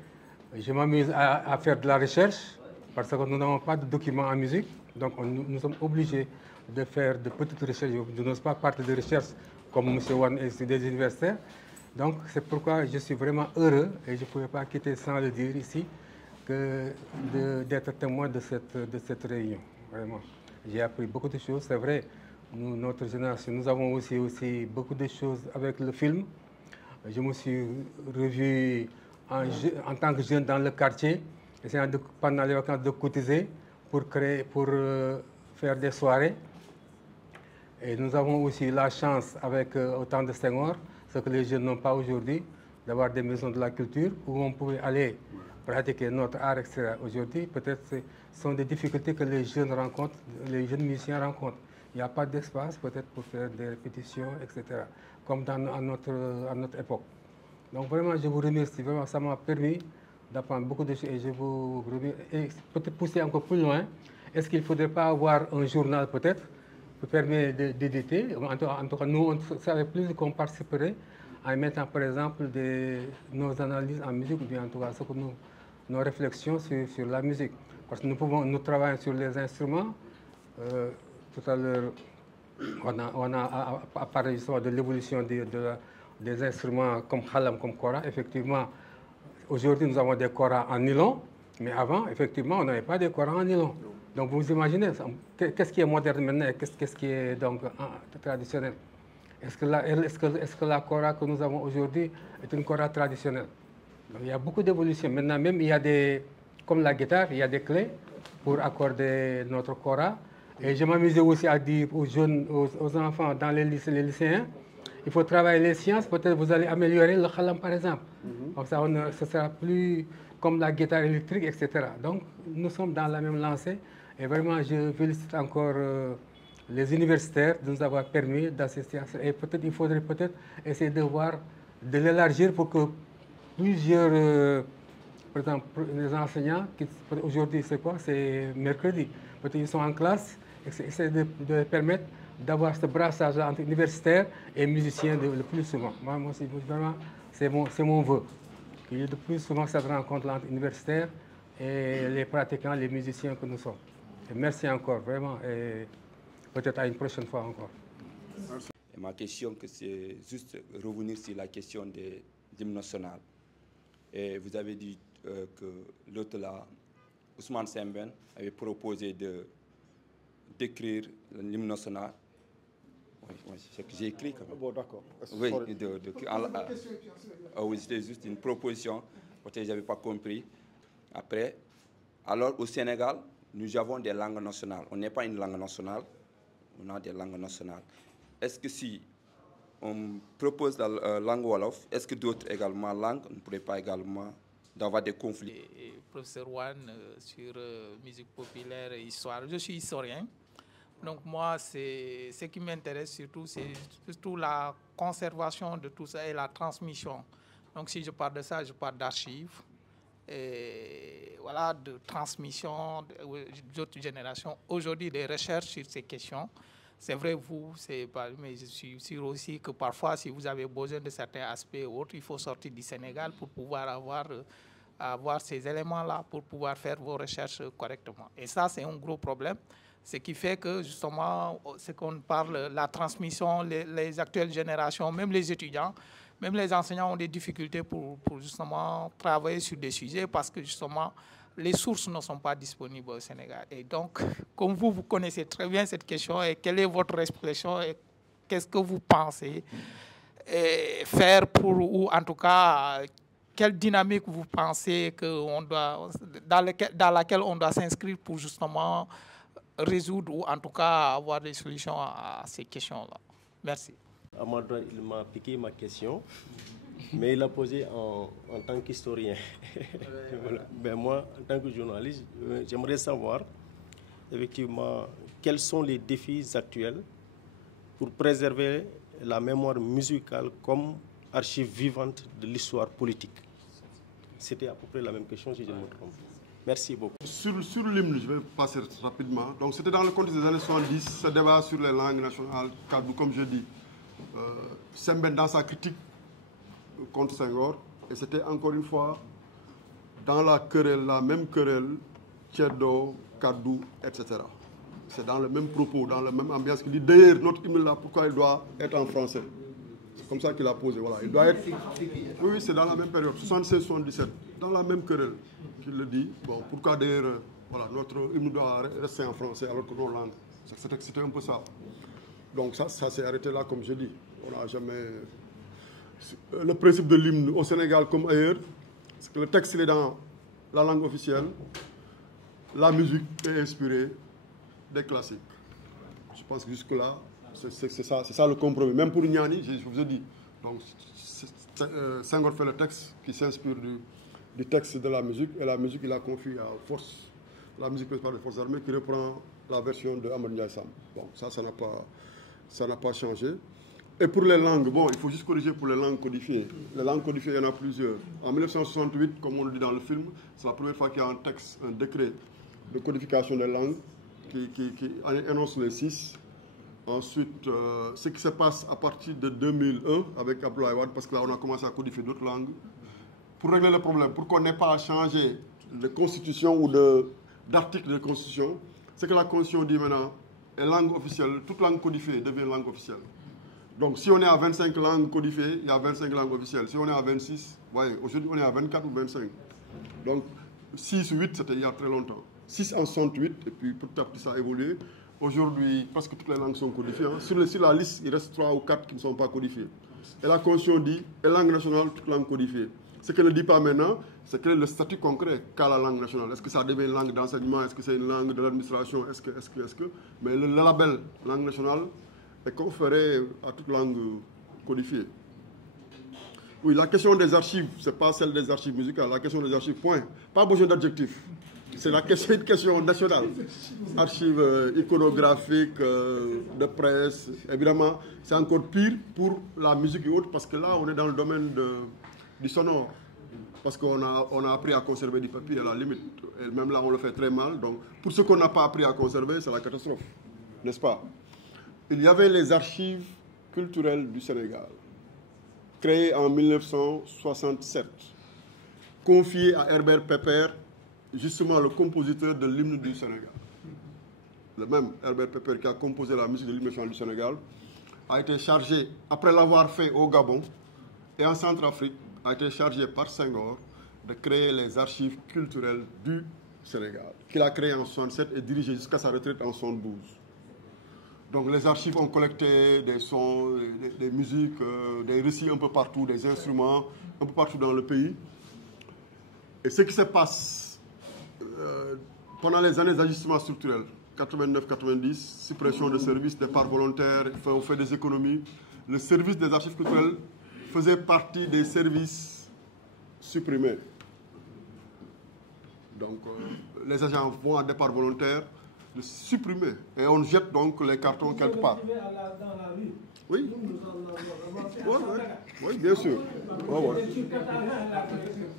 je m'amuse à faire de la recherche parce que nous n'avons pas de documents en musique. Donc nous sommes obligés de faire de petites recherches. Je n'ose pas partir de recherche comme M. Wan et des universitaires. Donc c'est pourquoi je suis vraiment heureux et je ne pouvais pas quitter sans le dire ici d'être témoin de cette réunion. Vraiment. J'ai appris beaucoup de choses. C'est vrai, notre génération, nous avons aussi beaucoup de choses avec le film. Je me suis revu en tant que jeune dans le quartier, essayant pendant les vacances de cotiser pour faire des soirées. Et nous avons aussi la chance, avec autant de Senghor, ce que les jeunes n'ont pas aujourd'hui, d'avoir des maisons de la culture où on pouvait aller pratiquer notre art, etc. Aujourd'hui, peut-être ce sont des difficultés que les jeunes rencontrent, les jeunes musiciens rencontrent. Il n'y a pas d'espace peut-être pour faire des répétitions, etc. Comme à notre époque. Donc vraiment, je vous remercie. Vraiment, ça m'a permis d'apprendre beaucoup de choses et je vous remercie. Et peut-être pousser encore plus loin. Est-ce qu'il ne faudrait pas avoir un journal peut-être qui permet d'éditer? En tout cas, nous, on savait plus qu'on participerait en mettant par exemple nos analyses en musique, ou bien en tout cas nos réflexions sur la musique. Parce que nous travaillons sur les instruments. Tout à l'heure, on a parlé justement de l'évolution des instruments comme khalam, comme kora. Effectivement, aujourd'hui, nous avons des koras en nylon, mais avant, effectivement, on n'avait pas de koras en nylon. Donc, vous imaginez, qu'est-ce qui est moderne maintenant et qu'est-ce qui est donc traditionnel? Est-ce que la kora que nous avons aujourd'hui est une kora traditionnelle? Donc, il y a beaucoup d'évolutions. Maintenant, même, il y a comme la guitare, il y a des clés pour accorder notre kora. Et je m'amusais aussi à dire aux jeunes, aux enfants dans les lycées, les lycéens, il faut travailler les sciences, peut-être vous allez améliorer le khalam par exemple. Comme ça, ce sera plus comme la guitare électrique, etc. Donc, nous sommes dans la même lancée. Et vraiment, je félicite encore les universitaires de nous avoir permis d'assister à ça. Et peut-être il faudrait essayer de l'élargir pour que plusieurs, par exemple, les enseignants, aujourd'hui c'est quoi? C'est mercredi. Peut-être ils sont en classe, essayer de permettre d'avoir ce brassage entre universitaires et musiciens le plus souvent. Moi c'est mon vœu. Qu'il y ait de plus souvent cette rencontre entre universitaires et les pratiquants, les musiciens que nous sommes. Et merci encore, vraiment, et peut-être à une prochaine fois encore. Et ma question, c'est juste revenir sur la question des hymnes nationaux. Et vous avez dit que l'autre là, Ousmane Sembène, avait proposé d'écrire l'hymne national. Oui, c'est ce que j'ai écrit quand même. Bon, d'accord. Oui, oui, c'était juste une proposition, peut-être que je n'avais pas compris. Après, alors au Sénégal, nous avons des langues nationales. On n'est pas une langue nationale, on a des langues nationales. Est-ce que si on propose la langue Wolof, est-ce que d'autres également langues ne pourraient pas également d'avoir des conflits? Et professeur Wan sur musique populaire et histoire. Je suis historien. Donc moi, ce qui m'intéresse surtout, c'est surtout la conservation de tout ça et la transmission. Donc si je parle de ça, je parle d'archives, et voilà, de transmission d'autres générations. Aujourd'hui, des recherches sur ces questions. C'est vrai, vous, c'est pas, mais je suis sûr aussi que parfois, si vous avez besoin de certains aspects ou autres, il faut sortir du Sénégal pour pouvoir avoir ces éléments-là, pour pouvoir faire vos recherches correctement. Et ça, c'est un gros problème. Ce qui fait que, justement, ce qu'on parle, la transmission, les actuelles générations, même les étudiants, même les enseignants ont des difficultés pour justement travailler sur des sujets parce que, justement, les sources ne sont pas disponibles au Sénégal. Et donc, comme vous connaissez très bien cette question, et quelle est votre réflexion et qu'est-ce que vous pensez faire pour, ou en tout cas, quelle dynamique vous pensez dans laquelle on doit s'inscrire pour justement résoudre ou en tout cas avoir des solutions à ces questions-là. Merci. Amadou, il m'a piqué ma question, mais il l'a posée en tant qu'historien. Voilà. Ben moi, en tant que journaliste, j'aimerais savoir effectivement quels sont les défis actuels pour préserver la mémoire musicale comme archive vivante de l'histoire politique. C'était à peu près la même question, si je ne me trompe. Merci beaucoup. Sur l'hymne, je vais passer rapidement. Donc c'était dans le contexte des années 70, ce débat sur les langues nationales, comme je dis, Sembène dans sa critique contre Senghor, et c'était encore une fois dans la querelle, la même querelle, Tchedo, Kadou, etc. C'est dans le même propos, dans la même ambiance qu'il dit, d'ailleurs, notre hymne là, pourquoi il doit être en français? C'est comme ça qu'il a posé, voilà. Il doit être... Oui, c'est dans la même période, 76-77, dans la même querelle qu'il le dit. Bon, pourquoi d'ailleurs, voilà, notre hymne doit rester en français alors que nos langues. C'était un peu ça. Donc ça s'est arrêté là, comme je dis. On n'a jamais... Le principe de l'hymne au Sénégal comme ailleurs, c'est que le texte il est dans la langue officielle, la musique est inspirée des classiques. Je pense que jusque-là, c'est ça le compromis. Même pour Niani, je vous ai dit. Donc, Senghor fait le texte qui s'inspire du texte de la musique, et la musique, il a confié à Force, la musique principale des Forces armées, qui reprend la version de Amadou Ndiaye Sam. Bon, ça n'a pas changé. Et pour les langues, bon, il faut juste corriger pour les langues codifiées. Les langues codifiées, il y en a plusieurs. En 1968, comme on le dit dans le film, c'est la première fois qu'il y a un texte, un décret de codification des langues qui énonce les 6. Ensuite, ce qui se passe à partir de 2001 avec Abdoulaye Wade, parce que là, on a commencé à codifier d'autres langues. Pour régler le problème, pour qu'on n'ait pas à changer de constitution ou d'article de constitution, c'est que la constitution dit maintenant, est langue officielle, toute langue codifiée devient langue officielle. Donc, si on est à 25 langues codifiées, il y a 25 langues officielles. Si on est à 26, voyez, aujourd'hui, on est à 24 ou 25. Donc, 6 ou 8, c'était il y a très longtemps. 6 en 68, et puis petit à petit, ça a évolué. Aujourd'hui, presque toutes les langues sont codifiées. Hein. Sur la liste, il reste 3 ou 4 qui ne sont pas codifiées. Et la Constitution dit, et langue nationale, toute langue codifiée. Ce qu'elle ne dit pas maintenant, c'est quel est le statut concret qu'a la langue nationale. Est-ce que ça devient une langue d'enseignement? Est-ce que c'est une langue de l'administration? Est-ce que... Mais le label langue nationale est conféré à toute langue codifiée. Oui, la question des archives, ce n'est pas celle des archives musicales. La question des archives, point. Pas besoin d'adjectifs. C'est une question nationale. Archives iconographiques, de presse. Évidemment, c'est encore pire pour la musique et autres, parce que là, on est dans le domaine du sonore. Parce qu'on a appris à conserver du papier à la limite. Et même là, on le fait très mal. Donc, pour ce qu'on n'a pas appris à conserver, c'est la catastrophe. N'est-ce pas? Il y avait les archives culturelles du Sénégal, créées en 1967, confiées à Herbert Pepper, justement le compositeur de l'hymne du Sénégal. Le même Herbert Pepper qui a composé la musique de l'hymne national du Sénégal a été chargé, après l'avoir fait au Gabon et en Centrafrique, a été chargé par Senghor de créer les archives culturelles du Sénégal, qu'il a créé en 67 et dirigé jusqu'à sa retraite en 72. Donc les archives ont collecté des sons, des musiques, des récits un peu partout, des instruments, un peu partout dans le pays. Et ce qui se passe pendant les années d'ajustement structurel, 89-90, suppression de services, départ volontaire, on fait des économies. Le service des archives culturelles faisait partie des services supprimés. Donc, les agents vont en départ volontaire, le supprimer. Et on jette donc les cartons quelque part. Oui. Oui, bien sûr.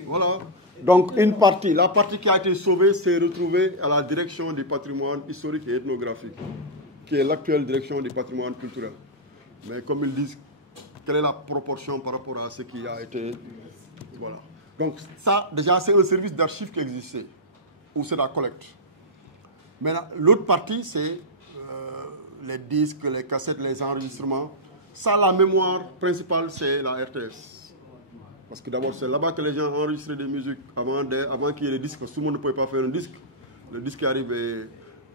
Voilà. Donc, une partie, la partie qui a été sauvée s'est retrouvée à la direction du patrimoine historique et ethnographique, qui est l'actuelle direction du patrimoine culturel. Mais comme ils disent, quelle est la proportion par rapport à ce qui a été... Voilà. Donc, ça, déjà, c'est un service d'archives qui existait, où c'est la collecte. Maintenant, l'autre partie, c'est les disques, les cassettes, les enregistrements. Ça, la mémoire principale, c'est la RTS. Parce que d'abord, c'est là-bas que les gens enregistraient des musiques avant qu'il y ait des disques, parce que tout le monde ne pouvait pas faire un disque. Le disque arrivait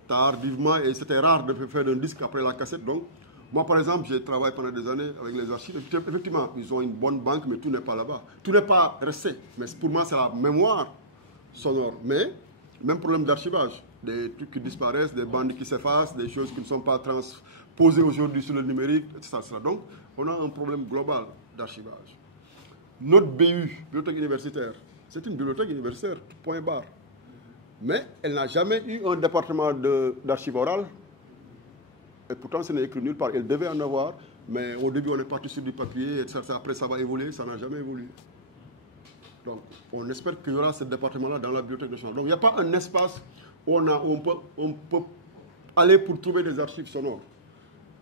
tardivement et c'était rare de faire un disque après la cassette. Donc, moi, par exemple, j'ai travaillé pendant des années avec les archives. Effectivement, ils ont une bonne banque, mais tout n'est pas là-bas. Tout n'est pas resté. Mais pour moi, c'est la mémoire sonore. Mais, même problème d'archivage. Des trucs qui disparaissent, des bandes qui s'effacent, des choses qui ne sont pas transposées aujourd'hui sur le numérique, etc. Donc, on a un problème global d'archivage. Notre BU, bibliothèque universitaire, c'est une bibliothèque universitaire, point barre. Mais elle n'a jamais eu un département d'archives orales. Et pourtant, ce n'est écrit nulle part. Elle devait en avoir, mais au début, on est parti sur du papier, etc. Après, ça va évoluer, ça n'a jamais évolué. Donc, on espère qu'il y aura ce département-là dans la bibliothèque nationale. Donc, il n'y a pas un espace où on peut aller pour trouver des archives sonores.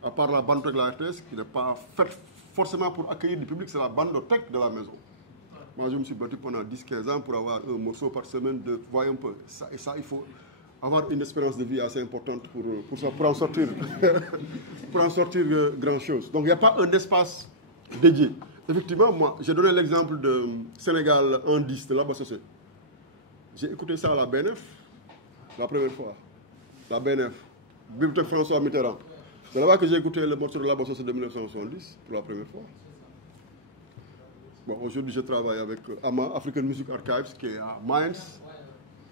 À part la bandothèque de la RTS, qui n'est pas faite forcément pour accueillir du public, c'est la bandothèque de la maison. Moi, je me suis battu pendant 10-15 ans pour avoir un morceau par semaine de voyer un peu. Et ça, il faut avoir une espérance de vie assez importante pour en sortir, pour en sortir grand chose. Donc, il n'y a pas un espace dédié. Effectivement, moi, j'ai donné l'exemple de Sénégal en 10 de la Bossosé. J'ai écouté ça à la BNF, la première fois. La BNF, Bibliothèque François Mitterrand. C'est là-bas que j'ai écouté le morceau de la Bossosé de 1970 pour la première fois. Bon, aujourd'hui, je travaille avec AMA, African Music Archives, qui est à Mainz,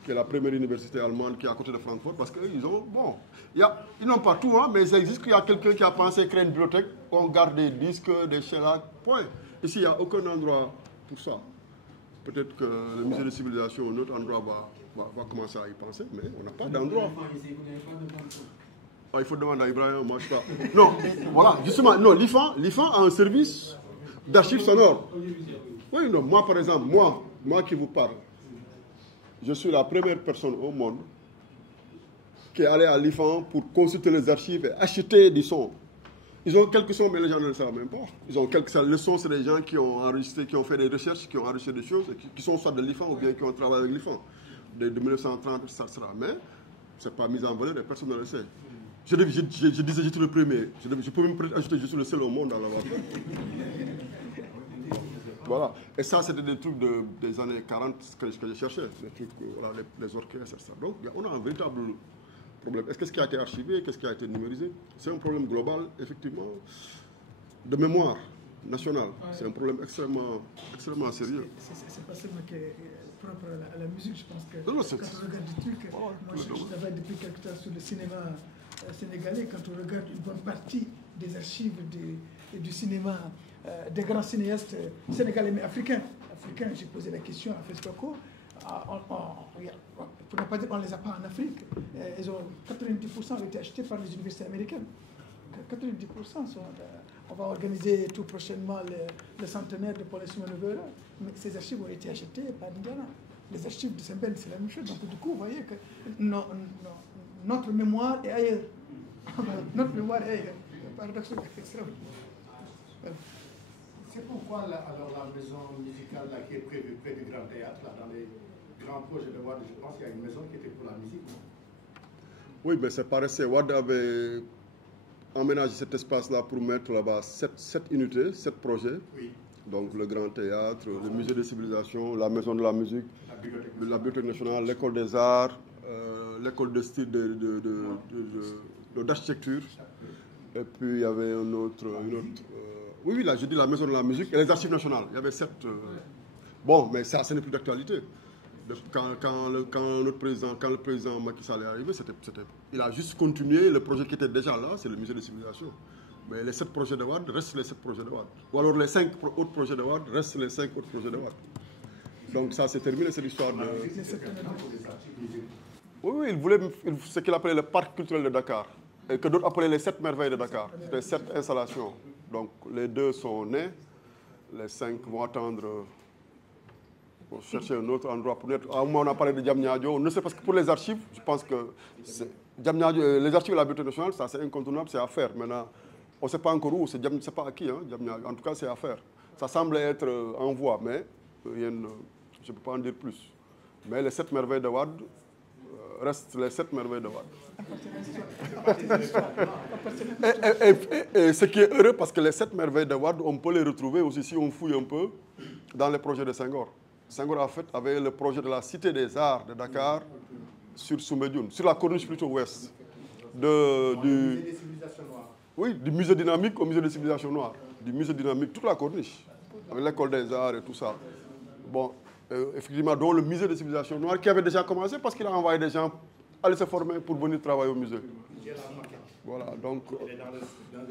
qui est la première université allemande qui est à côté de Francfort, parce qu'ils ont, bon, ils n'ont pas tout, hein, mais ça existe qu'il y a quelqu'un qui a pensé créer une bibliothèque, on garde des disques, des shellacs, point. Ici, il n'y a aucun endroit pour ça. Peut-être que le musée de civilisation, un autre endroit, va commencer à y penser, mais on n'a pas d'endroit. Il faut demander à Ibrahim, moi je sais pas. Non, voilà, justement, non, l'IFAN a un service d'archives sonores. Oui, non, moi par exemple, moi qui vous parle, je suis la première personne au monde qui est allée à l'IFAN pour consulter les archives et acheter du son. Ils ont quelques sons, mais les gens ne le savent même pas. Ils ont quelques le son, c'est des gens qui ont enregistré, qui ont fait des recherches, qui ont enregistré des choses, qui sont soit de l'IFAN ou bien qui ont travaillé avec l'IFAN. De 1930, etc. Mais ce n'est pas mis en valeur et personne ne le sait. Je disais, j'étais le premier. Je peux même ajouter, je suis le seul au monde à l'avoir fait. Voilà. Et ça, c'était des trucs des années 40 que je cherchais. Les trucs, voilà, les orchestres, etc. Donc, on a un véritable problème. Est-ce que ce qui a été archivé, qu'est-ce qui a été numérisé? C'est un problème global, effectivement, de mémoire nationale. Ouais. C'est un problème extrêmement sérieux. C'est pas seulement propre à la musique, je pense que quand on regarde du truc, moi je travaille depuis quelque temps sur le cinéma sénégalais, quand on regarde une bonne partie des archives du cinéma des grands cinéastes sénégalais mais africains, j'ai posé la question à Fescoco, pour ne pas dire on ne les a pas en Afrique, 90% ont été achetés par les universités américaines. 90% sont... on va organiser tout prochainement le centenaire de Paul Simon Neveu, mais ces archives ont été achetées par Indiana. Les archives de Saint-Ben, c'est la même chose. Donc du coup, vous voyez que notre mémoire est ailleurs. Notre mémoire est ailleurs. C'est pourquoi alors la maison musicale là, qui est prévue près du Grand Théâtre, là, dans les grands projets de Wade, je pense qu'il y a une maison qui était pour la musique. Non? Oui, mais c'est pas resté. Wade avait emménagé cet espace-là pour mettre là-bas 7 unités, 7 projets. Oui. Donc le Grand Théâtre, le Musée des civilisations, la Maison de la musique, la Bibliothèque nationale, l'École des arts, l'École de style d'architecture. Et puis il y avait une autre oui, là, je dis la Maison de la musique et les archives nationales. Il y avait 7... Bon, mais ça, ce n'est plus d'actualité. Quand le président Macky Sall est arrivé, il a juste continué le projet qui était déjà là, c'est le musée des civilisations. Mais les 7 projets de Wade restent les 7 projets de Wade. Ou alors les 5 autres projets de Wade restent les 5 autres projets de Wade. Donc ça c'est terminé, c'est l'histoire de... Oui, il voulait ce qu'il appelait le parc culturel de Dakar, et que d'autres appelaient les 7 merveilles de Dakar. C'était 7 installations. Donc les 2 sont nés, les 5 vont attendre pour chercher un autre endroit pour naître. À un moment on a parlé de Diamniadio, on ne sait parce que pour les archives, je pense que Diamniadio, les archives de la Bibliothèque nationale, ça c'est incontournable, c'est à faire. Maintenant, on ne sait pas encore où, c'est pas à qui, hein, Diamniadio. En tout cas c'est à faire. Ça semble être en voie, mais rien, je ne peux pas en dire plus. Mais les 7 merveilles de Wade restent les 7 merveilles de Wade. Et ce qui est heureux, parce que les 7 merveilles de Wade, on peut les retrouver aussi si on fouille un peu dans les projets de Senghor. Senghor, en fait, avait le projet de la Cité des Arts de Dakar sur Soumbédioune, sur la corniche plutôt ouest. Du musée dynamique au musée des civilisations noires. Du musée dynamique, toute la corniche, avec l'école des arts et tout ça. Bon, effectivement, dont le musée des civilisations noires qui avait déjà commencé parce qu'il a envoyé des gens aller se former pour venir travailler au musée. Voilà, donc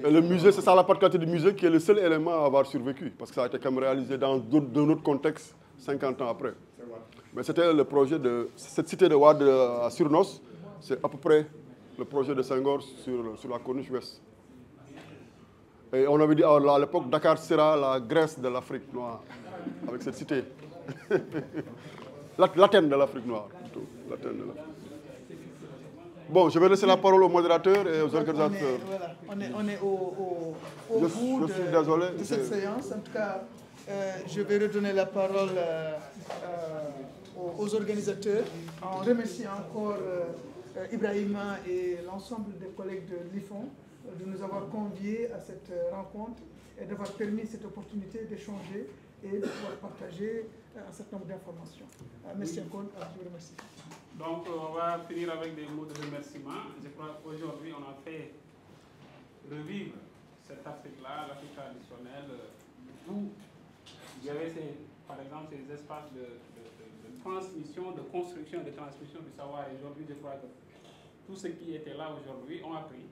le musée, c'est ça la particularité du musée qui est le seul élément à avoir survécu parce que ça a été quand même réalisé dans un autre contexte 50 ans après. Mais c'était le projet de cette cité de Wade à Surnos, c'est à peu près le projet de Senghor sur la corniche ouest. Et on avait dit à l'époque, Dakar sera la Grèce de l'Afrique noire, avec cette cité. L'Athènes de l'Afrique noire, plutôt. Bon, je vais laisser la parole aux modérateurs et aux organisateurs. On est au bout de cette séance. En tout cas, je vais redonner la parole aux organisateurs en remerciant encore Ibrahima et l'ensemble des collègues de l'IFON de nous avoir conviés à cette rencontre et d'avoir permis cette opportunité d'échanger et de pouvoir partager un certain nombre d'informations. Merci encore, je vous remercie. Donc, on va finir avec des mots de remerciement. Je crois qu'aujourd'hui, on a fait revivre cette Afrique-là, l'Afrique traditionnelle, où il y avait, par exemple, ces espaces de transmission, de construction, de transmission du savoir. Et aujourd'hui, je crois que tous ceux qui étaient là aujourd'hui ont appris.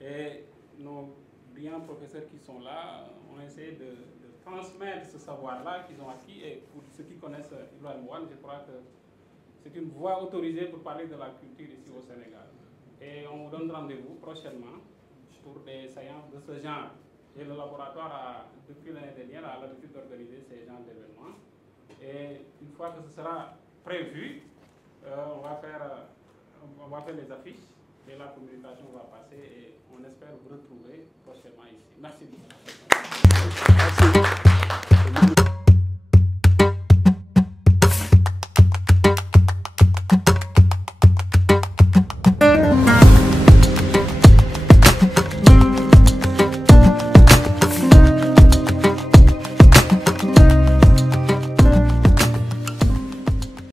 Et nos brillants professeurs qui sont là ont essayé de transmettre ce savoir-là qu'ils ont acquis. Et pour ceux qui connaissent Ibrahima Wane, je crois que c'est une voie autorisée pour parler de la culture ici au Sénégal. Et on vous donne rendez-vous prochainement pour des séances de ce genre. Et le laboratoire, depuis l'année dernière, a l'habitude d'organiser ces genres d'événements. Et une fois que ce sera prévu, on va faire les affiches et la communication va passer et on espère vous retrouver prochainement ici. Merci beaucoup. Merci.